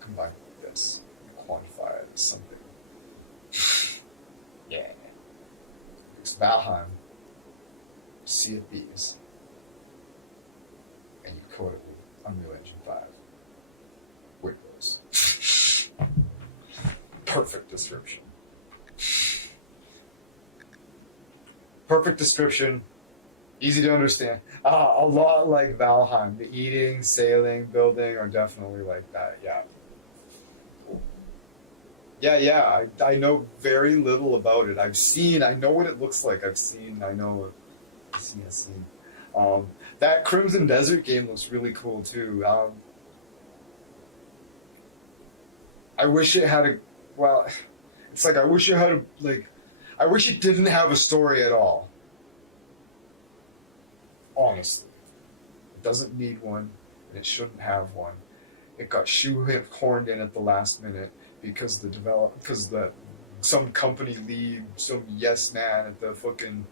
combined with this, quantify it as something. Yeah. It's Valheim, Sea of Thieves, and you code it with Unreal Engine 5. Windows. Perfect description. Perfect description. Easy to understand. A lot like Valheim. The eating, sailing, building are definitely like that. Yeah. I know very little about it. I know what it looks like. I've seen. That Crimson Desert game looks really cool too. I wish it had it's like I wish it didn't have a story at all. Honestly, it doesn't need one, and it shouldn't have one. It got shoehorned in at the last minute because some company lead, some yes man at the fucking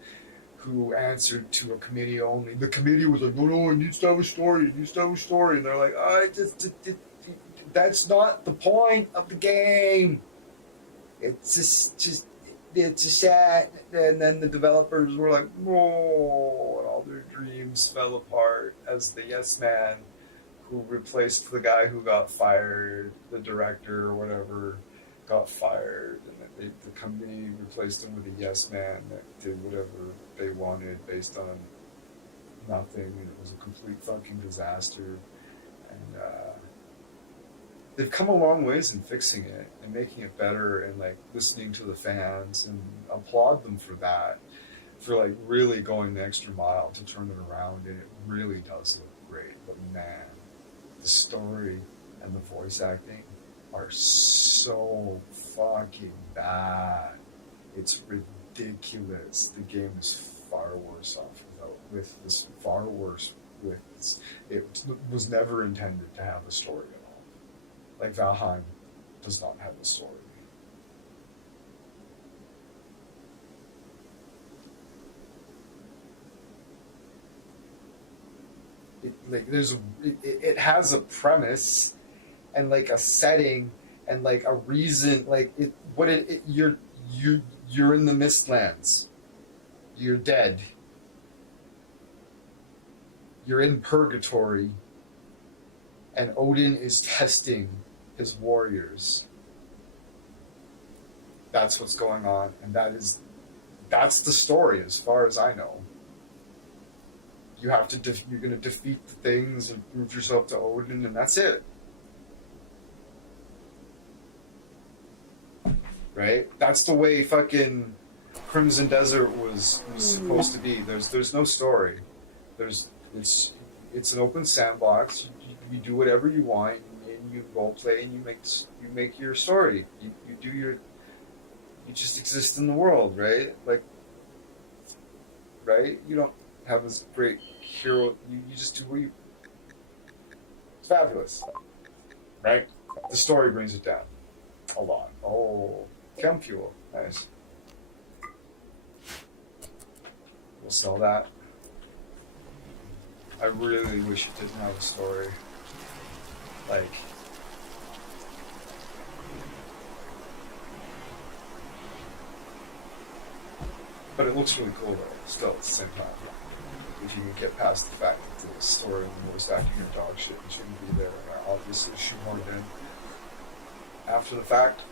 who answered to a committee only. The committee was like, no, it needs to have a story. And they're like, that's not the point of the game. It's just. It's a sad, and then the developers were like, "Oh," and all their dreams fell apart as the yes man who replaced the guy who got fired, the director or whatever, got fired, and the company replaced him with a yes man that did whatever they wanted based on nothing, and it was a complete fucking disaster. And they've come a long ways in fixing it and making it better and like listening to the fans, and applaud them for that. for like really going the extra mile to turn it around, and it really does look great. But man, the story and the voice acting are so fucking bad. It's ridiculous. The game is far worse off with this. Far worse with this. It was never intended to have a story at all. Like Valheim does not have a story. It has a premise and like a setting and like a reason, like you're in the Mistlands, you're dead, you're in purgatory, and Odin is testing his warriors. That's what's going on, and that's the story as far as I know. You have to you're going to defeat the things and prove yourself to Odin, and that's it. Right? That's the way fucking Crimson Desert was supposed to be. There's no story. It's an open sandbox. You do whatever you want, and you role play, and you make your story. You just exist in the world, right? Like, right? You don't have this great hero. You just do what you. It's fabulous, right? The story brings it down a lot. Oh, chem fuel, nice. We'll sell that. I really wish it didn't have a story. Like, but it looks really cool though. Still, at the same time. If you can get past the fact that the story and the voice acting are dog shit and shouldn't be there, and are obviously shoehorned in after the fact.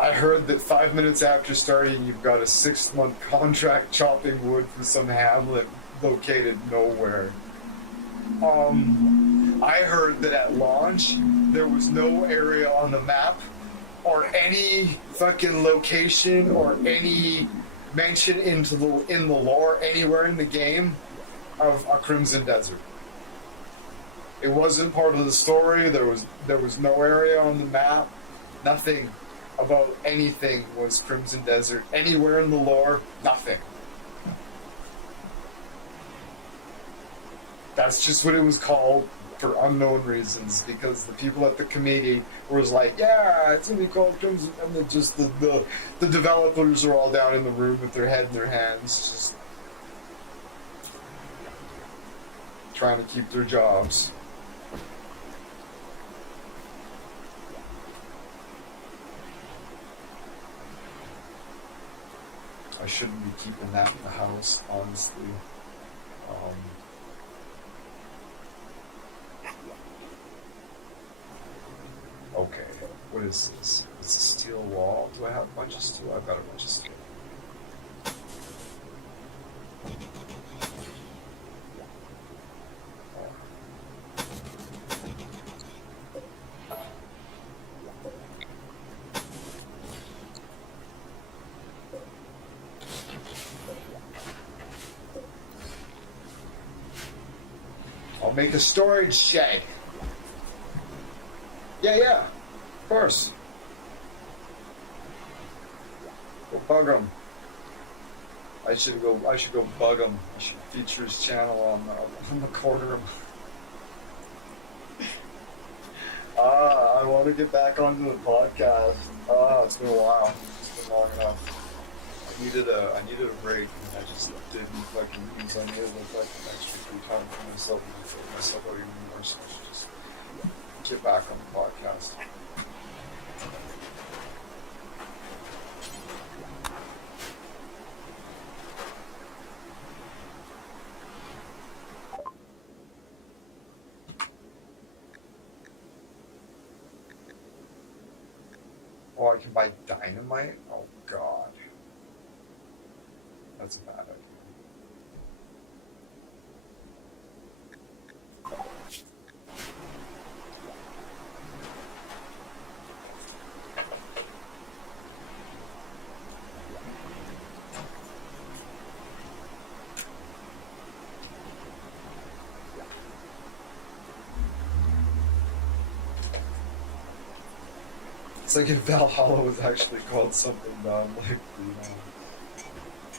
I heard that 5 minutes after starting, you've got a 6-month contract chopping wood for some hamlet located nowhere. I heard that at launch, there was no area on the map or any fucking location or any mention in the lore anywhere in the game of a Crimson Desert. It wasn't part of the story. There was no area on the map. Nothing about anything was Crimson Desert. Anywhere in the lore, nothing. That's just what it was called for unknown reasons, because the people at the committee was like, yeah, it's gonna be called Crimson, and then just the developers are all down in the room with their head in their hands, just trying to keep their jobs. I shouldn't be keeping that in the house, honestly. Okay, what is this? It's a steel wall. Do I have a bunch of steel? I've got a bunch of steel. I'll make a storage shed. Yeah, of course. Go bug him. I should go bug him. I should feature his channel on the corner. I want to get back onto the podcast. It's been a while. It's been long enough. I needed a break, and I just didn't fucking use. I needed extra free time for myself and to figure myself out even more. So I should just get back on the podcast. Oh, I can buy dynamite? Oh, God. That's a bad idea. It's like if Valhalla was actually called something dumb, like, you know,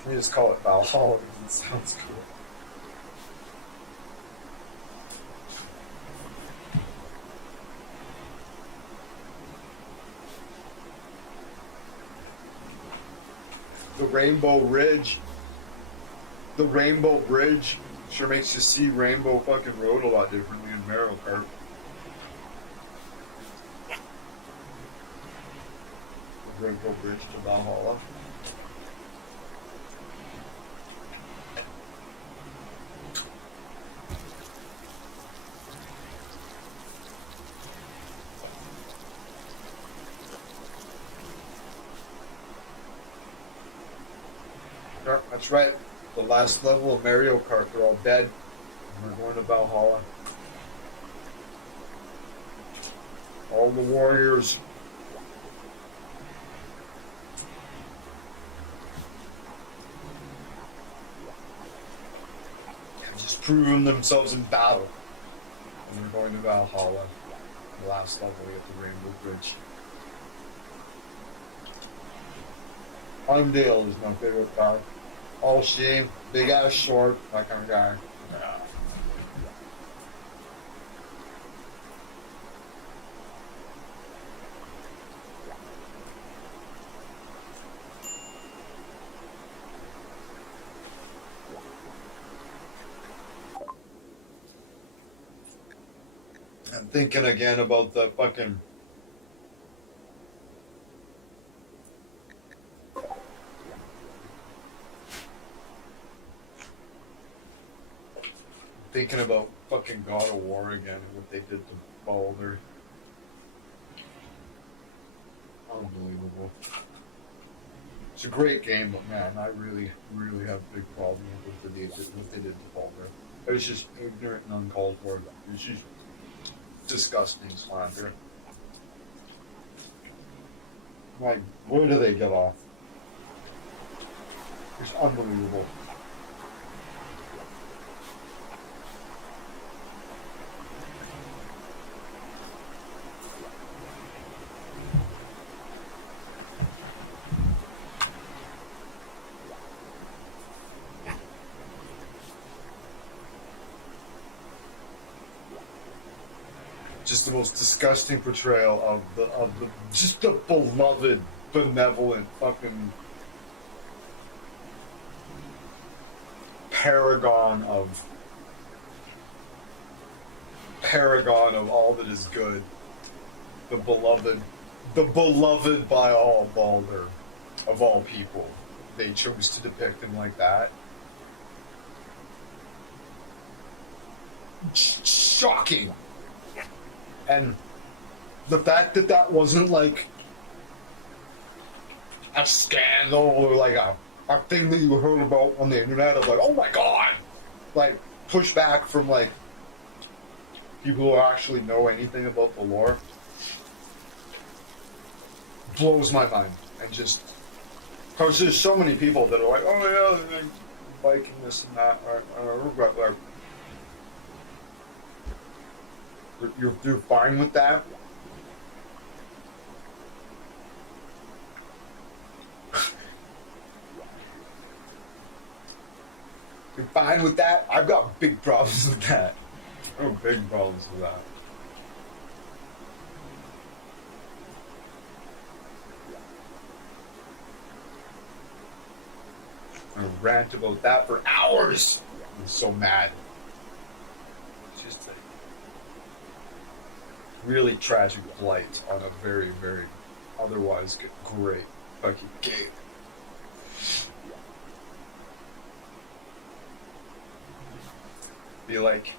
they just call it Valhalla because it sounds cool. The Rainbow Ridge. The Rainbow Bridge sure makes you see Rainbow fucking Road a lot differently in Mario Kart. The Rainbow Bridge to Valhalla. Yeah, that's right. The last level of Mario Kart, they're all dead. And we're going to Valhalla. All the warriors. Have just proven themselves in battle. And we're going to Valhalla. The last level at the Rainbow Bridge. Heimdall is my favorite car. All shame, big ass short, that kind of guy. Yeah. I'm thinking again about the fucking thinking about fucking God of War again and what they did to Baldur. Unbelievable. It's a great game, but man, I really, really have a big problem with what they did to Baldur. It was just ignorant and uncalled for. It was just disgusting slander. Like, where do they get off? It's unbelievable. Just the most disgusting portrayal of the just the beloved, benevolent fucking paragon of all that is good. The beloved by all Baldur, of all people. They chose to depict him like that. Shocking. And the fact that that wasn't like a scandal or like a thing that you heard about on the internet of like, oh my god, like pushback from like people who actually know anything about the lore, blows my mind. And just because there's so many people that are like, oh yeah, they're biking this and that, or you're fine with that? You're fine with that? I've got big problems with that. I have big problems with that. I'm gonna rant about that for hours. I'm so mad. It's just like really tragic blight on a very, very otherwise great fucking game. Be like,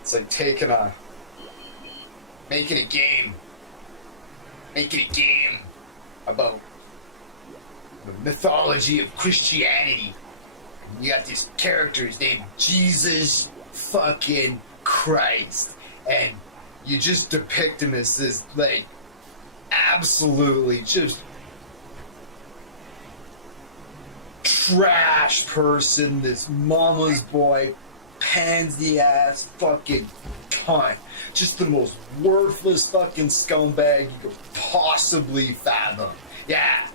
it's like making a game making a game about the mythology of Christianity. And you got these characters named Jesus fucking Christ, and you just depict him as this, like, absolutely just trash person, this mama's boy, pansy ass fucking cunt. Just the most worthless fucking scumbag you could possibly fathom. Yeah.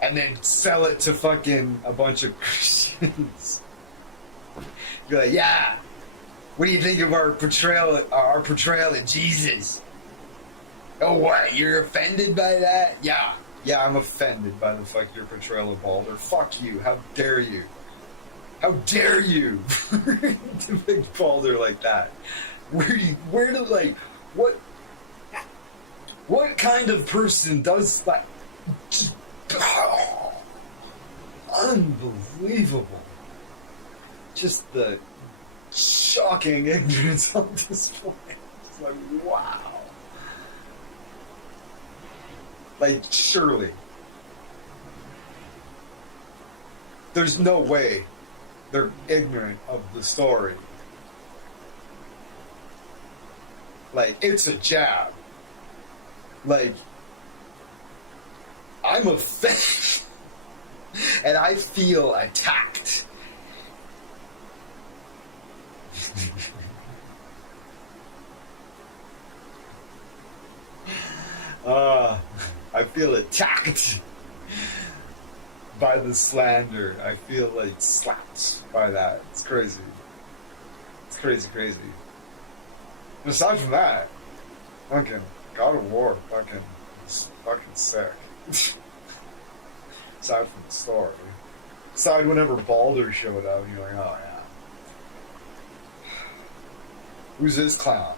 And then sell it to fucking a bunch of Christians. Be like, yeah. What do you think of our portrayal of Jesus? Oh, what? You're offended by that? Yeah. Yeah, I'm offended by your portrayal of Balder. Fuck you. How dare you? How dare you depict Balder like that? What kind of person does that? Just, unbelievable. Just the shocking ignorance on display. It's like, wow. Like, surely. There's no way they're ignorant of the story. Like, it's a jab. Like, I'm offended. And I feel attacked. I feel attacked by the slander. I feel like slapped by that. It's crazy. It's crazy, crazy. And aside from that, fucking God of War, it's fucking sick. Aside from the story. Aside whenever Balder showed up, you're like, oh yeah. Who's this clown?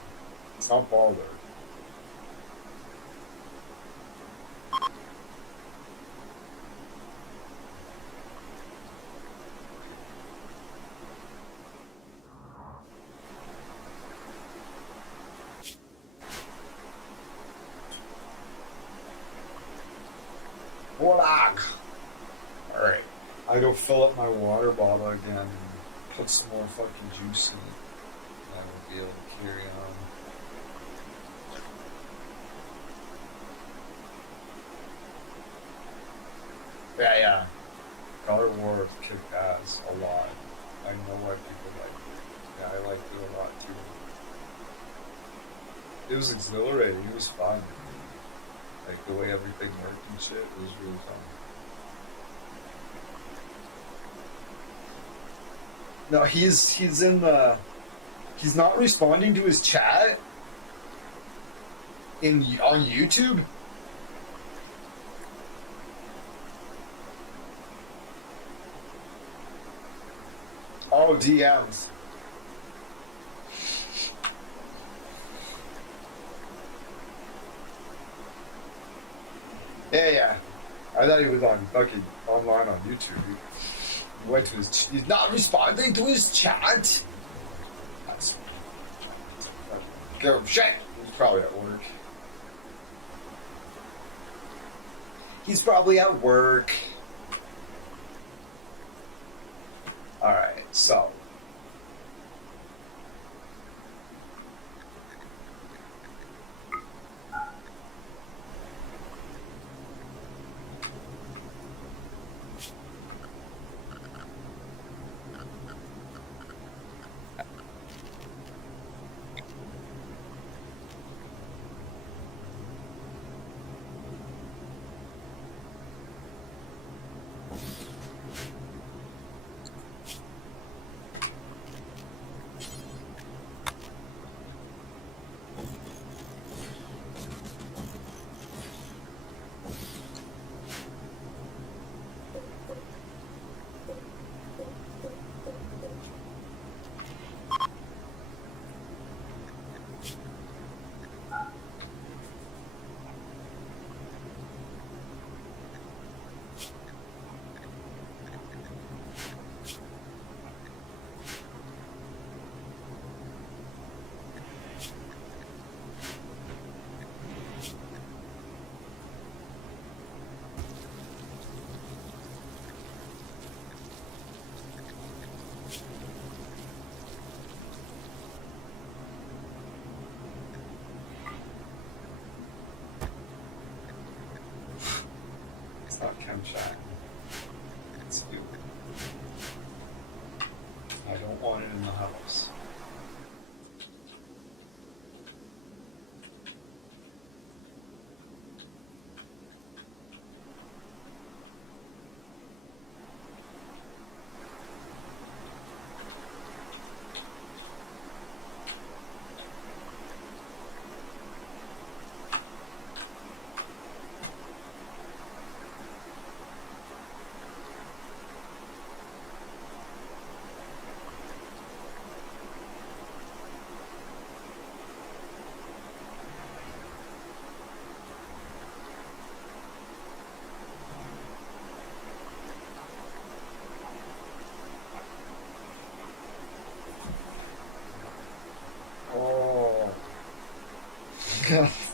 It's not Balder. Alright. I go fill up my water bottle again and put some more fucking juice in it. And I will be able to carry on. Yeah. God of War kicked ass a lot. I know why people like it. Yeah, I liked it a lot too. It was exhilarating. It was fun. Like, the way everything worked and shit was really fun. No, he's in the... He's not responding to his chat on YouTube? Oh, DMs. Yeah. I thought he was on fucking online on YouTube. He went to he's not responding to his chat. That's shit. He's probably at work. He's probably at work. Alright, so. time check. Let's do it. I don't want it in the house. Oh.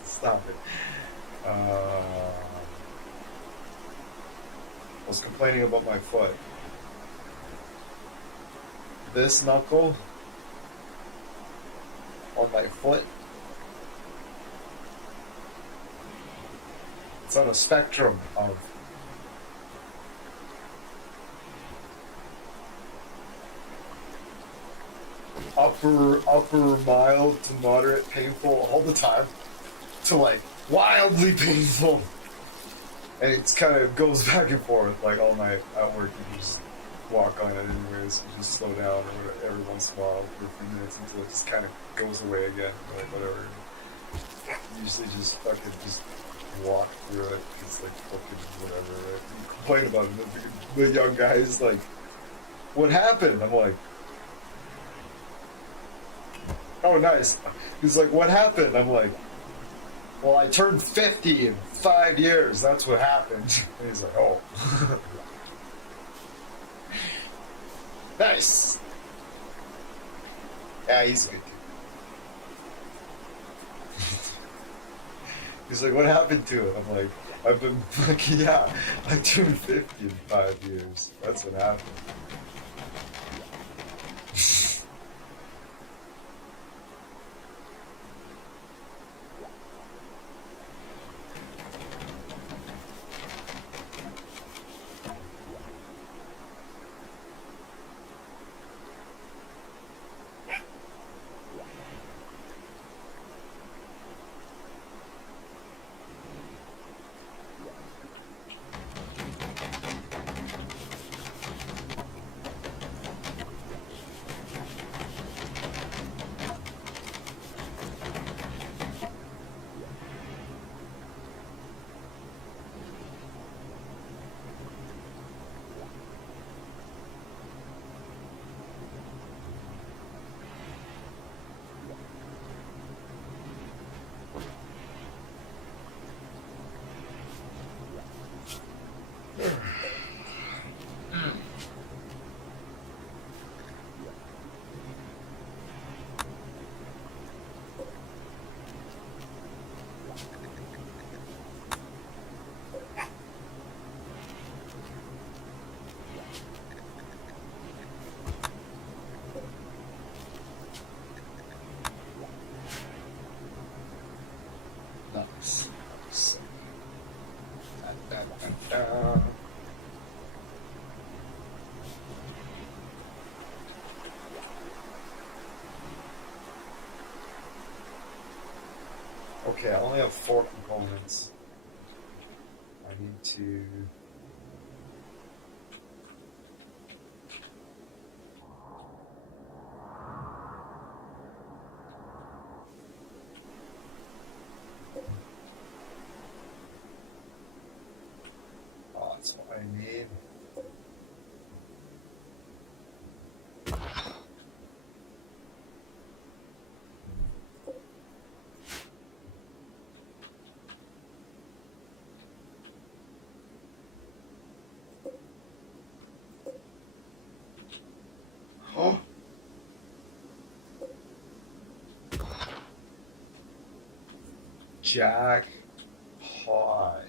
Stop it. I was complaining about my foot. This knuckle on my foot, it's on a spectrum of upper mild to moderate painful all the time to like wildly painful, and it kind of goes back and forth. Like all night at work, you just walk on it anyways, you just slow down or every once in a while for a few minutes until it just kind of goes away again, like whatever. Usually just fucking just walk through it. It's like fucking whatever, right? You complain about it. The young guy is like, what happened? I'm like, oh, nice. He's like, what happened? I'm like, well, I turned 50 in 5 years. That's what happened. And he's like, oh. Nice. Yeah, he's good. He's like, what happened to it? I'm like, I've been, like, yeah, I turned 50 in 5 years. That's what happened. Nice. So, okay, I only have 4 components. I need to... Oh, that's what I need. Oh. Jack Pot.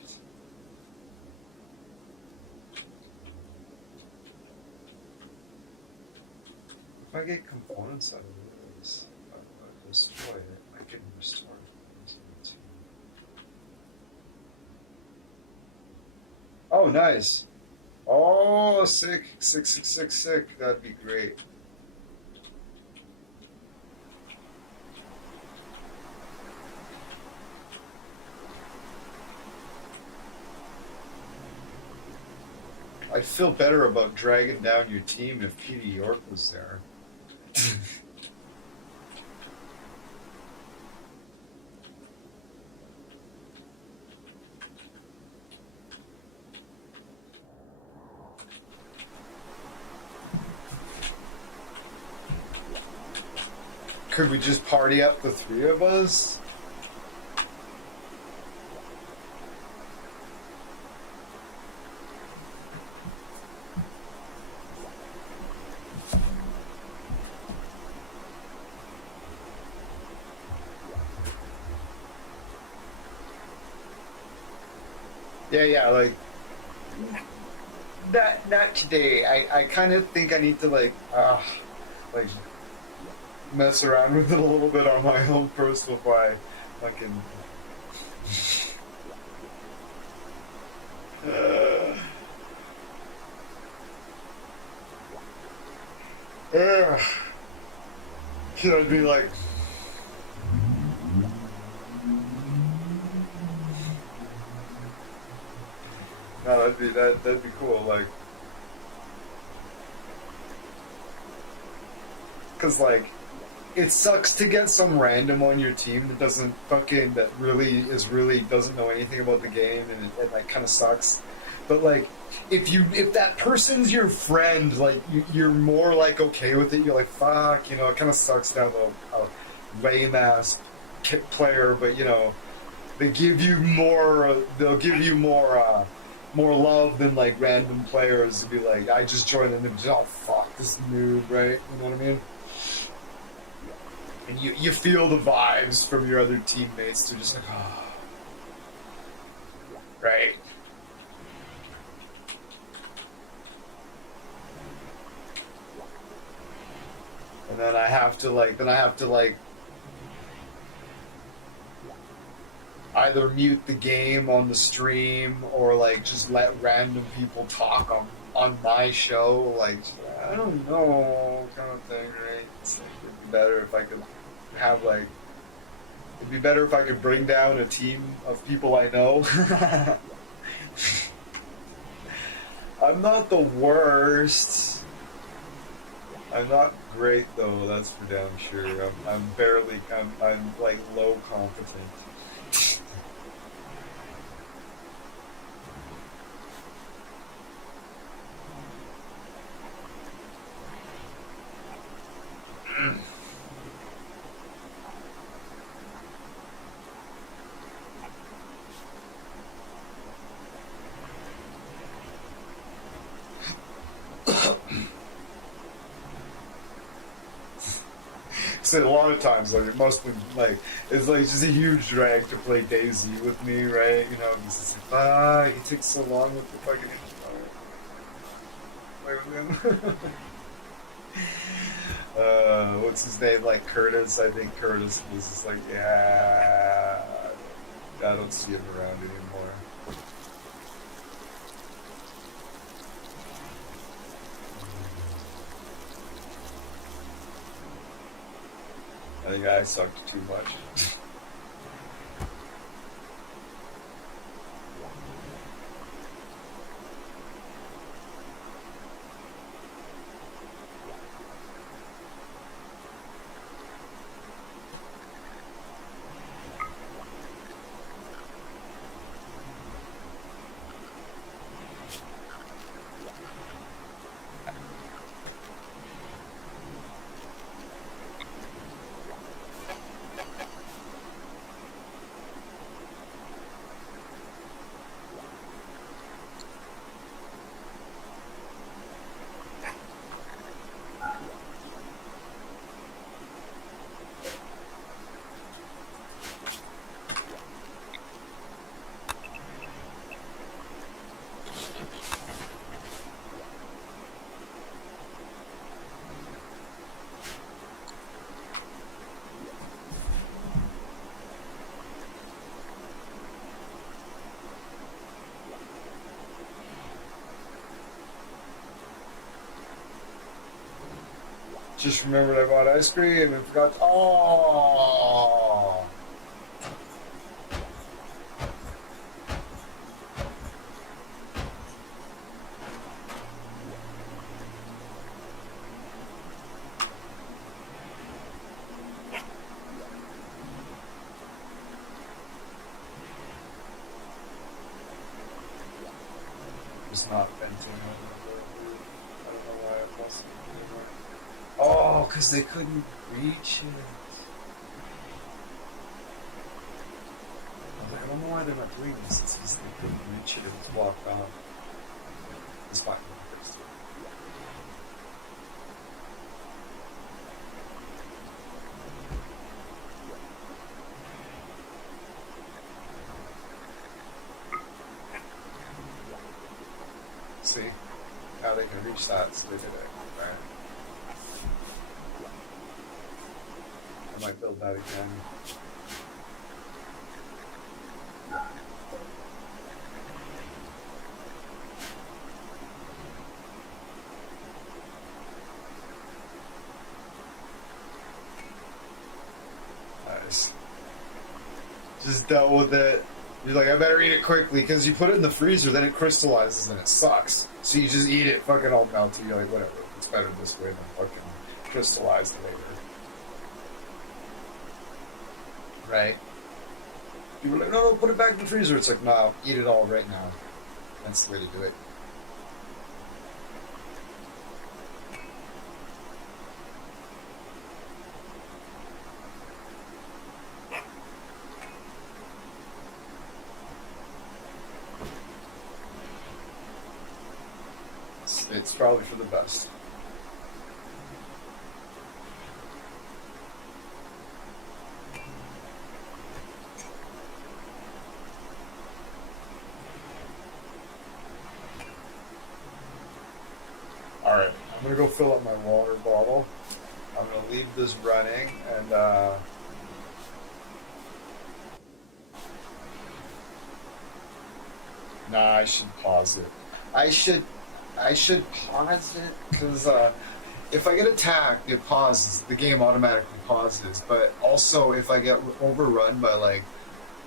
If I get components out of this, if I destroy it, I can restore it. Oh Oh, nice. Oh, sick. Sick, sick, sick, sick. That'd be great. I'd feel better about dragging down your team if Peter York was there. Could we just party up the three of us? Yeah, like not today. I kind of think I need to like mess around with it a little bit on my own first before I fucking Can I be like no, that'd be cool, like, cause like, it sucks to get some random on your team that doesn't fucking really doesn't know anything about the game, and it like kind of sucks. But like, if that person's your friend, like you're more like okay with it. You're like fuck, you know, it kind of sucks to have a lame ass player, but you know, they give you more. They'll give you more love than like random players to be like, I just joined and they're just, oh fuck this noob, right? You know what I mean? And you feel the vibes from your other teammates. They're just like, oh. Right? And then I have to like either mute the game on the stream or like just let random people talk on my show, like I don't know, kind of thing, right? It's like, it'd be better if I could have like, it'd be better if I could bring down a team of people I know. I'm not the worst. I'm not great though, that's for damn sure. I'm like low competent. So a lot of times, like it must be like it's like just a huge drag to play Daisy with me, right? You know, it's like he takes so long with the fucking play with him. What's his name? Like Curtis, I think Curtis was just like, yeah, I don't see him around anymore. I think I sucked too much. Just remembered I bought ice cream and forgot. Oh. It's not venting. I don't know why it wasn't anymore. Oh, because they couldn't reach it. I was like, I don't know why they're not doing this. It's because they couldn't reach it. It was blocked off. It's fine. We'll fix it. See? Now they can reach that, so they did it. Right. I might build that again. Nice. Just dealt with it. You're like, I better eat it quickly, because you put it in the freezer, then it crystallizes and it sucks. So you just eat it fucking all melty. You're like, whatever. It's better this way than fucking crystallized later. Right? People are like, no, put it back in the freezer. It's like, no, eat it all right now. That's the way to do it. It's probably for the best. Alright, I'm gonna go fill up my water bottle. I'm gonna leave this running and nah, I should pause it. I should pause it because if I get attacked, it pauses. The game automatically pauses. But also, if I get overrun by like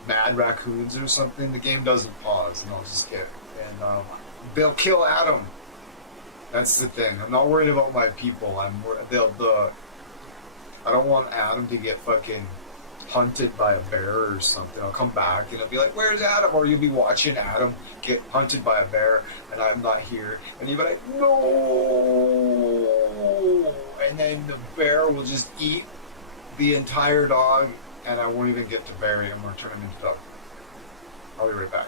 mad raccoons or something, the game doesn't pause, and I'll just get and they'll kill Adam. That's the thing. I'm not worried about my people. I don't want Adam to get fucking hunted by a bear or something. I'll come back and I'll be like, where's Adam? Or you'll be watching Adam get hunted by a bear and I'm not here. And you'll be like, no! And then the bear will just eat the entire dog and I won't even get to bury him or turn him into dog. I'll be right back.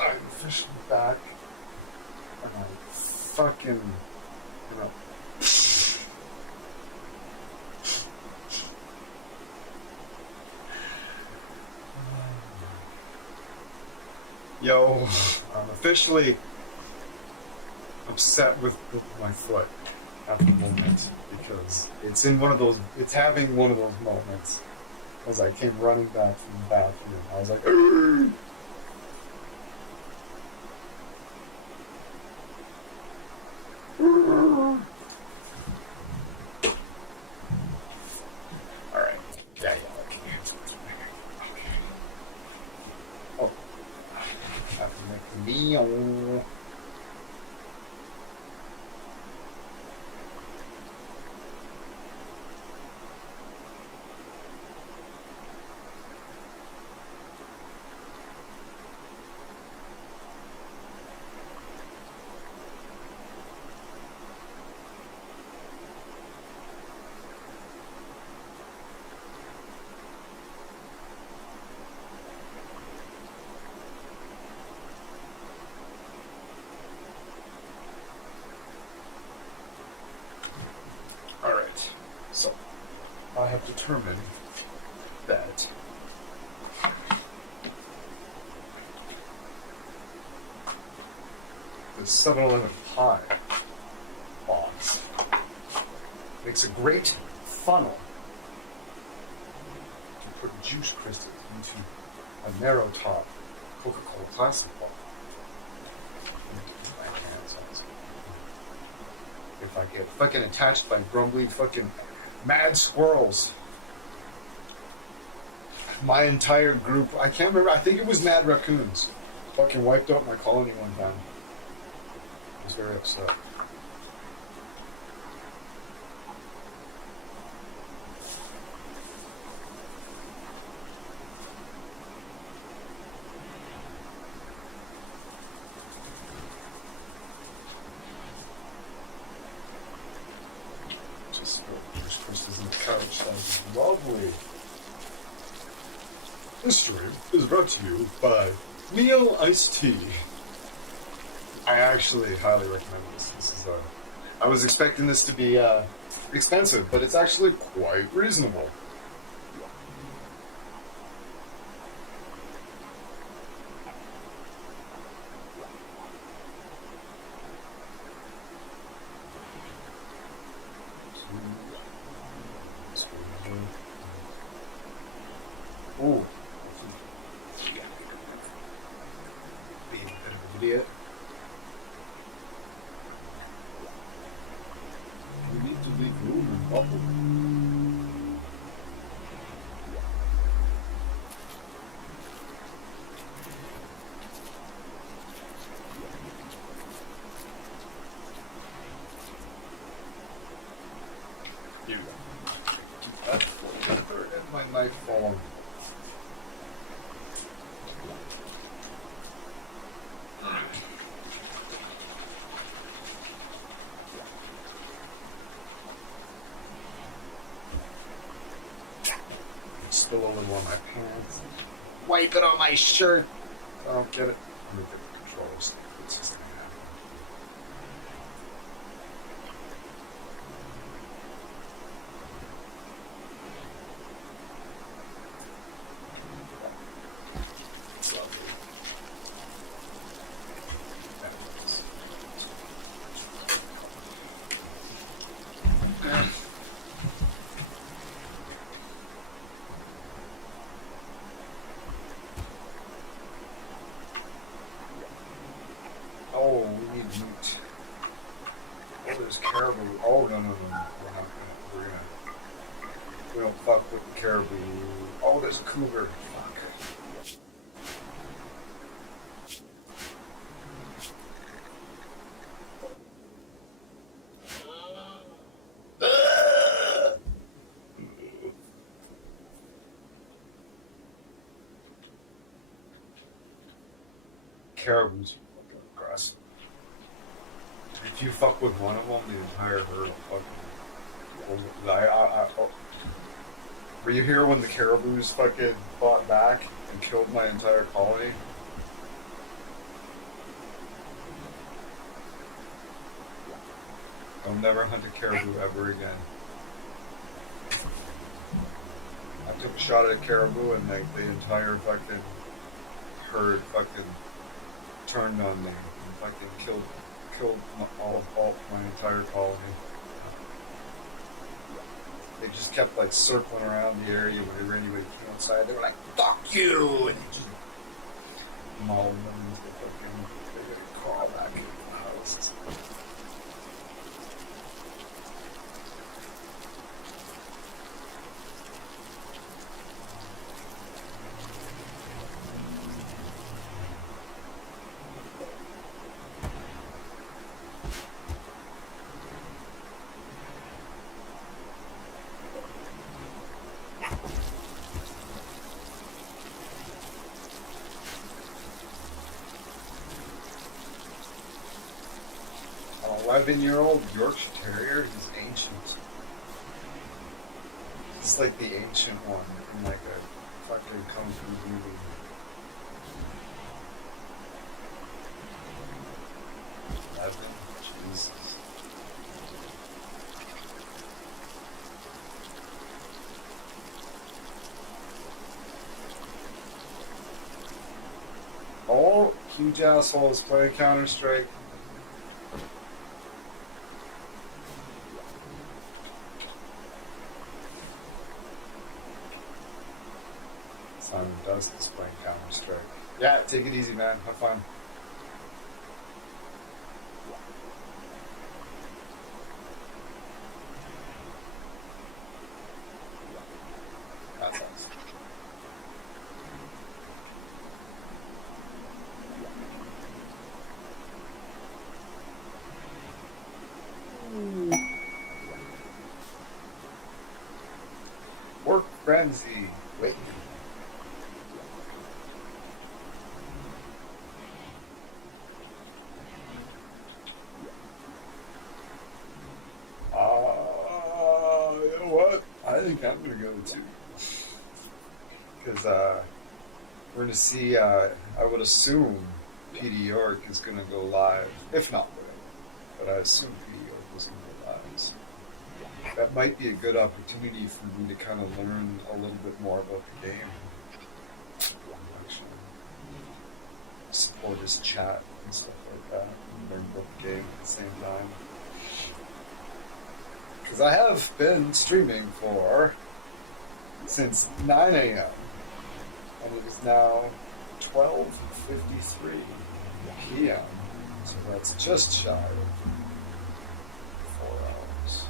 I'm officially back. And I fucking, you know. Yo, I'm officially upset with my foot. at the moment because it's in one of those. It's having one of those moments. As I came running back from the bathroom, I was like, "Argh!" All right. Yeah. Okay. Oh, I have to make the meal. Alright, so I have determined that the 7-Eleven pie box makes a great funnel to put juice crystals into a narrow top Coca-Cola classic bottle. My hands on this. If I get fucking attached by grumbly fucking mad squirrels. My entire group, I can't remember, I think it was mad raccoons. Fucking wiped out my colony one time. I was very upset. There's crystals in the couch. That was lovely. This stream is brought to you by Neil Iced Tea. I actually highly recommend this. This is I was expecting this to be expensive, but it's actually quite reasonable. Ooh. Being a bit of an idiot. We need to leave room and bubble. Here we go. Keep that together and my knife falling. Spill a little on my pants. Wipe it on my shirt. I don't get it. I'm gonna get the controls. It's just gonna happen. It's lovely. That works. Oh, we need meat. Oh, there's caribou. Oh, no. We're not gonna. We don't fuck with the caribou. Oh, there's a cougar. Fuck. Caribou's fucking aggressive. If you fuck with one of them, the entire herd will fucking. Were you here when the caribous fucking fought back and killed my entire colony? I'll never hunt a caribou ever again. I took a shot at a caribou and like the entire fucking herd fucking turned on me and fucking killed my entire colony. They just kept like circling around the area whenever anybody came outside. They were like, "Fuck you!" and they just mauled them into the fucking. They would crawl back into the house. An 11-year-old Yorkshire Terrier. He's ancient. He's like the ancient one in like a fucking kung fu movie. 11? Jesus. Oh, huge assholes playing Counter-Strike. Simon Dusk is playing Counter-Strike. Yeah, take it easy, man. Have fun. That's awesome. Work frenzy. Wait. You know what? I think I'm gonna go too. Because we're gonna see. I would assume PD York is gonna go live, if not live, but I assume PD York is gonna go live. So that might be a good opportunity for me to kind of learn a little bit more about the game. Actually, support his chat and stuff like that, and learn about the game at the same time. Because I have been streaming since 9 a.m. and it is now 12:53 p.m. So that's just shy of 4 hours.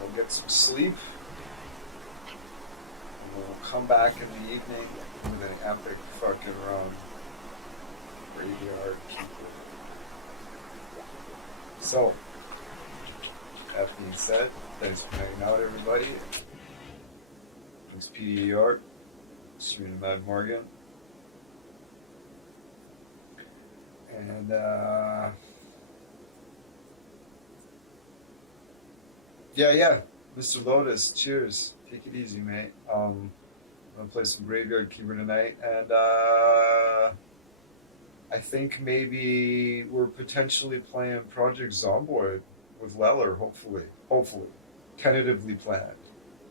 We'll get some sleep. And we'll come back in the evening with an epic fucking run. Graveyard keeper. So, that being said, thanks for hanging out, everybody. Thanks, PD York. Serena Mad Morgan. And, yeah, Mr. Lotus, cheers. Take it easy, mate. I'm gonna play some Graveyard Keeper tonight, and, I think maybe we're potentially playing Project Zomboid with Leller, hopefully. Tentatively planned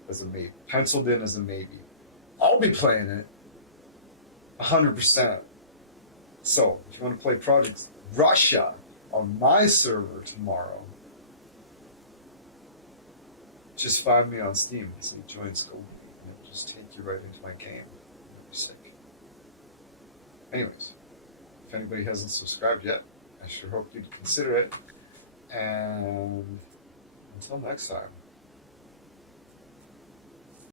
as a maybe. Penciled in as a maybe. I'll be playing it 100%. So, if you want to play Project Russia on my server tomorrow, just find me on Steam. Say join Skogli, and it'll just take you right into my game. It'll be sick. Anyways. If anybody hasn't subscribed yet, I sure hope you'd consider it. And until next time.